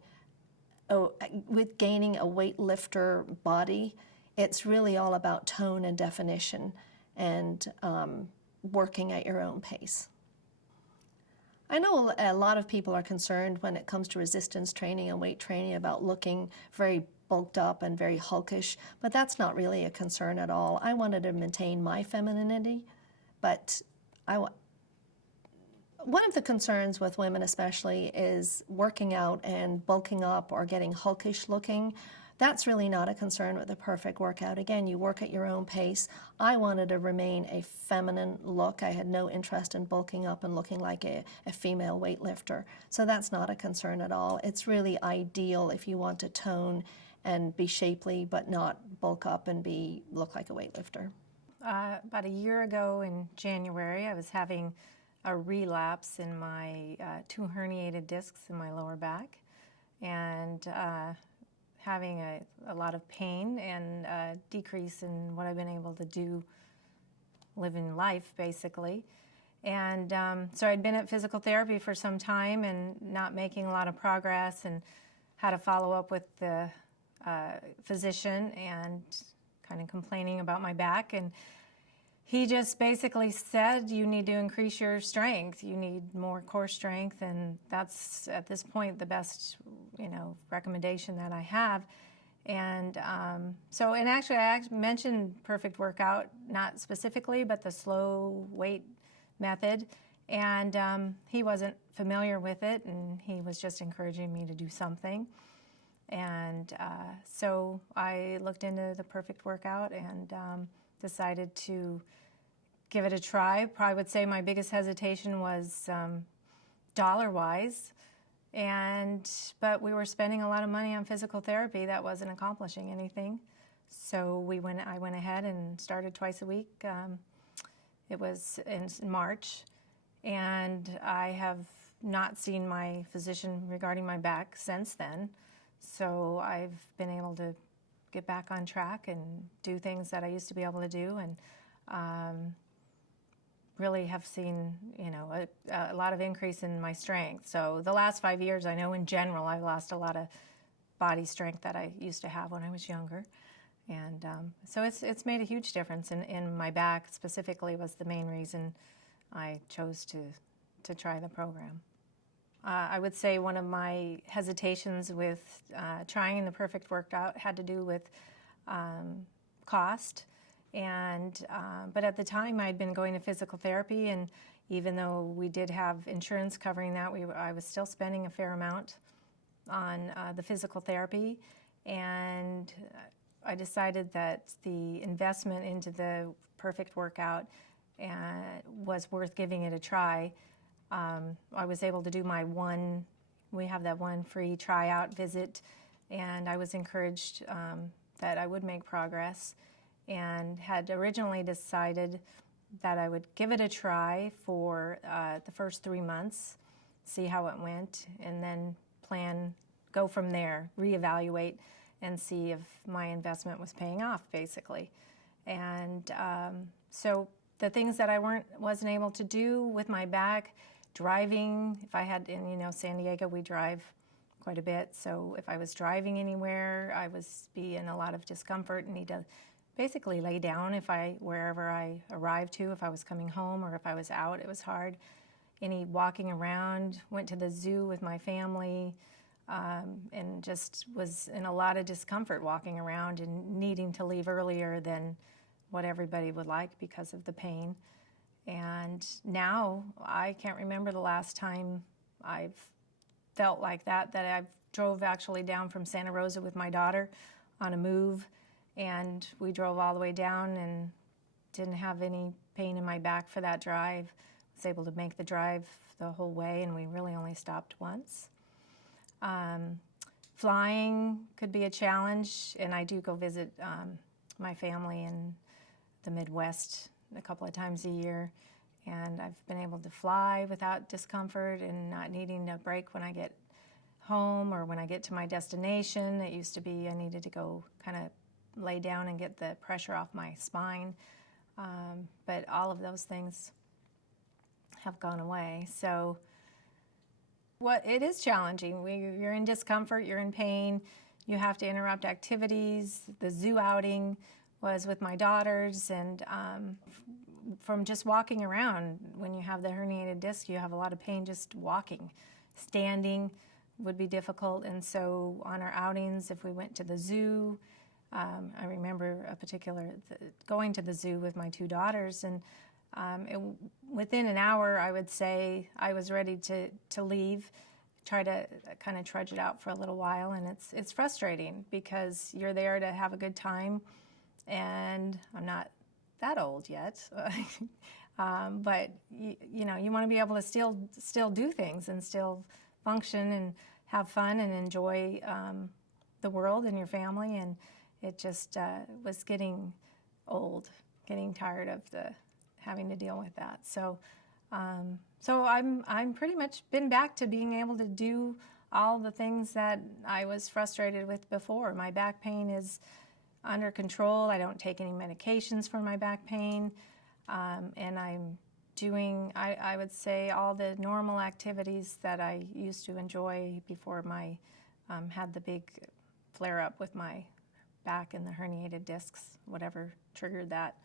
a weightlifter body. It's really all about tone and definition, and working at your own pace. I know a lot of people are concerned when it comes to resistance training and weight training about looking very bulked up and very hulkish, but that's not really a concern at all. I wanted to maintain my femininity, but one of the concerns with women especially is working out and bulking up or getting hulkish looking. That's really not a concern with the Perfect Workout. Again, you work at your own pace. I wanted to remain a feminine look. I had no interest in bulking up and looking like a female weightlifter. So that's not a concern at all. It's really ideal if you want to tone and be shapely, but not bulk up and look like a weightlifter. About a year ago in January, I was having a relapse in my 2 herniated discs in my lower back, and having a lot of pain and a decrease in what I've been able to do, living life basically. And so I'd been at physical therapy for some time and not making a lot of progress, and had to follow up with the physician and kind of complaining about my back. And he just basically said, you need to increase your strength. You need more core strength, and that's at this point the best, recommendation that I have. And and actually I mentioned Perfect Workout, not specifically, but the slow weight method. And he wasn't familiar with it, and he was just encouraging me to do something. And so I looked into the Perfect Workout and decided to give it a try. Probably would say my biggest hesitation was dollar-wise, but we were spending a lot of money on physical therapy that wasn't accomplishing anything. So I went ahead and started twice a week. It was in March, and I have not seen my physician regarding my back since then. So I've been able to get back on track and do things that I used to be able to do, and really have seen, you know, a lot of increase in my strength. So the last 5 years, I know in general, I lost a lot of body strength that I used to have when I was younger. And so it's made a huge difference. In my back specifically was the main reason I chose to try the program. I would say one of my hesitations with trying the Perfect Workout had to do with cost. And but at the time I'd been going to physical therapy, and even though we did have insurance covering that, I was still spending a fair amount on the physical therapy. And I decided that the investment into the Perfect Workout was worth giving it a try. I was able to do we have that one free tryout visit, and I was encouraged that I would make progress, and had originally decided that I would give it a try for the first 3 months, see how it went, and then go from there, reevaluate, and see if my investment was paying off, basically. And so the things that I wasn't able to do with my back, driving, if I had, in San Diego, we drive quite a bit, so if I was driving anywhere, I was be in a lot of discomfort and need to basically lay down wherever I arrived to, if I was coming home or if I was out, it was hard. Any walking around, went to the zoo with my family, and just was in a lot of discomfort walking around and needing to leave earlier than what everybody would like because of the pain. And now I can't remember the last time I've felt like that I drove actually down from Santa Rosa with my daughter on a move, and we drove all the way down and didn't have any pain in my back for that drive. Was able to make the drive the whole way, and we really only stopped once. Flying could be a challenge, and I do go visit my family in the Midwest a couple of times a year, and I've been able to fly without discomfort and not needing a break when I get home or when I get to my destination. It used to be I needed to go kind of lay down and get the pressure off my spine, but all of those things have gone away. So it is challenging. You're in discomfort, you're in pain, you have to interrupt activities. The zoo outing was with my daughters, and from just walking around, when you have the herniated disc, you have a lot of pain just walking. Standing would be difficult, and so on our outings, if we went to the zoo, I remember going to the zoo with my two daughters, and within an hour, I would say I was ready to leave, try to kind of trudge it out for a little while, and it's frustrating because you're there to have a good time, and I'm not that old yet, but you want to be able to still do things and still function and have fun and enjoy the world and your family, and it just was getting old, getting tired of having to deal with that. So I'm pretty much been back to being able to do all the things that I was frustrated with before. My back pain is under control. I don't take any medications for my back pain, and I'm doing, I would say, all the normal activities that I used to enjoy before I had the big flare-up with my back and the herniated discs, whatever triggered that.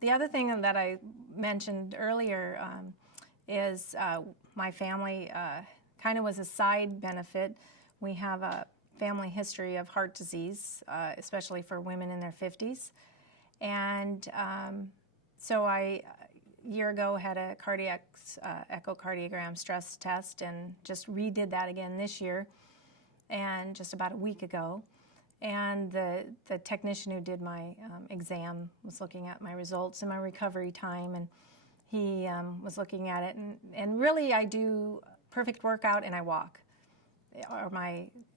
The other thing that I mentioned earlier is my family kind of was a side benefit. We have a family history of heart disease, especially for women in their 50s. And so I, a year ago, had a cardiac echocardiogram stress test and just redid that again this year, and just about a week ago. And the technician who did my exam was looking at my results and my recovery time, and he was looking at it. And really, I do Perfect Workout and I walk,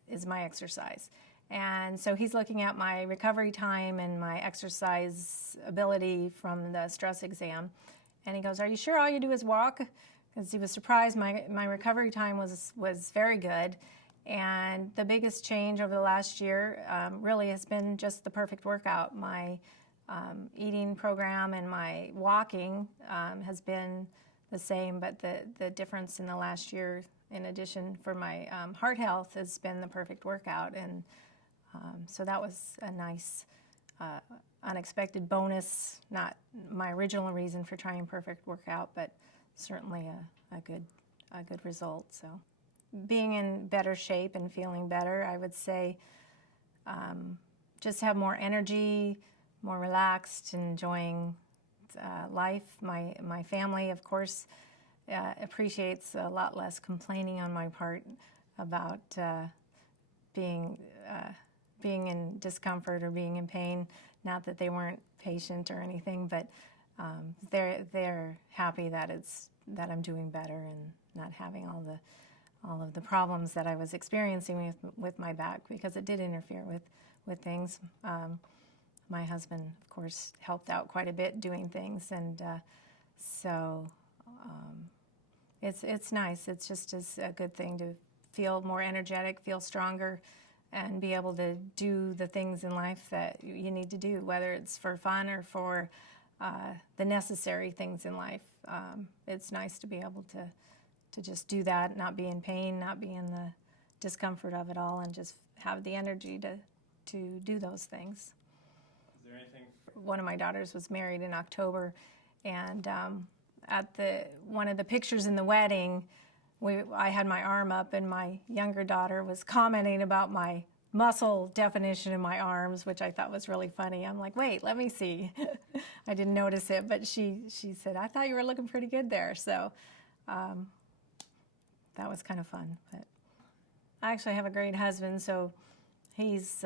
is my exercise. And so he's looking at my recovery time and my exercise ability from the stress exam. And he goes, "Are you sure all you do is walk?" Because he was surprised my recovery time was very good. And the biggest change over the last year really has been just the Perfect Workout. My eating program and my walking has been the same, but the difference in the last year, in addition for my heart health, has been the perfect workout. And so that was a nice unexpected bonus, not my original reason for trying perfect workout, but certainly a good result. So being in better shape and feeling better, I would say just have more energy, more relaxed, enjoying life. My family, of course, appreciates a lot less complaining on my part about being in discomfort or being in pain. Not that they weren't patient or anything, but they're happy that I'm doing better and not having all of the problems that I was experiencing with my back, because it did interfere with things. My husband, of course, helped out quite a bit doing things, and so it's nice. It's just a good thing to feel more energetic, feel stronger, and be able to do the things in life that you need to do, whether it's for fun or for the necessary things in life. It's nice to be able to just do that, not be in pain, not be in the discomfort of it all, and just have the energy to do those things. Is there anything? One of my daughters was married in October, and at one of the pictures in the wedding, I had my arm up, and my younger daughter was commenting about my muscle definition in my arms, which I thought was really funny. I'm like, wait, let me see. I didn't notice it, but she said, I thought you were looking pretty good there. So that was kind of fun. But I actually have a great husband, so he's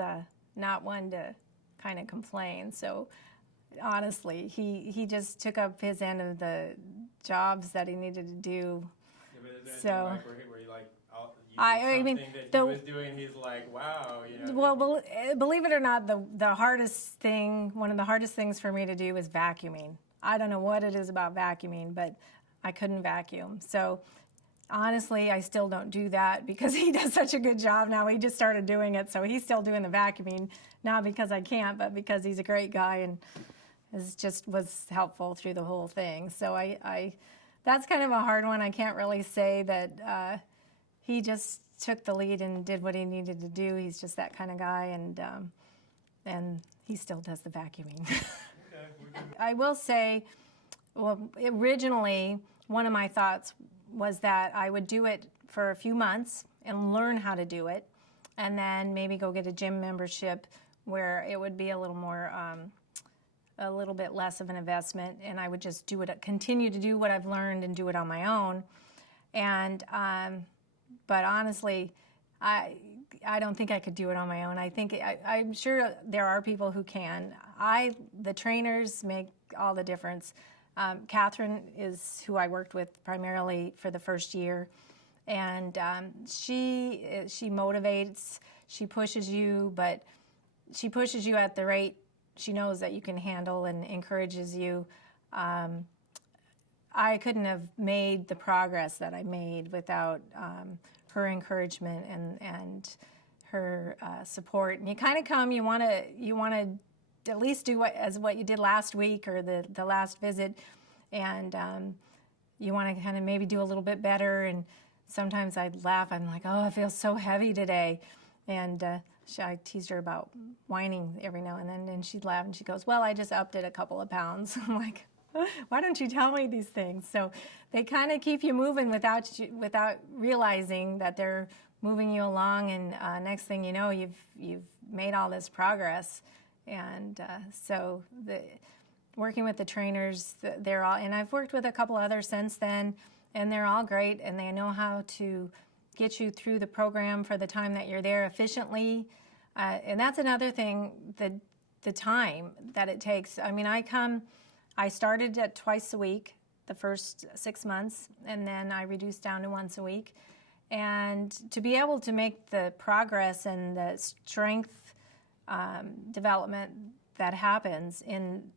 not one to kind of complain. So honestly, he just took up his end of the jobs that he needed to do. Yeah, but is there So- anything like where he like I mean, something that the- he was doing, he's like, wow, you know. Well, believe it or not, the hardest thing, one of the hardest things for me to do is vacuuming. I don't know what it is about vacuuming, but I couldn't vacuum. So honestly, I still don't do that because he does such a good job now. He just started doing it, so he's still doing the vacuuming, not because I can't, but because he's a great guy and was helpful through the whole thing. So I that's kind of a hard one. I can't really say that he just took the lead and did what he needed to do. He's just that kind of guy, and he still does the vacuuming. I will say, well, originally, one of my thoughts was that I would do it for a few months and learn how to do it, and then maybe go get a gym membership where it would be a little more, a little bit less of an investment, and I would just continue to do what I've learned and do it on my own. And but honestly, I don't think I could do it on my own. I'm sure there are people who can. The trainers make all the difference. Catherine is who I worked with primarily for the first year, and she motivates, she pushes you, but she pushes you at the rate she knows that you can handle and encourages you. I couldn't have made the progress that I made without her encouragement and her support. And you kind of come, you want to at least do what you did last week or the last visit, and you want to kind of maybe do a little bit better. And sometimes I'd laugh. I'm like, oh, I feel so heavy today, and I teased her about whining every now and then, and she'd laugh and she goes, well, I just upped it a couple of pounds. I'm like, why don't you tell me these things? So they kind of keep you moving without realizing that they're moving you along, and next thing you know, you've made all this progress. And so working with the trainers, they're all, and I've worked with a couple others since then, and they're all great, and they know how to get you through the program for the time that you're there efficiently. And that's another thing, the time that it takes. I mean, I started at twice a week the first 6 months, and then I reduced down to once a week. And to be able to make the progress and the strength development that happens in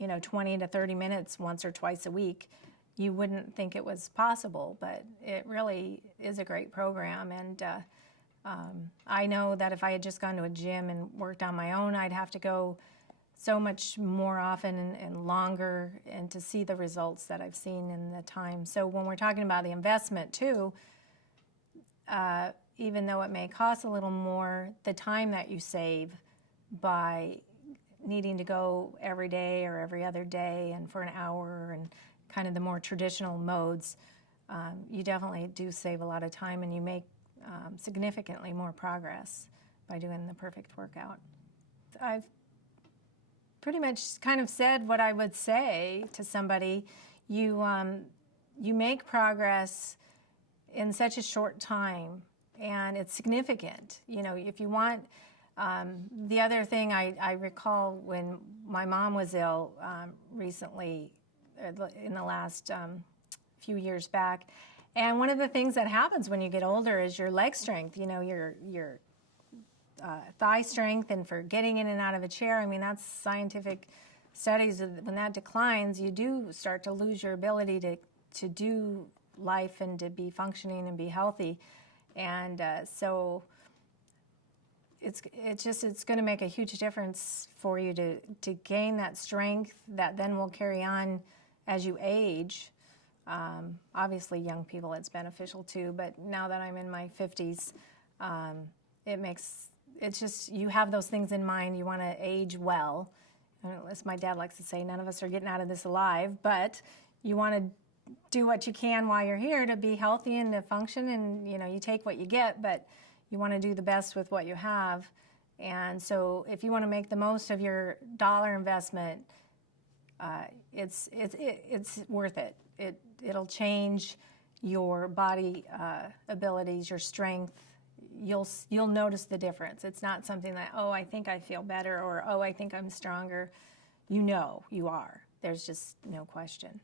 20 to 30 minutes once or twice a week, you wouldn't think it was possible, but it really is a great program. And I know that if I had just gone to a gym and worked on my own, I'd have to go so much more often and longer, and to see the results that I've seen in the time. So when we're talking about the investment too, even though it may cost a little more, the time that you save by needing to go every day or every other day and for an hour and kind of the more traditional modes, you definitely do save a lot of time, and you make significantly more progress by doing the perfect workout. I've pretty much kind of said what I would say to somebody. You make progress in such a short time, and it's significant. You know, if you want, the other thing I recall when my mom was ill recently, in the last few years back, and one of the things that happens when you get older is your leg strength, you know, your thigh strength, and for getting in and out of a chair. I mean, that's scientific studies. When that declines, you do start to lose your ability to do life and to be functioning and be healthy. And so it's going to make a huge difference for you to gain that strength that then will carry on as you age. Obviously, young people, it's beneficial too, but now that I'm in my 50s, it's just, you have those things in mind. You want to age well. As my dad likes to say, none of us are getting out of this alive, but you want to do what you can while you're here to be healthy and to function, and you know, you take what you get, but you want to do the best with what you have. And so if you want to make the most of your dollar investment, it's worth it. It'll change your body abilities, your strength. You'll notice the difference. It's not something that, oh, I think I feel better, or oh, I think I'm stronger. You know you are. There's just no question.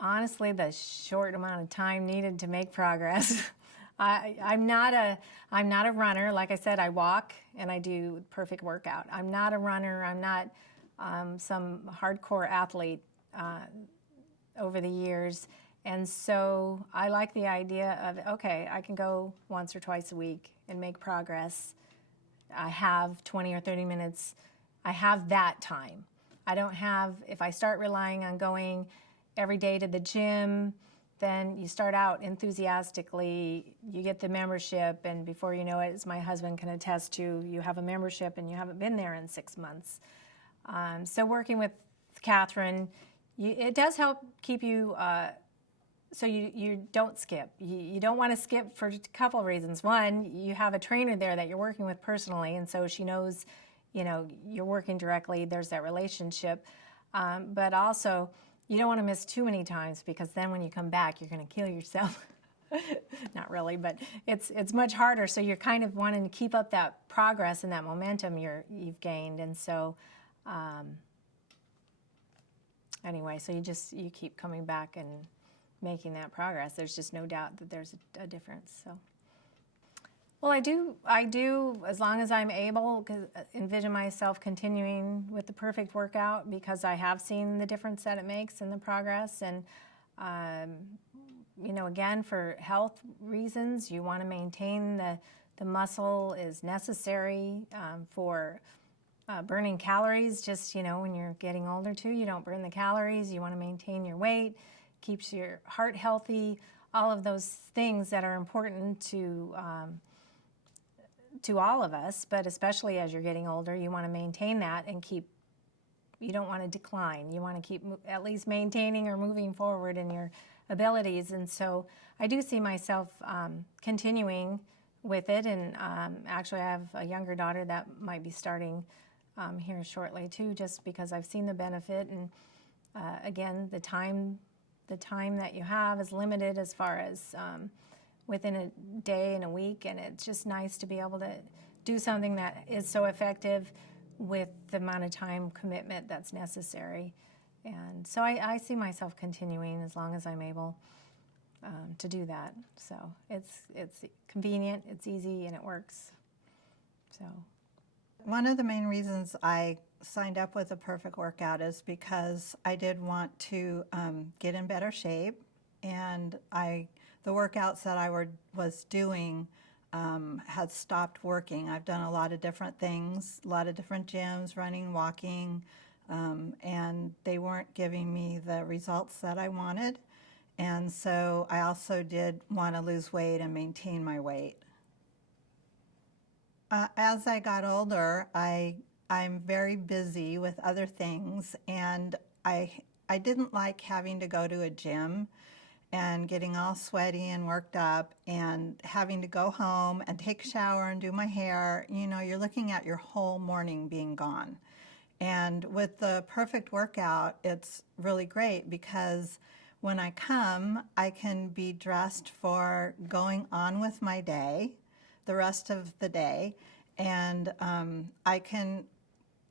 Honestly, the short amount of time needed to make progress. I'm not a runner. Like I said, I walk and I do perfect workout. I'm not a runner. I'm not some hardcore athlete over the years. And so I like the idea of, okay, I can go once or twice a week and make progress. I have 20 or 30 minutes. I have that time. I don't have, if I start relying on going every day to the gym, then you start out enthusiastically, you get the membership, and before you know it, as my husband can attest to, you have a membership and you haven't been there in 6 months. So working with Catherine, it does help keep you, so you don't skip. You don't want to skip for a couple of reasons. One, you have a trainer there that you're working with personally, and so she knows, you know, you're working directly, there's that relationship. But also, you don't want to miss too many times, because then when you come back, you're going to kill yourself. Not really, but it's much harder. So you're kind of wanting to keep up that progress and that momentum you've gained. And so anyway, so you keep coming back and making that progress. There's just no doubt that there's a difference. So. Well, I do, as long as I'm able, envision myself continuing with the perfect workout, because I have seen the difference that it makes in the progress. And, you know, again, for health reasons, you want to maintain the muscle is necessary for burning calories. Just, you know, when you're getting older too, you don't burn the calories. You want to maintain your weight, keeps your heart healthy, all of those things that are important to all of us, but especially as you're getting older, you want to maintain that and you don't want to decline. You want to keep at least maintaining or moving forward in your abilities. And so I do see myself continuing with it. And actually, I have a younger daughter that might be starting here shortly too, just because I've seen the benefit. And again, the time that you have is limited as far as within a day and a week, and it's just nice to be able to do something that is so effective with the amount of time commitment that's necessary. And so I see myself continuing as long as I'm able to do that. So it's convenient, it's easy, and it works. So one of the main reasons I signed up with the Perfect Workout is because I did want to get in better shape, and the workouts that I was doing had stopped working. I've done a lot of different things, a lot of different gyms, running, walking, and they weren't giving me the results that I wanted. And so I also did want to lose weight and maintain my weight. As I got older, I'm very busy with other things, and I didn't like having to go to a gym and getting all sweaty and worked up and having to go home and take a shower and do my hair. You know, you're looking at your whole morning being gone. And with the Perfect Workout, it's really great because when I come, I can be dressed for going on with my day, the rest of the day. And I can,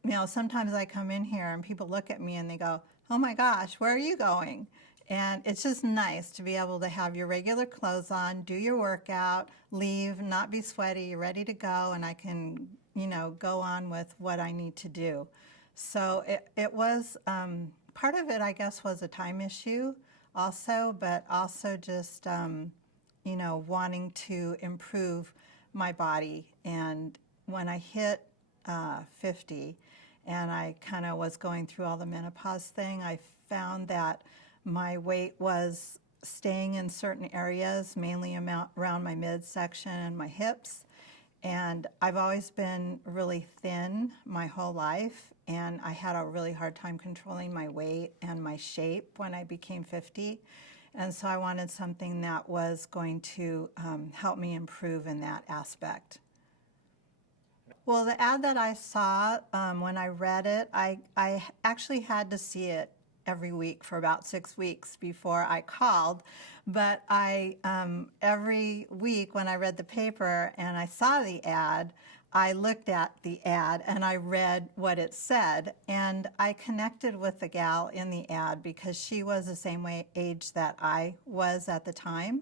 you know, sometimes I come in here and people look at me and they go, oh my gosh, where are you going? And it's just nice to be able to have your regular clothes on, do your workout, leave, not be sweaty, you're ready to go, and I can, you know, go on with what I need to do. So it was, part of it, I guess, was a time issue also, but also just, you know, wanting to improve my body. And when I hit 50 and I kind of was going through all the menopause thing, I found that my weight was staying in certain areas, mainly around my midsection and my hips. And I've always been really thin my whole life, and I had a really hard time controlling my weight and my shape when I became 50. And so I wanted something that was going to help me improve in that aspect. Well, the ad that I saw, when I read it, I actually had to see it every week for about 6 weeks before I called. But I, every week when I read the paper and I saw the ad, I looked at the ad and I read what it said. And I connected with the gal in the ad because she was the same age that I was at the time.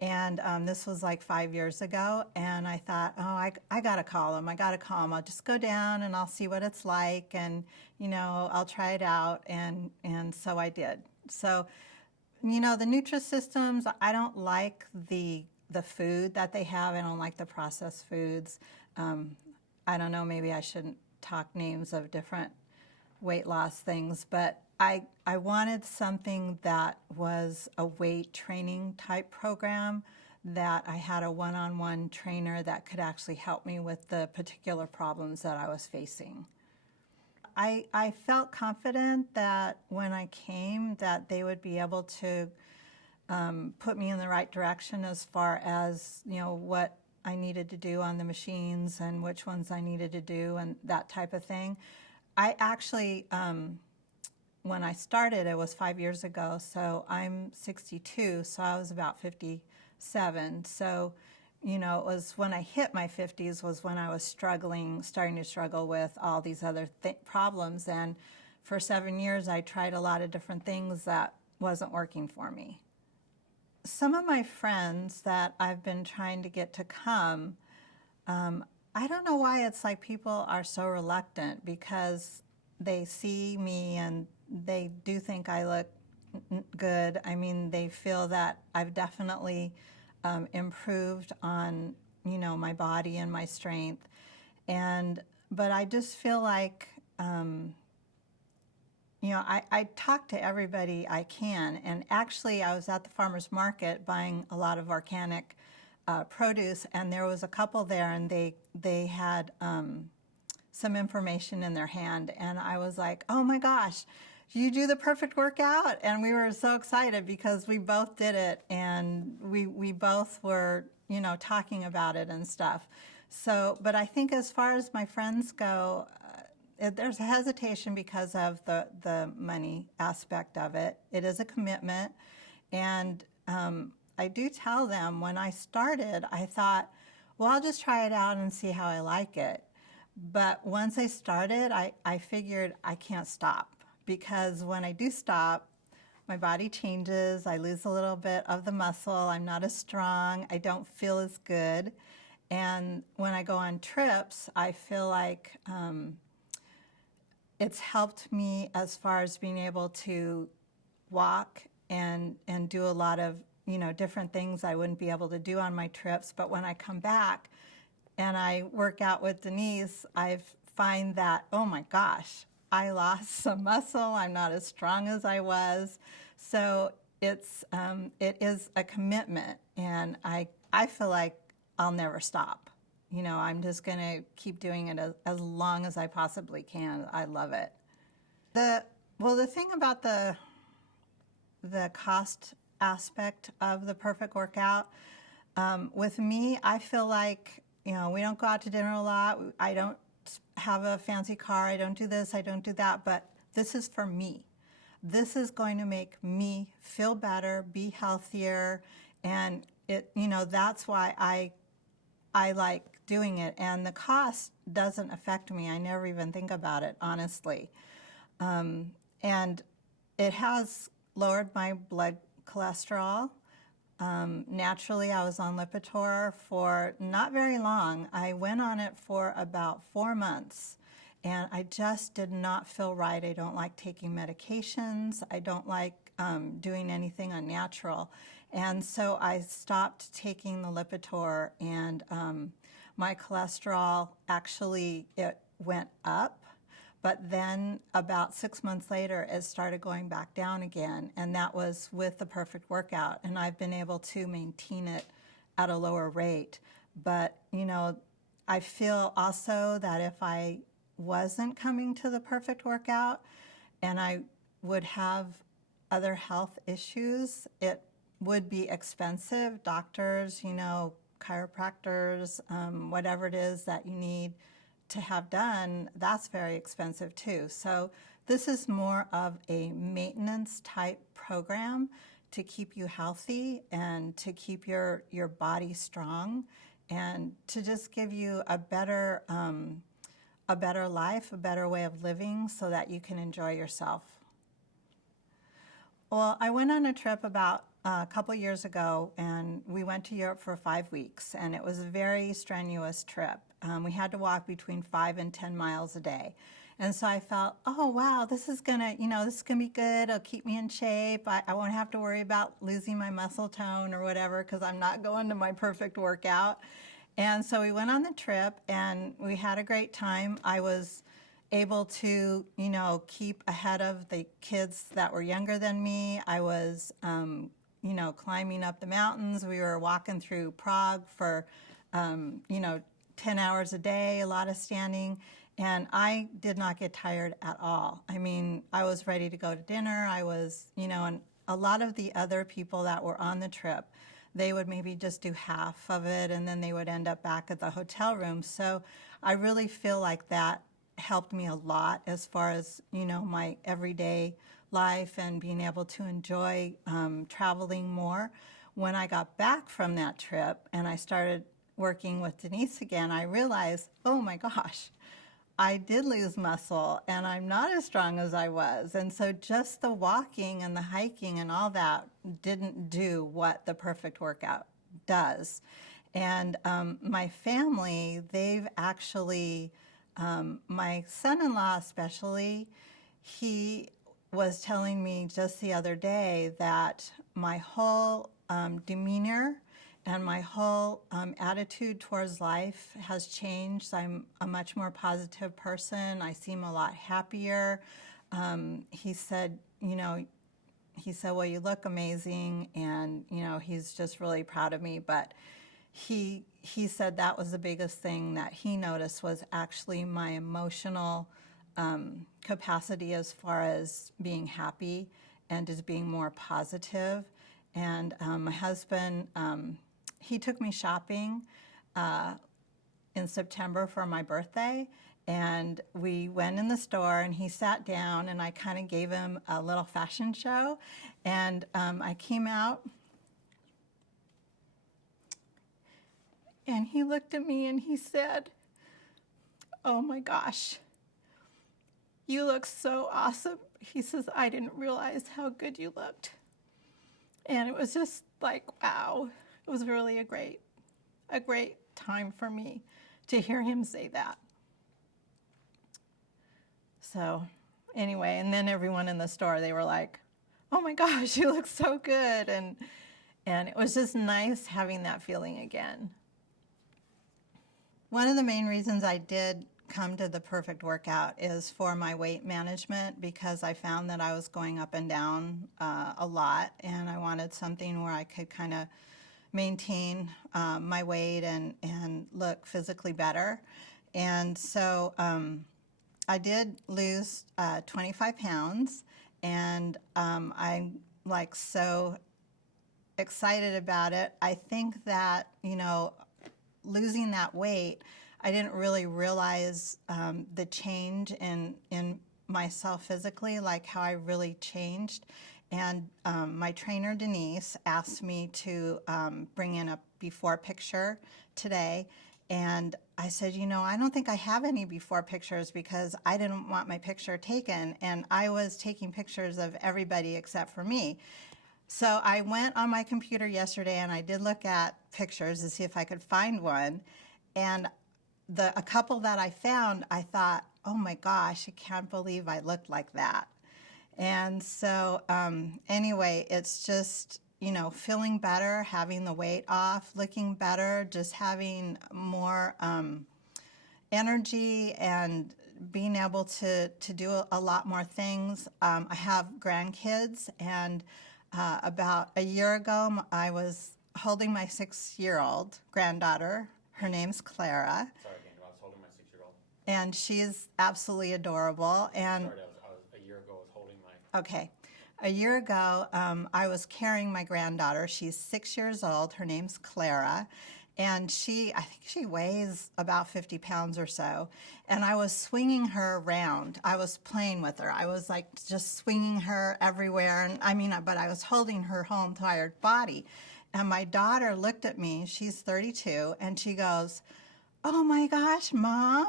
And this was like 5 years ago. And I thought, oh, I got to call him. I got to call him. I'll just go down and I'll see what it's like. And, you know, I'll try it out. And so I did. So, you know, the Nutrisystems, I don't like the food that they have. I don't like the processed foods. I don't know, maybe I shouldn't talk names of different weight loss things, but I wanted something that was a weight training type program, that I had a one-on-one trainer that could actually help me with the particular problems that I was facing. I felt confident that when I came that they would be able to put me in the right direction as far as, you know, what I needed to do on the machines and which ones I needed to do and that type of thing. I actually, when I started, it was 5 years ago, so I'm 62, so I was about 57. So, you know, it was when I hit my 50s was when I was starting to struggle with all these other problems. And for 7 years, I tried a lot of different things that wasn't working for me. Some of my friends that I've been trying to get to come, I don't know why it's like people are so reluctant, because they see me and they do think I look good. I mean, they feel that I've definitely improved on, you know, my body and my strength. But I just feel like, you know, I talk to everybody I can. And actually, I was at the farmer's market buying a lot of organic produce, and there was a couple there, and they had some information in their hand. And I was like, oh my gosh, you do the Perfect Workout? And we were so excited because we both did it, and we both were, you know, talking about it and stuff. So, but I think as far as my friends go, there's a hesitation because of the money aspect of it. It is a commitment. And I do tell them, when I started, I thought, well, I'll just try it out and see how I like it. But once I started, I figured I can't stop, because when I do stop, my body changes. I lose a little bit of the muscle. I'm not as strong. I don't feel as good. And when I go on trips, I feel like it's helped me as far as being able to walk and do a lot of different things I wouldn't be able to do on my trips. But when I come back and I work out with Denise, I find that, oh my gosh, I lost some muscle. I'm not as strong as I was. So it is a commitment, and I feel like I'll never stop. I'm just going to keep doing it as long as I possibly can. I love it. The thing about the cost aspect of the perfect workout, with me, I feel like, we don't go out to dinner a lot. I don't have a fancy car. I don't do this. I don't do that. But this is for me. This is going to make me feel better, be healthier, and that's why I like doing it. And the cost doesn't affect me. I never even think about it, honestly. And it has lowered my blood cholesterol. Naturally, I was on Lipitor for not very long. I went on it for about 4 months, and I just did not feel right. I don't like taking medications. I don't like doing anything unnatural. And so I stopped taking the Lipitor, and my cholesterol actually, it went up. But then about 6 months later, it started going back down again, and that was with the perfect workout. And I've been able to maintain it at a lower rate. But, I feel also that if I wasn't coming to the perfect workout and I would have other health issues, it would be expensive. Doctors, chiropractors, whatever it is that you need to have done, that's very expensive too. So this is more of a maintenance type program to keep you healthy and to keep your body strong and to just give you a better life, a better way of living so that you can enjoy yourself. Well, I went on a trip about a couple years ago, and we went to Europe for 5 weeks, and it was a very strenuous trip. We had to walk between 5 and 10 miles a day. And so I felt, oh, wow, this is gonna be good. It'll keep me in shape. I won't have to worry about losing my muscle tone or whatever because I'm not going to my perfect workout. And so we went on the trip, and we had a great time. I was able to, keep ahead of the kids that were younger than me. I was, climbing up the mountains. We were walking through Prague for, 10 hours a day, a lot of standing, and I did not get tired at all. I mean, I was ready to go to dinner. I was, and a lot of the other people that were on the trip, they would maybe just do half of it, and then they would end up back at the hotel room. So I really feel like that helped me a lot as far as, my everyday life and being able to enjoy traveling more. When I got back from that trip and I started working with Denise again, I realized, oh my gosh, I did lose muscle and I'm not as strong as I was. And so just the walking and the hiking and all that didn't do what the perfect workout does. And my family, they've actually, my son-in-law especially, he was telling me just the other day that my whole demeanor and my whole attitude towards life has changed. I'm a much more positive person. I seem a lot happier. He said, well, you look amazing, and, he's just really proud of me. But he said that was the biggest thing that he noticed was actually my emotional capacity as far as being happy and just being more positive. And my husband, he took me shopping in September for my birthday, and we went in the store and he sat down and I kind of gave him a little fashion show, and I came out and he looked at me and he said, oh my gosh, you look so awesome. He says, I didn't realize how good you looked. And it was just like, wow. It was really a great time for me to hear him say that. So anyway, and then everyone in the store, they were like, oh my gosh, you look so good. And And it was just nice having that feeling again. One of the main reasons I did come to the Perfect Workout is for my weight management, because I found that I was going up and down a lot, and I wanted something where I could kind of maintain my weight and look physically better. And so I did lose 25 pounds, and I'm like so excited about it. I think that, you know, losing that weight, I didn't really realize the change in myself physically, like how I really changed. And my trainer, Denise, asked me to bring in a before picture today. And I said, you know, I don't think I have any before pictures because I didn't want my picture taken. And I was taking pictures of everybody except for me. So I went on my computer yesterday and I did look at pictures to see if I could find one. And a couple that I found, I thought, oh my gosh, I can't believe I looked like that. And so anyway, it's just, you know, feeling better, having the weight off, looking better, just having more energy and being able to do a lot more things. I have grandkids, and about a year ago, I was holding my 6-year-old granddaughter. Her name's Clara. Sorry, Daniel, I was holding my 6-year-old. And she's absolutely adorable. And Sorry, a year ago, I was holding my... okay. A year ago, I was carrying my granddaughter. She's 6 years old. Her name's Clara. And I think she weighs about 50 pounds or so. And I was swinging her around. I was playing with her. I was like just swinging her everywhere. And I mean, but I was holding her whole entire body. And my daughter looked at me, she's 32, and she goes, oh my gosh, Mom,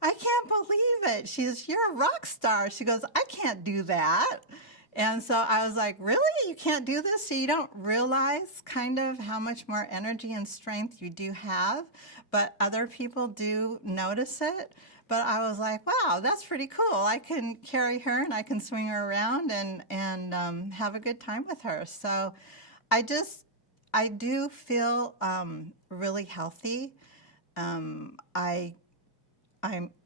I can't believe it. You're a rock star. She goes, I can't do that. And so I was like, really? You can't do this? So you don't realize kind of how much more energy and strength you do have, but other people do notice it. But I was like, wow, that's pretty cool. I can carry her and I can swing her around and have a good time with her. So I do feel really healthy. I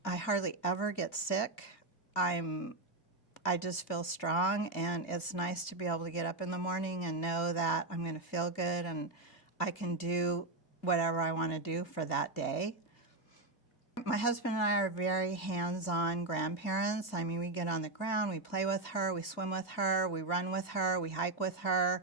hardly ever get sick. I just feel strong, and it's nice to be able to get up in the morning and know that I'm going to feel good and I can do whatever I want to do for that day. My husband and I are very hands-on grandparents. I mean, we get on the ground, we play with her, we swim with her, we run with her, we hike with her.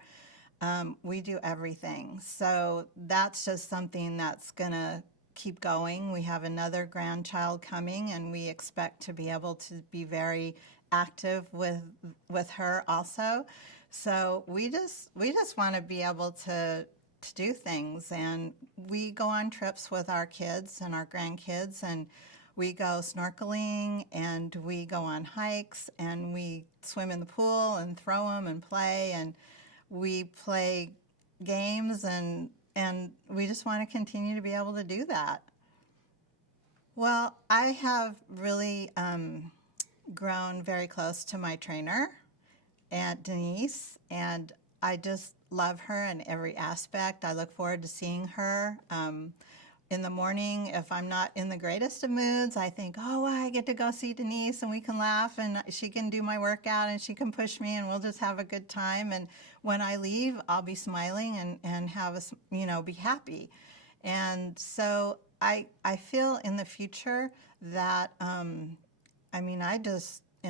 We do everything. So that's just something that's going to keep going. We have another grandchild coming, and we expect to be able to be very active with her also. So we just want to be able to do things, and we go on trips with our kids and our grandkids, and we go snorkeling, and we go on hikes, and we swim in the pool and throw them and play, and we play games, and we just want to continue to be able to do that. Well, I have really grown very close to my trainer, Aunt Denise, and I just love her in every aspect. I look forward to seeing her. In the morning, if I'm not in the greatest of moods, I think, oh, I get to go see Denise and we can laugh and she can do my workout and she can push me and we'll just have a good time. And when I leave, I'll be smiling and have be happy. And so I feel in the future that, in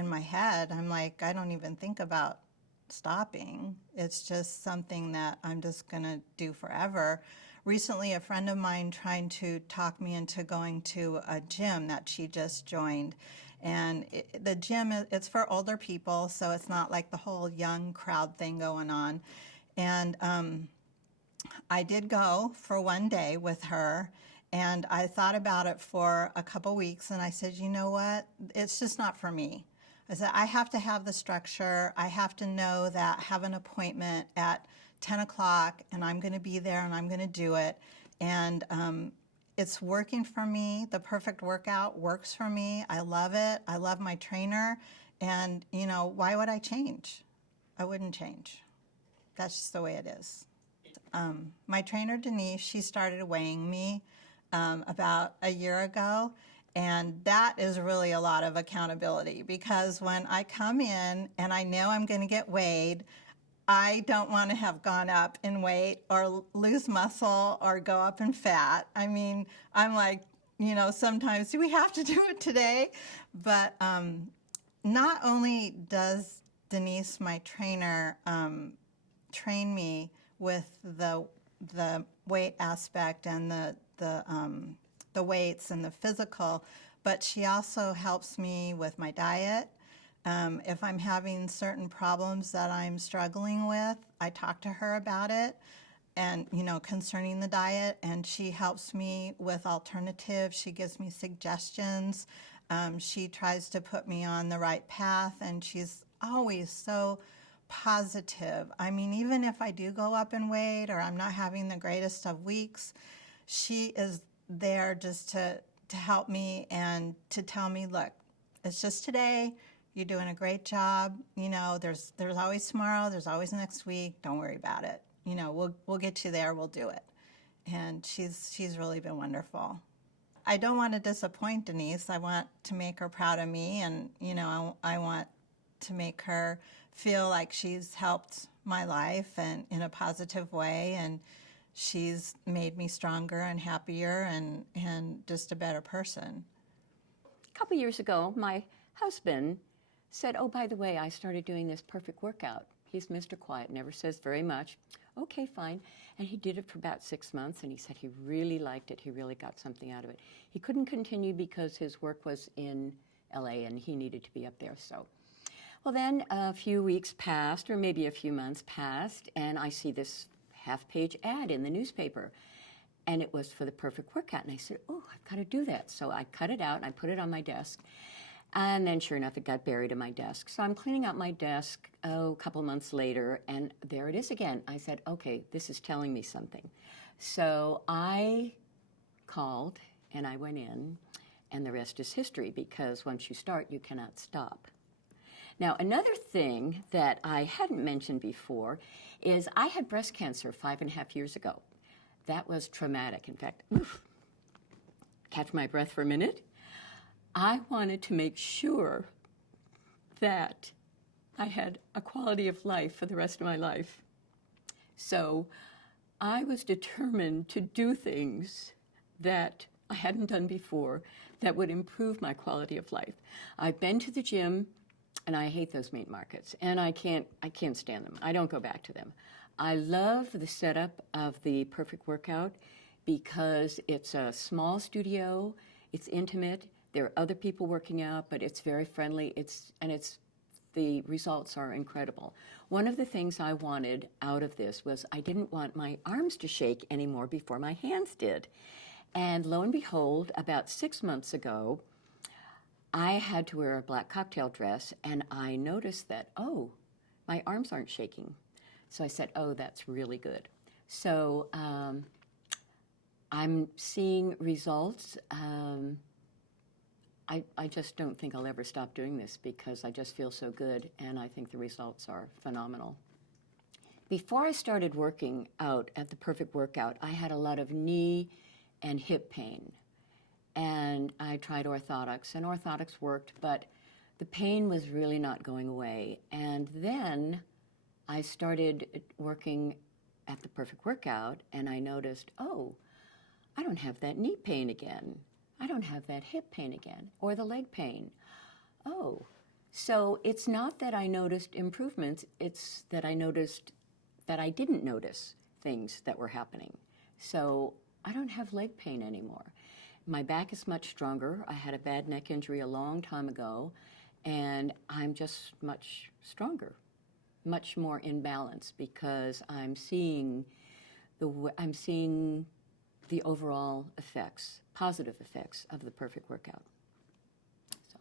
my head, I'm like, I don't even think about stopping. It's just something that I'm just going to do forever. Recently, a friend of mine tried to talk me into going to a gym that she just joined. And the gym, it's for older people, so it's not like the whole young crowd thing going on. And I did go for one day with her, and I thought about it for a couple weeks, and I said, you know what? It's just not for me. I said, I have to have the structure. I have to know that I have an appointment at 10 o'clock, and I'm going to be there, and I'm going to do it. And it's working for me. The Perfect Workout works for me. I love it. I love my trainer. And, why would I change? I wouldn't change. That's just the way it is. my trainer Denise, she started weighing me about a year ago, and that is really a lot of accountability because when I come in and I know I'm going to get weighed, I don't want to have gone up in weight or lose muscle or go up in fat. I mean, I'm like, you know, sometimes, do we have to do it today? But not only does Denise, my trainer, train me with the weight aspect and the weights and the physical, but she also helps me with my diet. If I'm having certain problems that I'm struggling with, I talk to her about it and, you know, concerning the diet, and she helps me with alternatives. She gives me suggestions. She tries to put me on the right path, and she's always so positive. I mean, even if I do go up in weight or I'm not having the greatest of weeks, she is there just to help me and to tell me, look, it's just today. You're doing a great job. You know, there's always tomorrow. There's always next week. Don't worry about it. You know, we'll get you there. We'll do it. And she's really been wonderful. I don't want to disappoint Denise. I want to make her proud of me, and you know, I want to make her feel like she's helped my life and in a positive way, and she's made me stronger and happier and just a better person. A couple years ago, my husband said, oh, by the way, I started doing this perfect workout. He's Mr. Quiet, never says very much. Okay, fine. And he did it for about 6 months, and he said he really liked it. He really got something out of it. He couldn't continue because his work was in LA, and he needed to be up there. So, well, then a few weeks passed, or maybe a few months passed, and I see this half-page ad in the newspaper. And it was for the perfect workout. And I said, oh, I've got to do that. So I cut it out, and I put it on my desk. And then, sure enough, it got buried in my desk. So I'm cleaning out my desk, a couple months later, and there it is again. I said, okay, this is telling me something. So I called, and I went in, and the rest is history, because once you start, you cannot stop. Now, another thing that I hadn't mentioned before is I had breast cancer 5.5 years ago. That was traumatic. In fact, catch my breath for a minute. I wanted to make sure that I had a quality of life for the rest of my life. So I was determined to do things that I hadn't done before that would improve my quality of life. I've been to the gym, and I hate those meat markets, and I can't stand them. I don't go back to them. I love the setup of the Perfect Workout because it's a small studio, it's intimate. There are other people working out, but it's very friendly. The results are incredible. One of the things I wanted out of this was I didn't want my arms to shake anymore before my hands did. And lo and behold, about 6 months ago, I had to wear a black cocktail dress, and I noticed that, oh, my arms aren't shaking. So I said, oh, that's really good. So I'm seeing results. I just don't think I'll ever stop doing this because I just feel so good, and I think the results are phenomenal. Before I started working out at the Perfect Workout, I had a lot of knee and hip pain. And I tried orthotics, and orthotics worked, but the pain was really not going away. And then I started working at the Perfect Workout, and I noticed, oh, I don't have that knee pain again. I don't have that hip pain again, or the leg pain. Oh, so it's not that I noticed improvements, it's that I noticed that I didn't notice things that were happening. So I don't have leg pain anymore. My back is much stronger. I had a bad neck injury a long time ago, and I'm just much stronger, much more in balance because I'm seeing the overall effects, positive effects of the Perfect Workout. So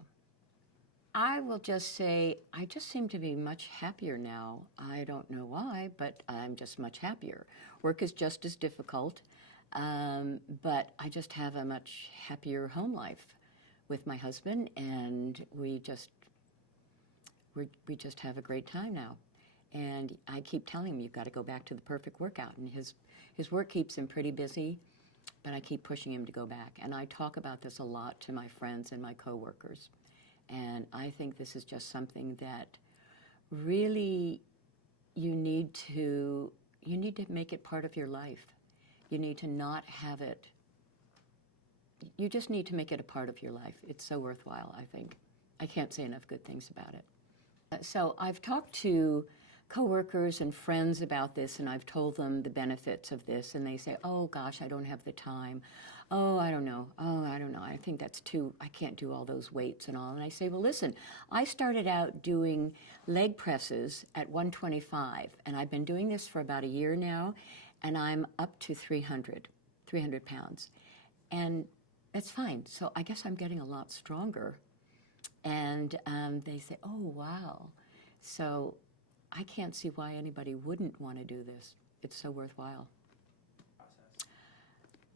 I will just say I just seem to be much happier now. I don't know why, but I'm just much happier. Work is just as difficult, but I just have a much happier home life with my husband, and we just have a great time now. And I keep telling him, you've got to go back to the perfect workout. And his work keeps him pretty busy, but I keep pushing him to go back. And I talk about this a lot to my friends and my coworkers. And I think this is just something that really you need to make it part of your life. You need to not have it. You just need to make it a part of your life. It's so worthwhile, I think. I can't say enough good things about it. So I've talked to coworkers and friends about this, and I've told them the benefits of this, and they say, oh gosh, I don't have the time. Oh, I don't know. Oh, I don't know. I think that's I can't do all those weights and all. And I say, well, listen, I started out doing leg presses at 125, and I've been doing this for about a year now, and I'm up to 300 pounds. And that's fine. So I guess I'm getting a lot stronger. And they say, oh, wow. So I can't see why anybody wouldn't want to do this. It's so worthwhile.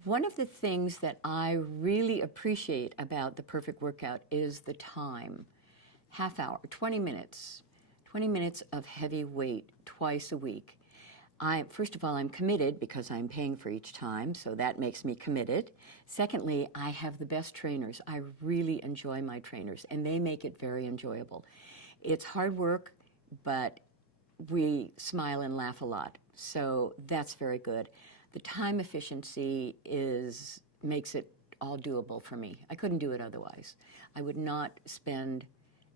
One of the things that I really appreciate about the perfect workout is the time. Half hour, 20 minutes. 20 minutes of heavy weight twice a week. First of all, I'm committed because I'm paying for each time, so that makes me committed. Secondly, I have the best trainers. I really enjoy my trainers, and they make it very enjoyable. It's hard work, but we smile and laugh a lot, so that's very good. The time efficiency makes it all doable for me. I couldn't do it otherwise. I would not spend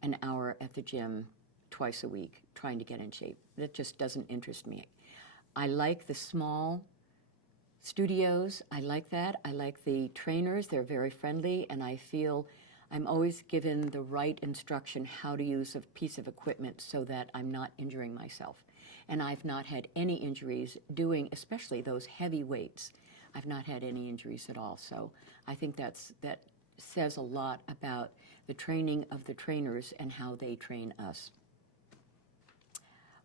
an hour at the gym twice a week trying to get in shape. That just doesn't interest me. I like the small studios. I like that. I like the trainers. They're very friendly, and I feel I'm always given the right instruction how to use a piece of equipment so that I'm not injuring myself. And I've not had any injuries doing, especially those heavy weights. I've not had any injuries at all. So I think that says a lot about the training of the trainers and how they train us.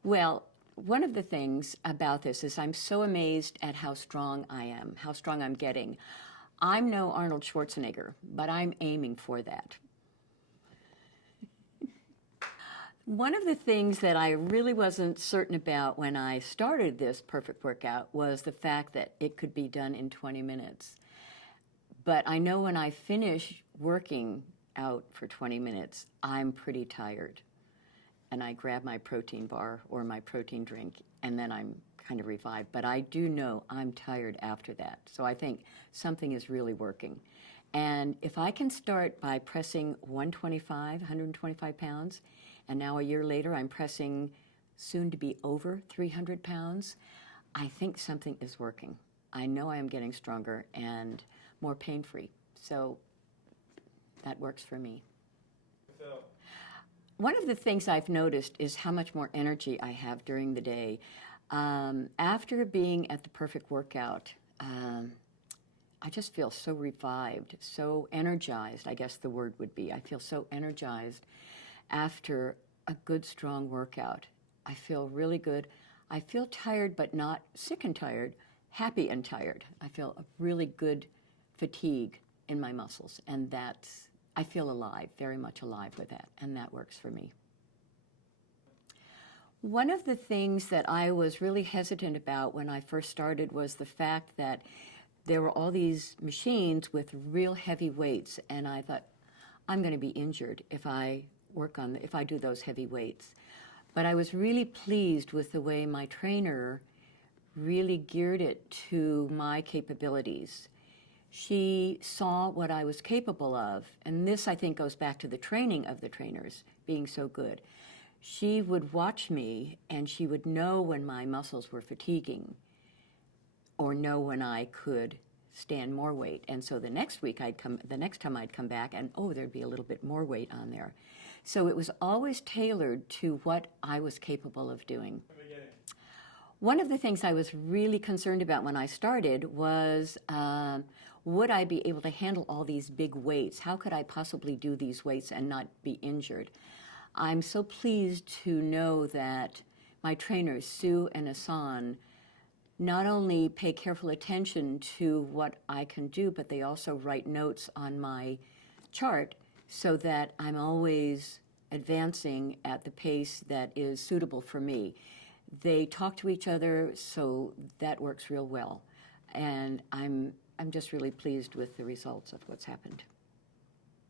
Well, one of the things about this is I'm so amazed at how strong I am, how strong I'm getting. I'm no Arnold Schwarzenegger, but I'm aiming for that. One of the things that I really wasn't certain about when I started this perfect workout was the fact that it could be done in 20 minutes. But I know when I finish working out for 20 minutes, I'm pretty tired. And I grab my protein bar or my protein drink, and then I'm kind of revived. But I do know I'm tired after that. So I think something is really working. And if I can start by pressing 125 pounds, and now a year later I'm pressing soon to be over 300 pounds, I think something is working. I know I am getting stronger and more pain-free. So that works for me. Phil. One of the things I've noticed is how much more energy I have during the day. After being at the perfect workout, I just feel so revived, so energized, I guess the word would be. I feel so energized after a good, strong workout. I feel really good. I feel tired, but not sick and tired, happy and tired. I feel a really good fatigue in my muscles, and I feel alive, very much alive with that, and that works for me. One of the things that I was really hesitant about when I first started was the fact that there were all these machines with real heavy weights, and I thought, I'm going to be injured if I do those heavy weights. But I was really pleased with the way my trainer really geared it to my capabilities. She saw what I was capable of, and this, I think, goes back to the training of the trainers being so good. She would watch me, and she would know when my muscles were fatiguing or know when I could stand more weight. And so the next time I'd come back, and there'd be a little bit more weight on there. So it was always tailored to what I was capable of doing. One of the things I was really concerned about when I started was, would I be able to handle all these big weights? How could I possibly do these weights and not be injured? I'm so pleased to know that my trainers, Sue and Asan, not only pay careful attention to what I can do, but they also write notes on my chart so that I'm always advancing at the pace that is suitable for me. They talk to each other, so that works real well. And I'm just really pleased with the results of what's happened.